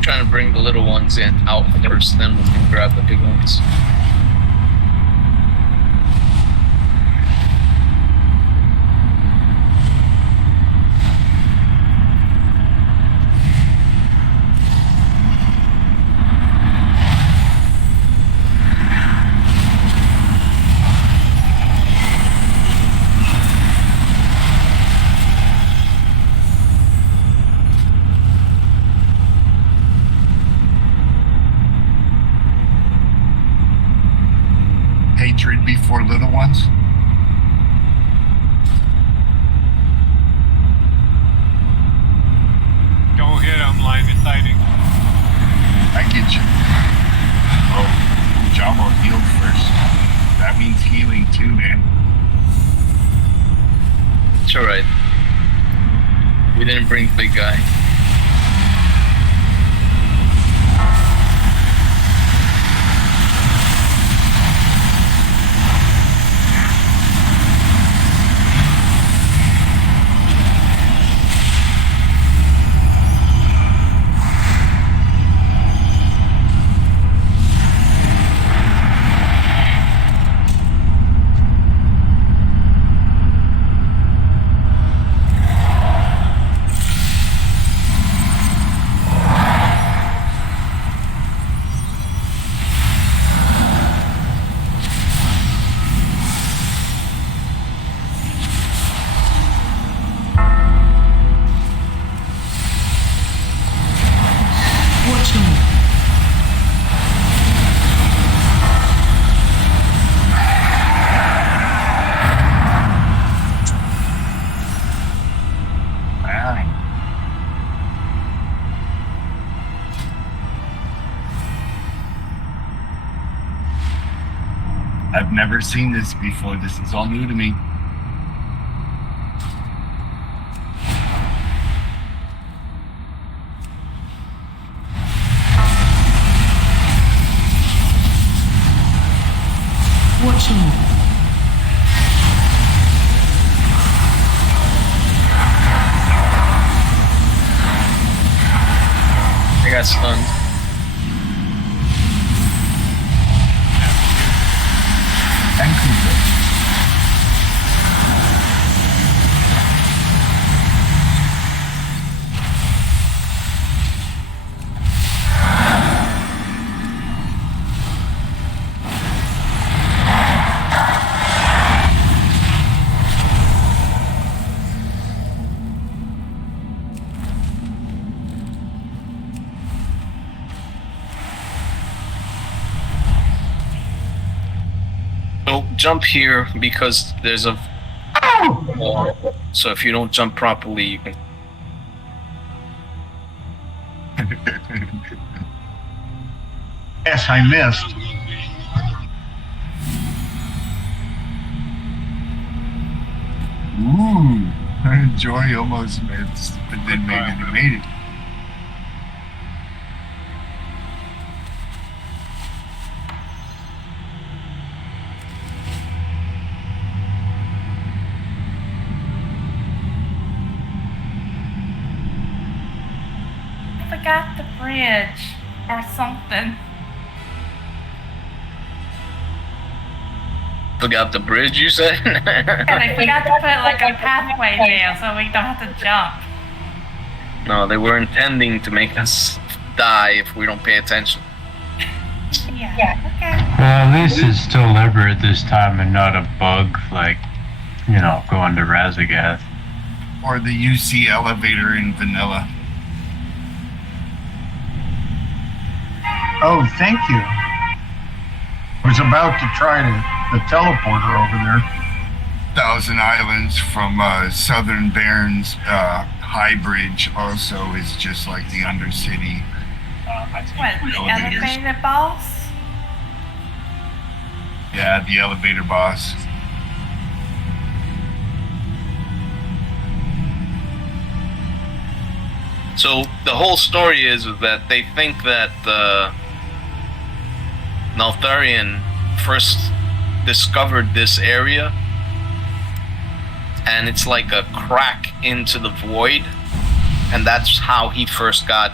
Trying to bring the little ones out first, then we can grab the big ones. 4 little ones. Don't hit him, line of sighting. I get you. Oh, Jamo healed first. That means healing too, man. It's alright. We didn't bring big guy. I've never seen this before. This is all new to me. Watching. I got stunned. And Cooper. So jump here because there's a wall. So if you don't jump properly, you can. Yes, I missed. Ooh, Jory almost missed, but then maybe they made it. I forgot the bridge or something. Forgot the bridge, you said? And I forgot to put like a pathway there so we don't have to jump. No, they were intending to make us die if we don't pay attention. Yeah, okay. Well, at least it's deliberate this time and not a bug like, going to Razagath. Or the UC elevator in vanilla. Oh, thank you. I was about to try the teleporter over there. Thousand Islands from Southern Barrens High Bridge also is just like the Undercity. What, the elevator boss? Yeah, the elevator boss. So the whole story is that they think that Neltharion first discovered this area, and it's like a crack into the void, and that's how he first got,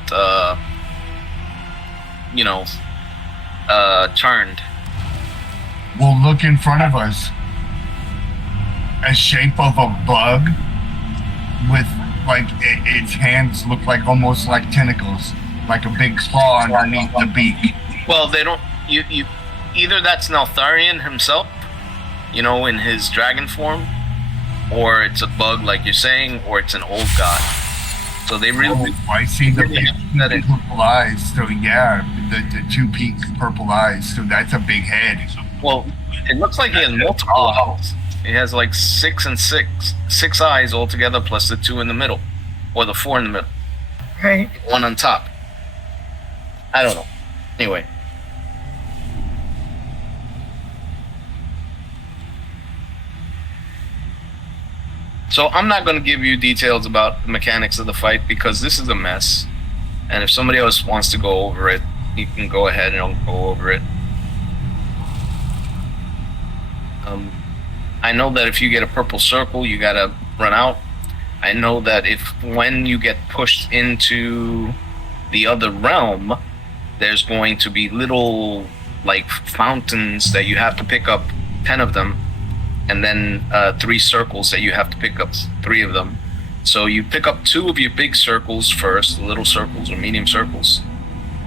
turned. Well, look in front of us. A shape of a bug with, like, its hands look like almost like tentacles, like a big claw underneath the beak. Well, they don't. You either that's Neltharion himself, in his dragon form, or it's a bug like you're saying, or it's an old god. So they really. Oh, I see the big purple eyes. So yeah, the two peak purple eyes. So that's a big head. Well, It looks like he has multiple eyes. He has like 6 and 6. 6 eyes altogether plus the 2 in the middle. Or the 4 in the middle. Right. 1 on top. I don't know. Anyway. So I'm not going to give you details about the mechanics of the fight because this is a mess. And if somebody else wants to go over it, you can go ahead and I'll go over it. I know that if you get a purple circle, you gotta run out. I know that when you get pushed into the other realm, there's going to be little like fountains that you have to pick up 10 of them, and then 3 circles that you have to pick up 3 of them. So you pick up 2 of your big circles first, the little circles or medium circles,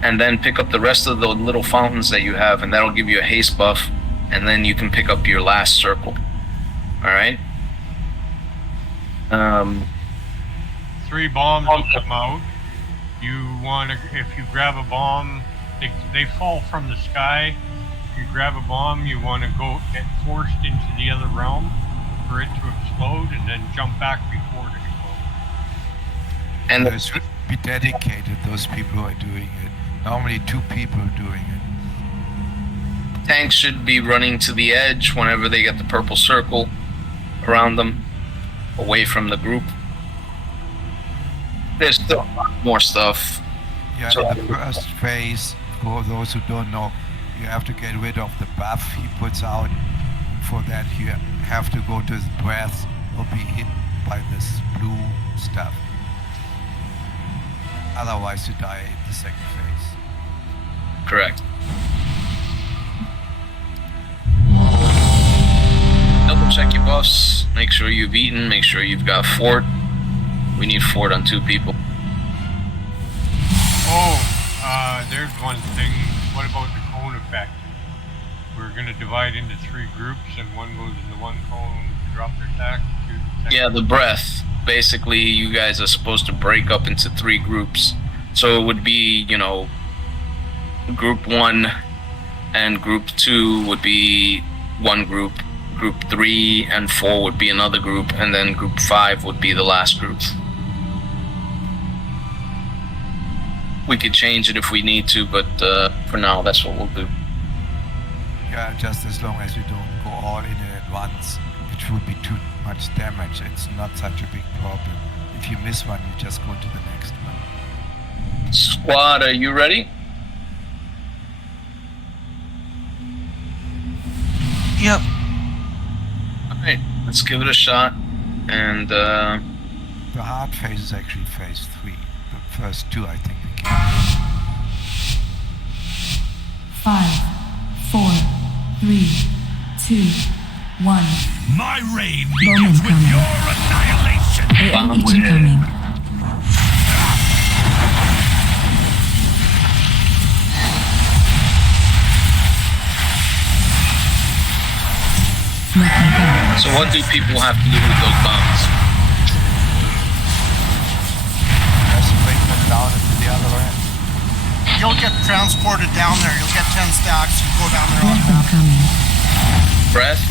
and then pick up the rest of the little fountains that you have, and that'll give you a haste buff, and then you can pick up your last circle. All right. 3 bombs will come out. You want to, if you grab a bomb, they fall from the sky. If you grab a bomb, you want to get forced into the other realm for it to explode, and then jump back before it explodes. And it should be dedicated. Those people are doing it. Normally 2 people are doing it. Tanks should be running to the edge whenever they get the purple circle around them, away from the group. There's still a lot more stuff. Yeah, So- in the first phase, for those who don't know, you have to get rid of the buff he puts out. For that, you have to go to his breath or be hit by this blue stuff. Otherwise, you die in the second phase. Correct. Double check your buffs. Make sure you've eaten. Make sure you've got fort. We need fort on 2 people. Oh, there's one thing. What about the cone effect? We're going to divide into 3 groups, and one goes into one cone, drop their attack. Yeah, the breath. Basically, you guys are supposed to break up into 3 groups. So it would be, group 1 and group 2 would be one group. Group 3 and 4 would be another group, and then group 5 would be the last group. We could change it if we need to, but for now, that's what we'll do. Yeah, just as long as you don't go all in it at once, which would be too much damage. It's not such a big problem. If you miss one, you just go to the next one. Squad, are you ready? Yep. Alright, let's give it a shot. And the hard phase is actually phase 3. The first 2, I think, we can. 5, 4, 3, 2, 1. My reign begins with your annihilation. AoE incoming. so what do people have to do with those bombs? Just bring them down into the other end. You'll get transported down there. You'll get 10 stacks. You go down there on Breath that. incoming. Breath?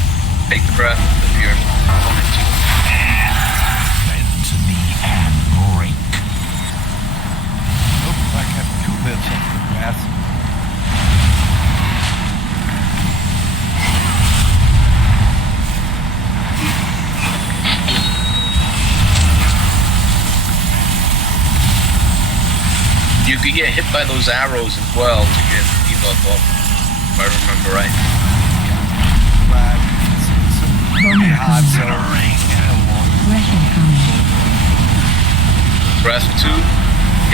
Take the breath of your opponent. Bend to me and break. Looks like I have 2 bits of the breath. You could get hit by those arrows as well to get the debuff off, if I remember right. But it's Bomb hard, so Breath incoming. Breath 2,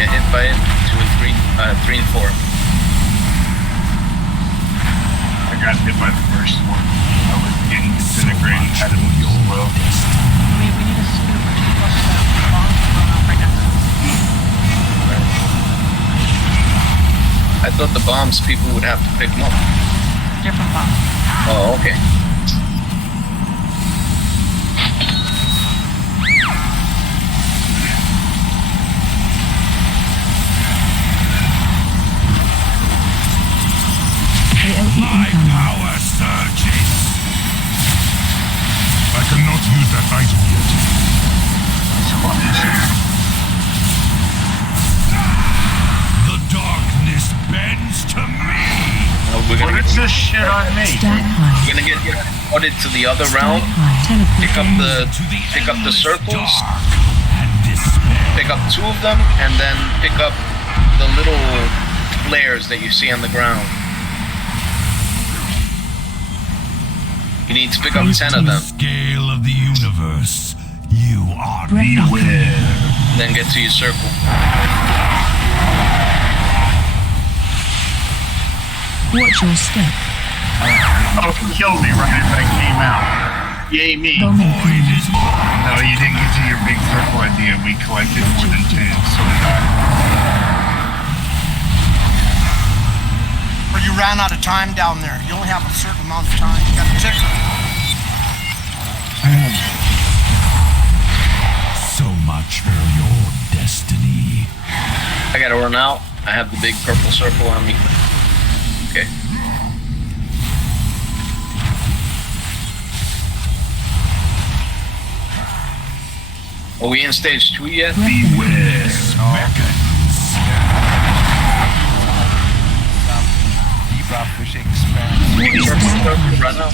get hit by it. 2 and 3 and 4. I got hit by the first one. I was getting disintegrated out of the well. We need a super to flush that bomb right next to us. I thought the bombs people would have to pick them up. Different bomb. Oh, okay. AoE My incoming. power surges. used that item yet. The darkness bends to me. We're gonna What is this shit on me? We're gonna get ordered to the other realm. Pick up the circles. Pick up 2 of them, and then pick up the little flares that you see on the ground. You need to pick up 10 of them. Scale of the universe. You are beware. And then get to your circle. Watch your step. Oh, he killed me right as I came out. Yay me. No, you didn't get to your big circle idea. We collected more than 10, so did I. Or you ran out of time down there. You only have a certain amount of time. You got a ticker. So much for your destiny. I gotta run out. I have the big purple circle on me. Okay. Are we in stage 2 yet? Beware. Debuff which expands. Run out.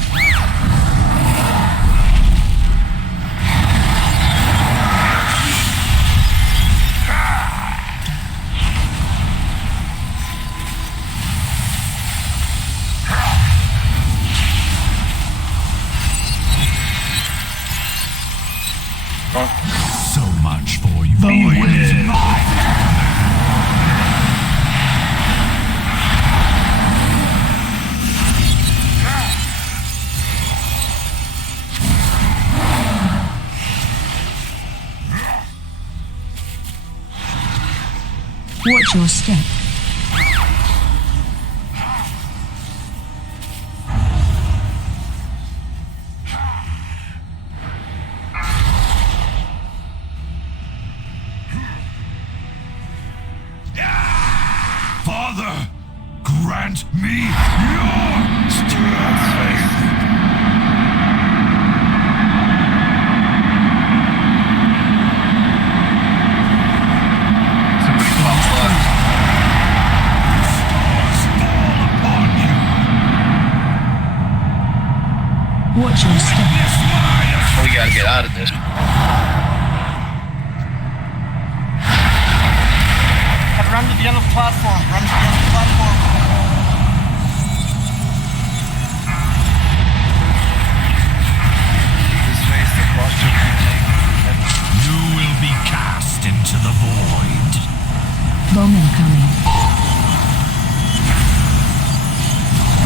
So much for you. Beware. Watch your step. Father, grant me your strength. Somebody popped up. Stars fall upon you. Watch your step. We gotta get out of this. Run to the end of the platform. Run to the end of the platform. This way is the costume. You will be cast into the void. Bowman coming.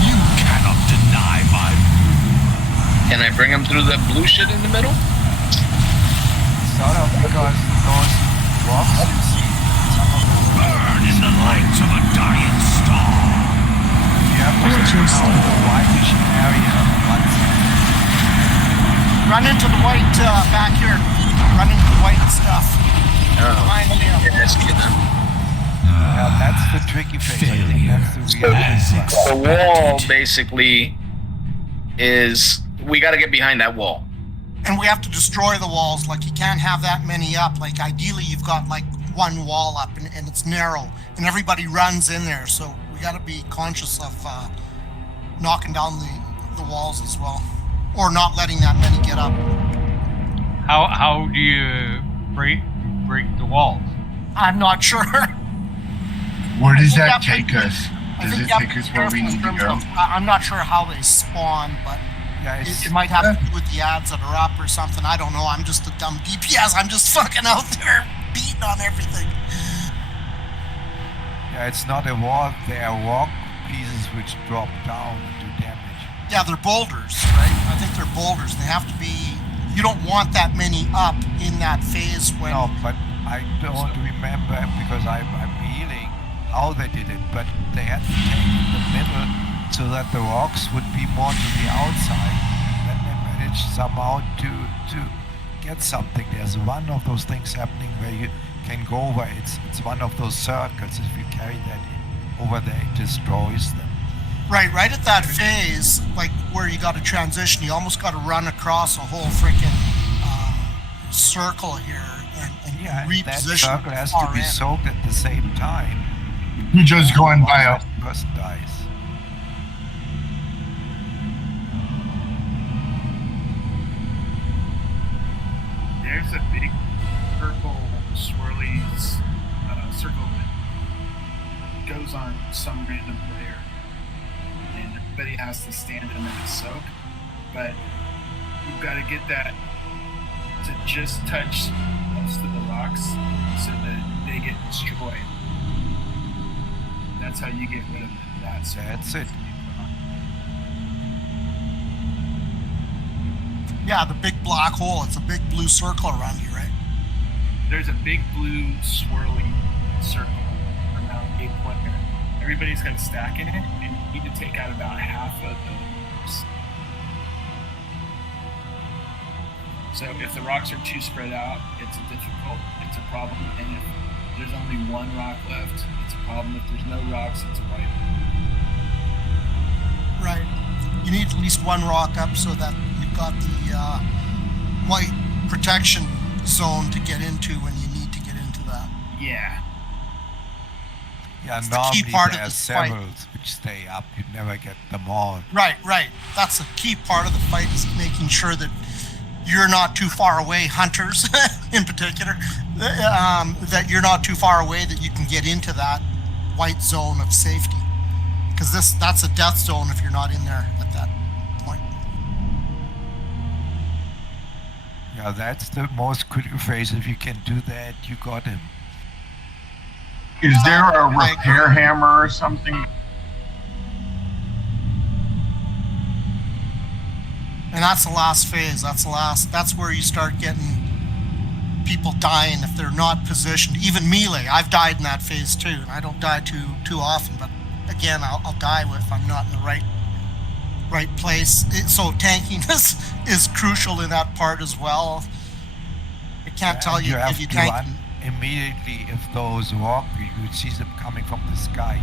You cannot deny my rule. Can I bring him through that blue shit in the middle? Sort of, because those rocks you see, some of them burn in the light of a dying star. you have to Watch your step. whitish area on one side. Run into the white back here. Run into the white stuff. Behind you. Yeah, see it then. Yeah, that's the tricky phase. I think that's the real The wall basically is we got to get behind that wall. And we have to destroy the walls. Like, you can't have that many up. Like, ideally, you've got, like, one wall up, and it's narrow. And everybody runs in there. So we got to be conscious of knocking down the walls as well. Or not letting that many get up. How do you break the walls? I'm not sure. Where does that take us? I Does think it you have take to us be where careful we in need to terms go? of- I'm not sure how they spawn, but Yeah, it might have to do with the ads that are up or something. I don't know. I'm just a dumb DPS. I'm just fucking out there beating on everything. Yeah, it's not a wall. They are rock pieces which drop down and do damage. Yeah, they're boulders, right? I think they're boulders. They have to be. You don't want that many up in that phase when. No, but I don't remember because I'm healing how they did it. But they had to take in the middle so that the rocks would be more to the outside. Then they managed somehow to get something. There's one of those things happening where you can go over. It's one of those circles. If you carry that over there, it destroys them. Right at that phase, like where you got to transition, you almost got to run across a whole freaking circle here and Yeah, that reposition circle has to far be in. soaked at the same time. You just going by a. The person dies. There's a big purple swirly circle that goes on some random layer, and everybody has to stand in that soak. But you've got to get that to just touch most of the rocks so that they get destroyed. That's how you get rid of that. So That's it. Yeah, the big black hole. It's a big blue circle around you, right? There's a big blue swirly circle around a player. Everybody's got a stack in it, and you need to take out about half of those. So if the rocks are too spread out, it's a problem. And if there's only one rock left, it's a problem. If there's no rocks, it's a wipe. Right. You need at least one rock up so that you've got the white protection zone to get into when you need to get into that. Yeah. Yeah, It's the normally key part there of are this fight. several which stay up. You never get them all. Right. That's a key part of the fight, is making sure that you're not too far away, hunters in particular, that you're not too far away that you can get into that white zone of safety. Because that's a death zone if you're not in there at that point. Yeah, that's the most critical phase. If you can do that, you got him. Is there a repair hammer or something? And that's the last phase. That's where you start getting people dying if they're not positioned. Even melee, I've died in that phase too, and I don't die too often. But again, I'll die if I'm not in the right place. So tanking is crucial in that part as well. I can't tell you have if you to tank. run immediately. If those walk, you see them coming from the sky.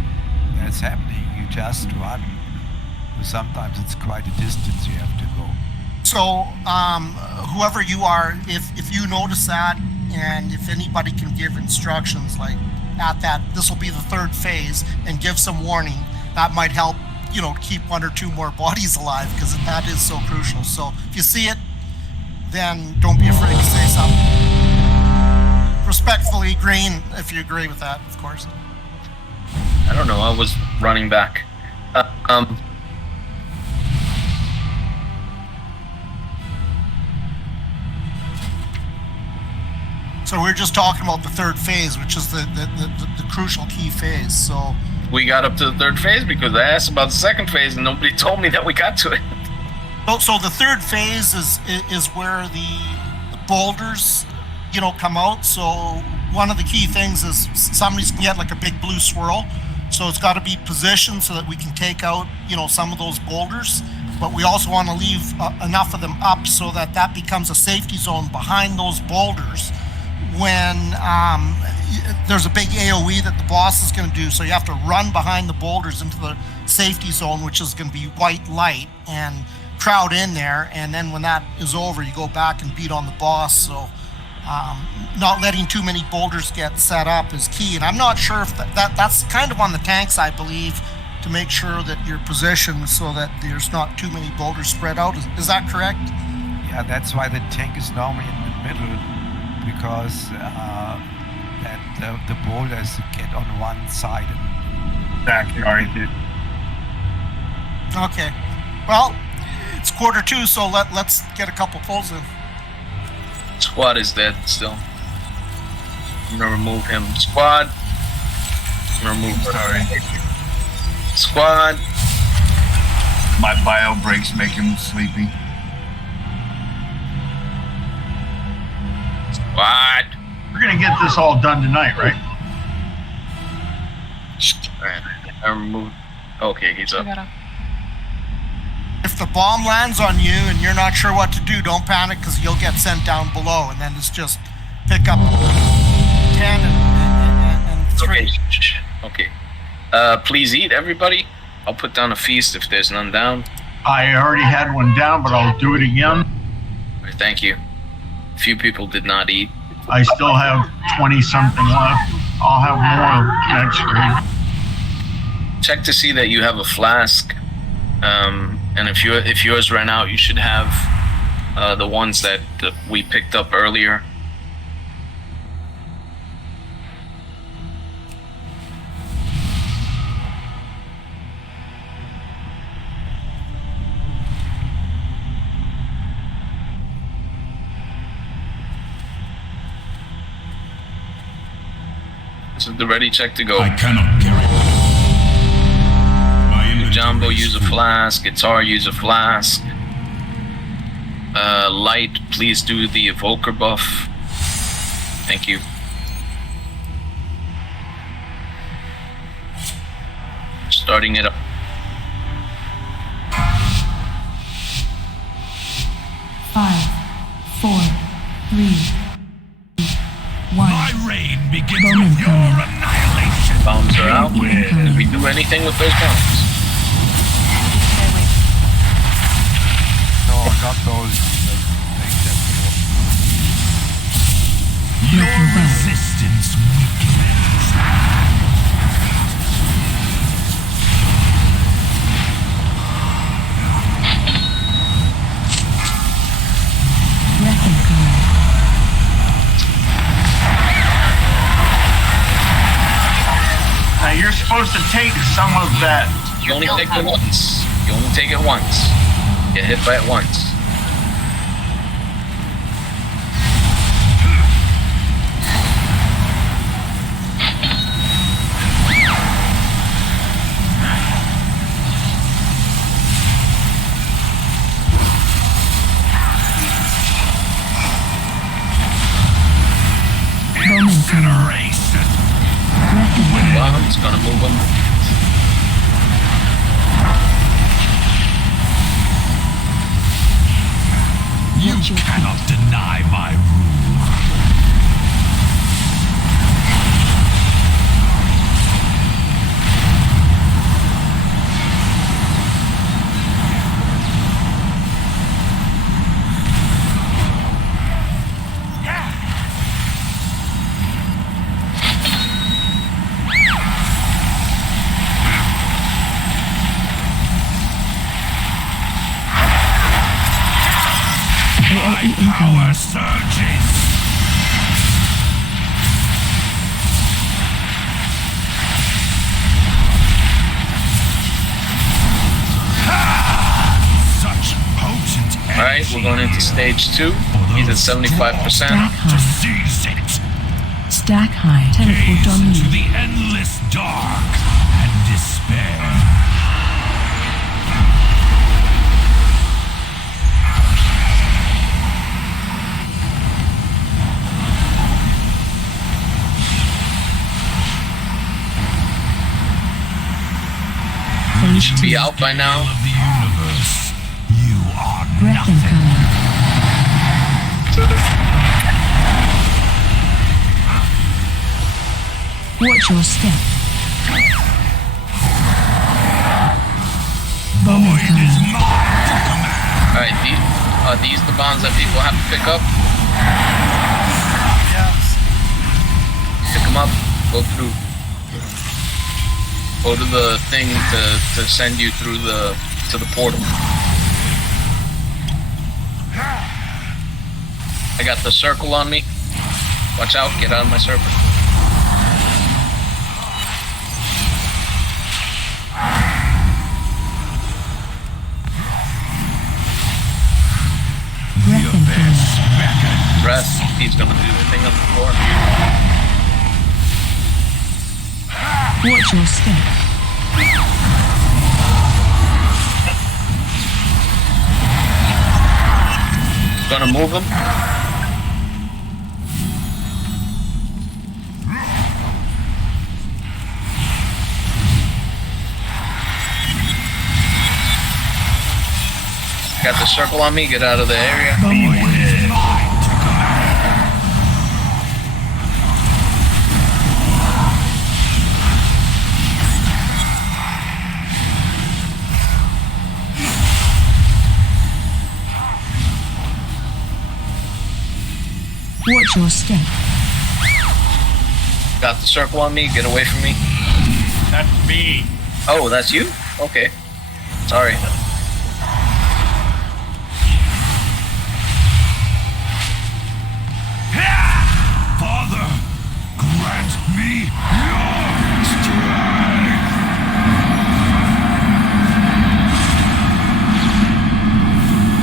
That's happening. You just run. Sometimes it's quite a distance you have to go. So, whoever you are, if you notice that, and if anybody can give instructions like at that, this will be the third phase, and give some warning, that might help, keep one or two more bodies alive, because that is so crucial. So, if you see it, then don't be afraid to say something. Respectfully, Green, if you agree with that, of course. I don't know. I was running back. So we're just talking about the third phase, which is the crucial key phase. So we got up to the third phase because I asked about the second phase and nobody told me that we got to it. So the third phase is where the boulders, come out. So one of the key things is somebody's can get like a big blue swirl. So it's got to be positioned so that we can take out, some of those boulders. But we also want to leave enough of them up so that becomes a safety zone behind those boulders when there's a big AoE that the boss is going to do. So you have to run behind the boulders into the safety zone, which is going to be white light, and crowd in there. And then when that is over, you go back and beat on the boss. So not letting too many boulders get set up is key. And I'm not sure if that's kind of on the tanks, I believe, to make sure that you're positioned so that there's not too many boulders spread out. Is that correct? Yeah, that's why the tank is normally in the middle, because that the boulders get on one side. Exactly right, dude. Okay. Well, it's 1:45, so let's get a couple pulls in. Squad is dead still. I'm gonna remove him. Squad. I'm gonna remove. Sorry. Squad. My bio breaks make him sleepy. Squad. We're gonna get this all done tonight, right? Alright. I removed. Okay, he's up. If the bomb lands on you and you're not sure what to do, don't panic, because you'll get sent down below, and then it's just pick up 10 and 3. Okay. Please eat, everybody. I'll put down a feast if there's none down. I already had one down, but I'll do it again. Right, thank you. few people did not eat. I still have 20 something left. I'll have more next raid. Check to see that you have a flask, and if yours ran out, you should have the ones that we picked up earlier. So the ready check to go. I cannot carry. Jumbo, use a flask. Guitar, use a flask. Light, please do the evoker buff. Thank you. Starting it up. Five, four, three, one. My reign begins Bowman with your coming. annihilation. Bombs are out. Did we do anything with those bombs? No, not those. Your resistance weakens. Breath incoming. Now you're supposed to take some of that. You only take it once. You only take it once. Get hit by it once. Bowman coming. Bombs, gonna move them. You cannot deny my rule. My power surges. Such potent energy. Alright, we're going into stage 2. He's at 75%. Stack To high. seize it. Stack high. Teleport on Gaze into me. the endless dark and despair. You should be out by now. Of the universe, you are Breath nothing. incoming. Watch your step. Bowman Void is coming. mine to command. Alright, are these the bombs that people have to pick up? Yes. Pick them up, go through. Go to the thing to send you through to the portal. I got the circle on me. Watch out, get out of my circle. Breath incoming. Rest, he's gonna do the thing on the floor. Watch your step. Gonna move him. Got the circle on me, get out of the area. Watch your step. Got the circle on me. Get away from me. That's me. Oh, that's you? Okay. Sorry. Father, grant me your strength.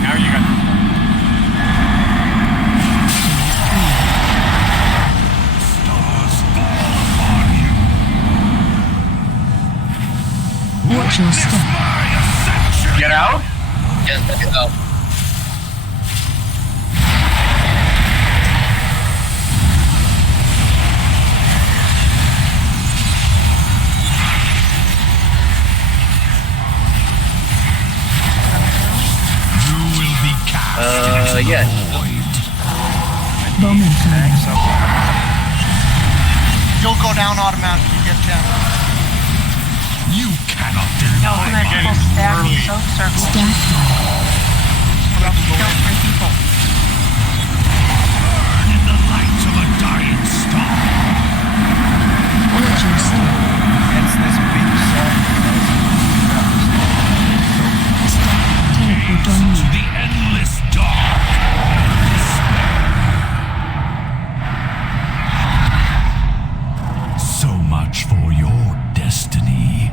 Now you got Stars fall upon you. Watch your step. Get out? Yes, get out. You will be cast into the yeah. void. Momentum. You'll go down automatically. Get 10. You cannot No, deny we're my not stack glory. so circle. Stack. Kill 3 people. Burn in the light of a dying star. Watch your step. It's this big sun. Teleport on To you. the endless dark. So much for your destiny.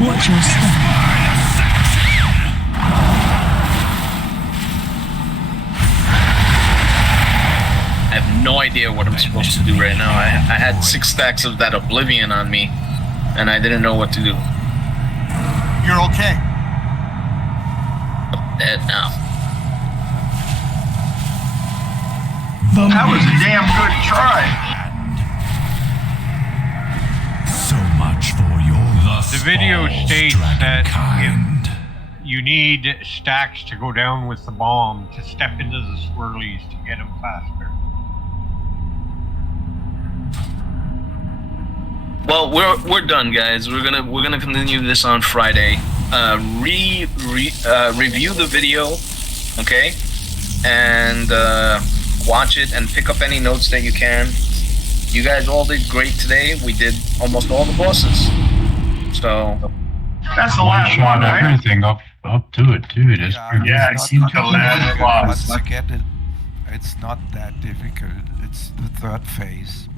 Watch your step. I have no idea what I'm supposed to do right now. I had 6 stacks of that Oblivion on me, and I didn't know what to do. You're okay. I'm dead now. That was a damn good try. So much for your The video states that kind. if you need stacks to go down with the bomb to step into the swirlies to get them faster. Well, we're done, guys. We're gonna continue this on Friday. Review the video, okay, and watch it and pick up any notes that you can. You guys all did great today. We did almost all the bosses. So That's the One last shot one, right? everything up to it too. That's pretty Yeah, I seen the last boss. Once you get it, it's not that difficult. It's the third phase.